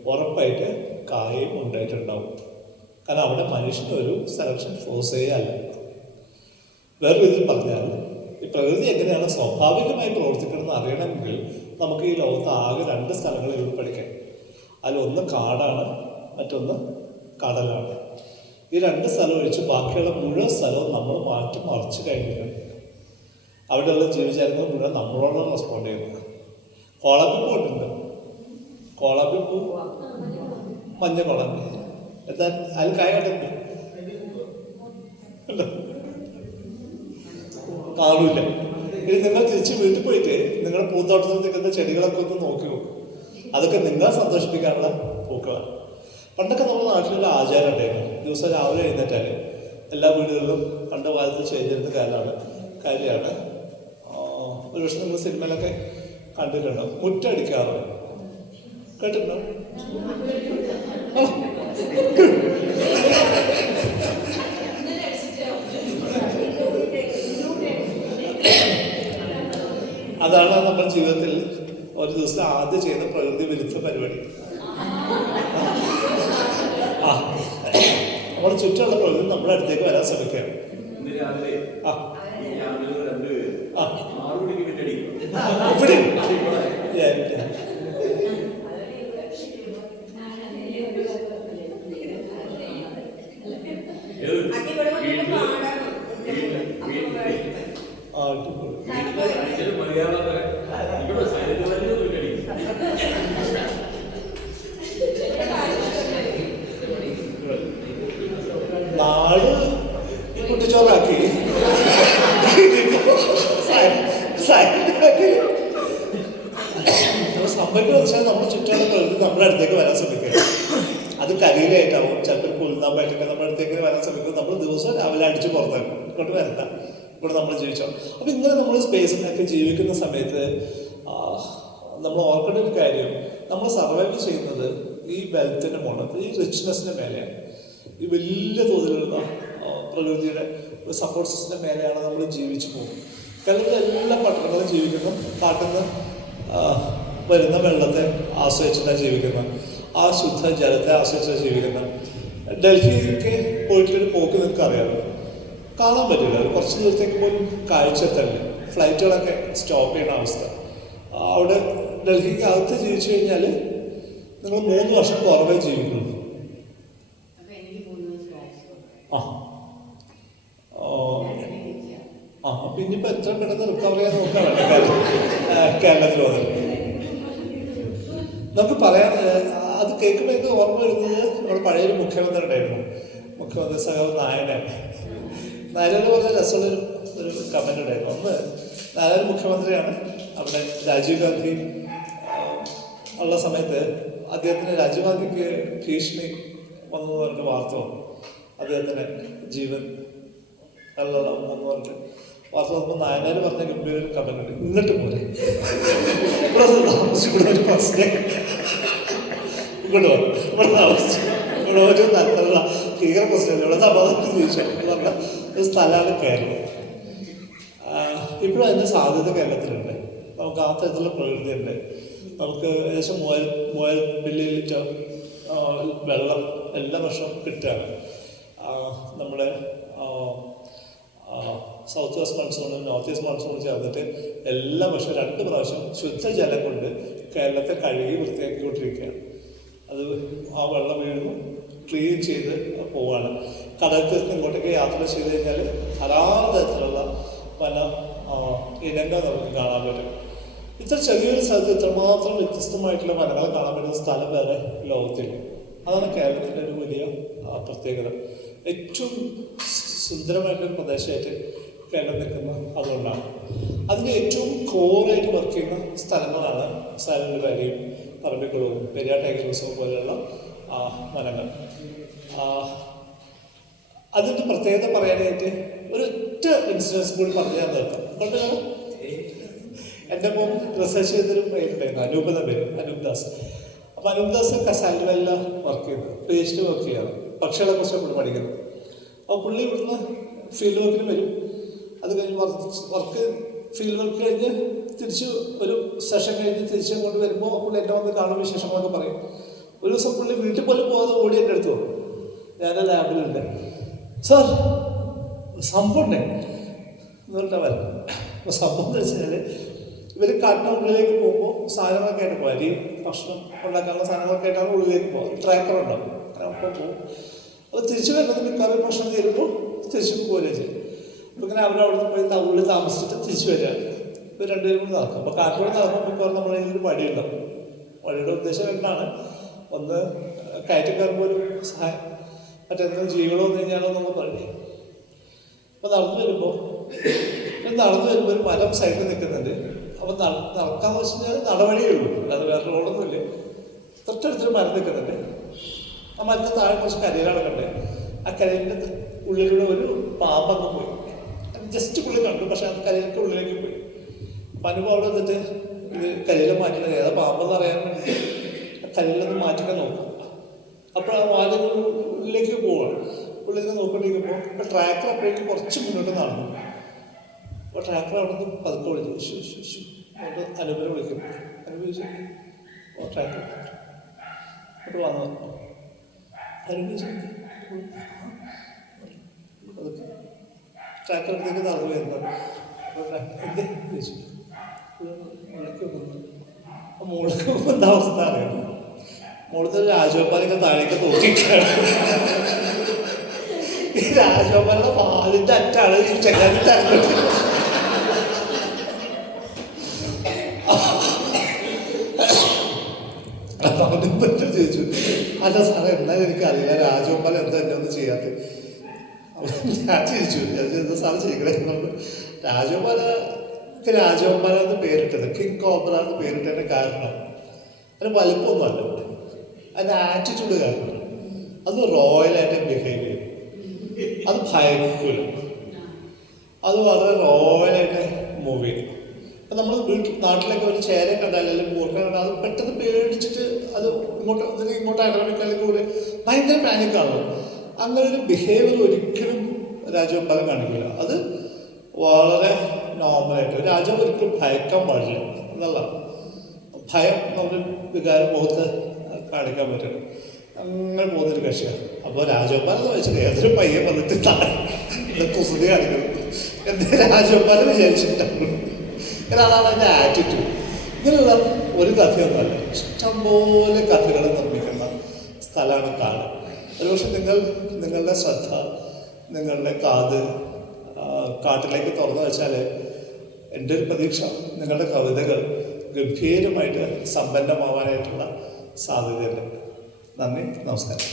ഉറപ്പായിട്ട് കായയും ഉണ്ടായിട്ടുണ്ടാവും. കാരണം അവിടെ മനുഷ്യനൊരു സെലക്ഷൻ ഫോഴ്സ് ചെയ്യല്ല. വേറെ രീതിയിൽ പറഞ്ഞാൽ, ഈ പ്രകൃതി എങ്ങനെയാണ് സ്വാഭാവികമായി പ്രവർത്തിക്കണമെന്ന് അറിയണമെങ്കിൽ നമുക്ക് ഈ ലോകത്ത് ആകെ 2 സ്ഥലങ്ങളിലൂടെ പഠിക്കാം. അതിലൊന്ന് കാടാണ്, മറ്റൊന്ന് കടലാണ്. ഈ 2 സ്ഥലം ഒഴിച്ച് ബാക്കിയുള്ള മുഴുവൻ സ്ഥലവും നമ്മൾ മാറ്റി മറിച്ച് കഴിഞ്ഞാൽ അവിടെയുള്ള ജീവജാലങ്ങൾ മുഴുവൻ നമ്മളോടാണ് റെസ്പോണ്ട് ചെയ്യുന്നത്. കോളാബിപ്പൂ ഉണ്ട്. കോളാബിപ്പൂ മഞ്ഞ കോളാബി എന്താ അതിൽ കായ കണ്ടിട്ടുണ്ട്? കാണൂല. ഇനി നിങ്ങൾ തിരിച്ച് വീട്ടിൽ പോയിട്ട് നിങ്ങളുടെ പൂന്തോട്ടത്തിൽ നിൽക്കുന്ന ചെടികളൊക്കെ ഒന്ന് നോക്കി നോക്കും. അതൊക്കെ നിങ്ങളെ സന്തോഷിപ്പിക്കാനുള്ള പൂക്കളാണ്. പണ്ടൊക്കെ നമ്മുടെ നാട്ടിലുള്ള ആചാരം ഉണ്ടായിരുന്നു. ദിവസം രാവിലെ എഴുന്നേറ്റാൽ എല്ലാ വീടുകളിലും പണ്ട് കാലത്ത് ചെയ്തിരുന്ന കാര്യമാണ്. ഒരു പക്ഷെ നിങ്ങൾ സിനിമയിലൊക്കെ കണ്ടിട്ടുണ്ടോ? മുറ്റടിക്കാറ് കേട്ടിട്ടുണ്ടോ? അതാണ് നമ്മുടെ ജീവിതത്തിൽ ഒരു ദിവസം ആദ്യം ചെയ്യുന്ന പ്രകൃതി വിരുദ്ധ പരിപാടി. ആ നമ്മുടെ ചുറ്റുമുള്ള പ്രകൃതി നമ്മുടെ അടുത്തേക്ക് വരാൻ ശ്രമിക്കുകയാണ്. നാട് കുട്ടിച്ചോറാക്കി സംഭവിക്കുന്നത് വെച്ചാൽ നമ്മുടെ ചുറ്റുമുള്ള പ്രകൃതി നമ്മുടെ അടുത്തേക്ക് വരാൻ ശ്രമിക്കുക. അത് കരിയിലായിട്ടാവും, ചിലപ്പോൾ പുൽനാമ്പായിട്ടൊക്കെ നമ്മുടെ അടുത്തേക്ക് വരാൻ ശ്രമിക്കും. നമ്മൾ ദിവസവും രാവിലെ അടിച്ച് പുറത്താക്കും, ഇങ്ങോട്ട് വരണ്ട, ഇവിടെ നമ്മൾ ജീവിച്ചോ. അപ്പം ഇങ്ങനെ നമ്മൾ സ്പേസിനൊക്കെ ജീവിക്കുന്ന സമയത്ത് നമ്മൾ ഓർക്കേണ്ട ഒരു കാര്യം, നമ്മൾ സർവൈവ് ചെയ്യുന്നത് ഈ വെൽത്തിൻ്റെ മുകളിൽ, ഈ റിച്ച്നെസ്സിൻ്റെ മേലെയാണ്, ഈ വലിയ തോതിലുള്ള പ്രകൃതിയുടെ ഒരു സപ്പോർട്ട് സിസ്റ്റത്തിൻ്റെ മേലെയാണ് നമ്മൾ ജീവിച്ചു പോകുന്നത്. കേരളത്തിലെ എല്ലാ പട്ടണങ്ങളും ജീവിക്കുന്നു കാട്ടിൽ നിന്ന് വരുന്ന വെള്ളത്തെ ആശ്രയിച്ചിട്ടാണ് ജീവിക്കുന്നത്, ആ ശുദ്ധ ജലത്തെ ആശ്രയിച്ചാണ് ജീവിക്കുന്നത്. ഡൽഹിക്ക് പോയിട്ടൊരു പോക്ക് നിങ്ങൾക്ക് അറിയാമല്ലോ, കാണാൻ പറ്റില്ല, കുറച്ച് ദൂരത്തേക്ക് പോലും കാഴ്ച തന്നെ, ഫ്ലൈറ്റുകളൊക്കെ സ്റ്റോപ്പ് ചെയ്യുന്ന അവസ്ഥ. അവിടെ ഡൽഹിക്ക് അകത്ത് ജീവിച്ചു കഴിഞ്ഞാൽ നിങ്ങൾ 3 വർഷം കുറവേ ജീവിക്കുള്ളൂ. അപ്പം ഇനിയിപ്പോൾ എത്ര പെട്ടെന്ന് റിക്കവർ ചെയ്യാൻ നോക്കാൻ വേണ്ട കേരളത്തിൽ വന്നത്. നമുക്ക് പറയാൻ അത് കേൾക്കുമ്പോൾ എനിക്ക് ഓർമ്മ വരുന്നത് നമ്മുടെ പഴയൊരു മുഖ്യമന്ത്രി ഉണ്ടായിരുന്നു, മുഖ്യമന്ത്രി സഖാവ് നായനാണ്. നായനെന്ന് പറഞ്ഞ രസമുള്ളൊരു കമൻ്റ് ഉണ്ടായിരുന്നു. ഒന്ന്, നായർ മുഖ്യമന്ത്രിയാണ്. അവിടെ രാജീവ് ഗാന്ധി ഉള്ള സമയത്ത് അദ്ദേഹത്തിന് രാജീവ് ഗാന്ധിക്ക് ഭീഷണി വന്നു പറഞ്ഞ വാർത്ത വന്നു, അദ്ദേഹത്തിന് ജീവൻ വന്നു പറഞ്ഞിട്ട് വാർത്ത വന്നപ്പോൾ നായനാർ പറഞ്ഞ ഗംഭീര ഒരു കമൻ്റ് ഉണ്ട്, ഇങ്ങോട്ട് പോലെ ഇവിടെ ഒരു പ്രശ്നം, ഇങ്ങോട്ട് വന്നു, ഇവിടെ താമസിച്ചു, ഇവിടെ ഒരു തരത്തിലുള്ള ഭീകര പ്രശ്നമില്ല, ഇവിടെ സമാധാനം ജീവിച്ചു എന്ന് പറഞ്ഞ ഒരു സ്ഥലമാണ് കേരളം. ഇപ്പോഴും അതിൻ്റെ സാധ്യത കേരളത്തിലുണ്ട്. നമുക്ക് ആ തരത്തിലുള്ള പ്രകൃതിയുണ്ട്. നമുക്ക് ഏകദേശം 3000 മില്യൺ ലിറ്റർ വെള്ളം എല്ലാ വർഷവും കിട്ടുകയാണ്. നമ്മുടെ സൗത്ത് വെസ്റ്റ് മൺസൂണും നോർത്ത് ഈസ്റ്റ് മൺസൂണും ചേർന്നിട്ട് എല്ലാ വർഷവും 2 പ്രാവശ്യം ശുദ്ധജലം കൊണ്ട് കേരളത്തെ കഴുകി വൃത്തിയാക്കിക്കൊണ്ടിരിക്കുകയാണ്. അത് ആ വെള്ളം വീഴുന്നു, ക്ലീൻ ചെയ്ത് പോവുകയാണ്. കടൽ തീർത്ത് ഇങ്ങോട്ടേക്ക് യാത്ര ചെയ്ത് കഴിഞ്ഞാൽ ധാരാളം തരത്തിലുള്ള പല ഇനങ്ങൾ നമുക്ക് കാണാൻ പറ്റും. ഇത്ര ചെറിയൊരു സ്ഥലത്ത് ഇത്രമാത്രം വ്യത്യസ്തമായിട്ടുള്ള വനങ്ങൾ കാണാൻ പറ്റുന്ന സ്ഥലം വേറെ ലോകത്തില്ല. അതാണ് കേരളത്തിൻ്റെ ഒരു വലിയ പ്രത്യേകത. ഏറ്റവും സുന്ദരമായിട്ടൊരു പ്രദേശമായിട്ട് കേരളം നിൽക്കുന്നത് അതുകൊണ്ടാണ്. അതിൻ്റെ ഏറ്റവും കോറായിട്ട് വർക്ക് ചെയ്യുന്ന സ്ഥലങ്ങളാണ് സൈലന്റ് വാലിയും പറമ്പിക്കുളവും പെരിയാർ ടൈഗർ റിസർവ് പോലെയുള്ള വനങ്ങൾ. അതിൻ്റെ പ്രത്യേകത പറയാനായിട്ട് ഒരൊറ്റ ഇൻസിഡൻസ് കൂടി പറഞ്ഞു ഞാൻ നിർത്താം. കൊണ്ട് എൻ്റെ മോൻ റിസർച്ച് ചെയ്തൊരു പേരുണ്ടായിരുന്നു, അനൂപ് എന്ന പേര്, അനൂപ് ദാസ്. അപ്പോൾ അനൂപ് ദാസ് സൈലന്റ് വാലിയിൽ വർക്ക് ചെയ്യുന്നത്, PhD വർക്ക് ചെയ്യാറ്, പക്ഷികളെ കുറിച്ച് പുള്ളി പഠിക്കുന്നത്. അപ്പോൾ പുള്ളി ഇവിടുന്ന് ഫീൽഡ് വർക്കിന് വരും. അത് കഴിഞ്ഞ് ഫീൽഡ് വർക്ക് കഴിഞ്ഞ് തിരിച്ച് ഒരു സെഷൻ കഴിഞ്ഞ് തിരിച്ച് കൊണ്ട് വരുമ്പോൾ പുള്ളി എന്നെ വന്ന് കാണും, വിശേഷങ്ങളൊക്കെ പറയും. ഒരു ദിവസം പുള്ളി വീട്ടിൽ പോലും പോകാതെ ഓടി എൻ്റെ അടുത്ത് വന്നു. ഞാൻ ലാബിലുണ്ട്, സാർ സംഭവം ഉണ്ട് എന്ന് പറഞ്ഞാൽ വരാം. അപ്പോൾ സംഭവം എന്ന് വെച്ചാൽ ഇവർ കാട്ടിൻ്റെ ഉള്ളിലേക്ക് പോകുമ്പോൾ സാധനങ്ങളൊക്കെ ആയിട്ട് പോകും, അരി ഭക്ഷണം ഉണ്ടാക്കാനുള്ള സാധനങ്ങളൊക്കെ ആയിട്ടാണ് ഉള്ളിലേക്ക് പോകുക. ട്രാക്കർ ഉണ്ടാവും, അങ്ങനെ അപ്പോൾ പോകും. അപ്പോൾ തിരിച്ചു വരുന്നത് മിക്കവാറും ഭക്ഷണം തീരുമ്പോൾ തിരിച്ചു പോവുകയും ചെയ്യും. അപ്പോൾ ഇങ്ങനെ അവിടെ പോയി ഉള്ളിൽ താമസിച്ചിട്ട് തിരിച്ചു വരികയാണ്. ഇപ്പോൾ 2 പേരും കൂടി നടക്കും. അപ്പോൾ കാട്ടിലൂടെ നടക്കുമ്പോൾ മിക്കവാറും നമ്മുടെ കയ്യിൽ ഒരു വഴിയുണ്ടാവും. വഴിയുടെ ഉദ്ദേശം എന്താണ്? ഒന്ന് കയറ്റി കയറുമ്പോൾ ഒരു സഹായം, മറ്റേന്തെങ്കിലും ജീവികളോ വന്നു കഴിഞ്ഞാലോ നമ്മൾ പറയും. അപ്പോൾ നടന്നു വരുമ്പോൾ ഒരു മരം സൈഡിൽ നിൽക്കുന്നുണ്ട്. അപ്പോൾ നടക്കാന്ന് വെച്ച് കഴിഞ്ഞാൽ നടവഴിയേ ഉള്ളൂ, അത് വേറെ റോഡൊന്നുമില്ല. തൊട്ടടുത്തൊരു മരം നിൽക്കുന്നുണ്ട്. ആ മരത്തിന് താഴെ കുറച്ച് കരിയിലാണ് കണ്ടത്. ആ കരിയിലിൻ്റെ ഉള്ളിലൂടെ ഒരു പാമ്പങ്ങ് പോയി. ജസ്റ്റ് പുള്ളി കണ്ടു, പക്ഷെ അത് കരിയിലിൻ്റെ ഉള്ളിലേക്ക് പോയി. അപ്പം അനുഭവം അവിടെ വന്നിട്ട് ഇത് കരിയില മാറ്റണത് ഏതാ പാമ്പെന്ന് അറിയാൻ വേണ്ടി കരിയിലൊന്ന് മാറ്റിക്കാൻ നോക്കും. അപ്പോൾ ആ വാലിൻ്റെ ഉള്ളിലേക്ക് പോവുകയാണ്. ഉള്ളിലേക്ക് നോക്കിക്കൊണ്ടിരിക്കുമ്പോൾ ഇപ്പോൾ ട്രാക്ടർ അപ്പോഴേക്കും കുറച്ച് മുന്നോട്ട് നടന്നു. അപ്പോൾ ട്രാക്ടർ അവിടെ നിന്ന് പതുക്കെ വിളിച്ചു അവിടെ അനുഭവം വിളിക്കും. അനുഭവിച്ചു ട്രാക്ടർ അപ്പോൾ വന്നു അനുഭവിച്ചു പതുക്കെ ട്രാക്ടർ അടുത്തേക്ക് നടന്നു വരുന്നത്. അപ്പോൾ ട്രാക്ടർ എന്തേ ചോദിച്ചു മുകളിലേക്ക് പോകുന്നു. അപ്പോൾ മുകളിലേക്ക് പോകുമ്പോൾ എന്താ അവസ്ഥ അറിയാം? മുകളിലത്തെ രാജഗോപാലൊക്കെ താഴേക്ക് നോക്കിയിട്ടാണ്. ഈ രാജഗോപാലിന്റെ പാലിന്റെ അറ്റാണ് ഈ ചെങ്ങാതി തരുന്നത്. അവനെ ചോദിച്ചു, അല്ല സാറേ എന്നാലും എനിക്കറിയില്ല രാജഗോപാൽ എന്താ എന്നെ ഒന്നും ചെയ്യാത്ത. ഞാൻ ചിരിച്ചു, എന്താ സാറ് ചെയ്യണേ? രാജഗോപാല എന്ന് പേരിട്ടത്, കിങ് കോബ്ര എന്ന് പേരിട്ടതിൻ്റെ കാരണം അതിന് വലിപ്പമൊന്നുമല്ല, അതിൻ്റെ ആറ്റിറ്റ്യൂഡ് കാരണം. അത് റോയലായിട്ട് ബിഹേവ് ചെയ്യും. അത് ഭയക്കൂല, അത് വളരെ റോയലായിട്ട് മൂവ് ചെയ്യും. അപ്പം നമ്മൾ നാട്ടിലൊക്കെ ഒരു ചേര കണ്ടാൽ അല്ലെങ്കിൽ മൂർഖനെ കണ്ടാൽ അത് പെട്ടെന്ന് പേടിച്ചിട്ട് അത് ഇങ്ങോട്ട് ആക്രമിക്കുക അല്ലെങ്കിൽ ഒരു ഭയങ്കര പാനിക്കാണല്ലോ. അങ്ങനെ ഒരു ബിഹേവിയർ ഒരിക്കലും രാജവെമ്പാലം കാണിക്കില്ല. അത് വളരെ നോർമലായിട്ട് രാജാവ് ഒരിക്കലും ഭയക്കാൻ പാടില്ല എന്നല്ല. ഭയം നമ്മുടെ വികാരം മുഖത്ത് കാണിക്കാൻ പറ്റും. അങ്ങനെ പോകുന്നൊരു കക്ഷിയാണ്. അപ്പോൾ രാജവെമ്പാലം എന്ന് വെച്ചാൽ ഏതൊരു പയ്യൻ വന്നിട്ട് കുസൃതി കാണിക്കണം എന്ന് രാജവെമ്പാലം വിചാരിച്ചിട്ടാണ്. അതാണ് എൻ്റെ ആറ്റിറ്റ്യൂഡ്. ഇങ്ങനെയുള്ള ഒരു കഥയൊന്നുമല്ല, ഇഷ്ടംപോലെ കഥകൾ നിർമ്മിക്കുന്ന സ്ഥലമാണ് കാട്. ഒരുപക്ഷെ നിങ്ങളുടെ ശ്രദ്ധ, നിങ്ങളുടെ കാത് കാട്ടിലേക്ക് തുറന്നു വെച്ചാൽ എൻ്റെ ഒരു പ്രതീക്ഷ നിങ്ങളുടെ കവിതകൾ ഗംഭീരമായിട്ട് സമ്പന്നമാവാനായിട്ടുള്ള സാധ്യതയുണ്ട്. നന്ദി, നമസ്കാരം.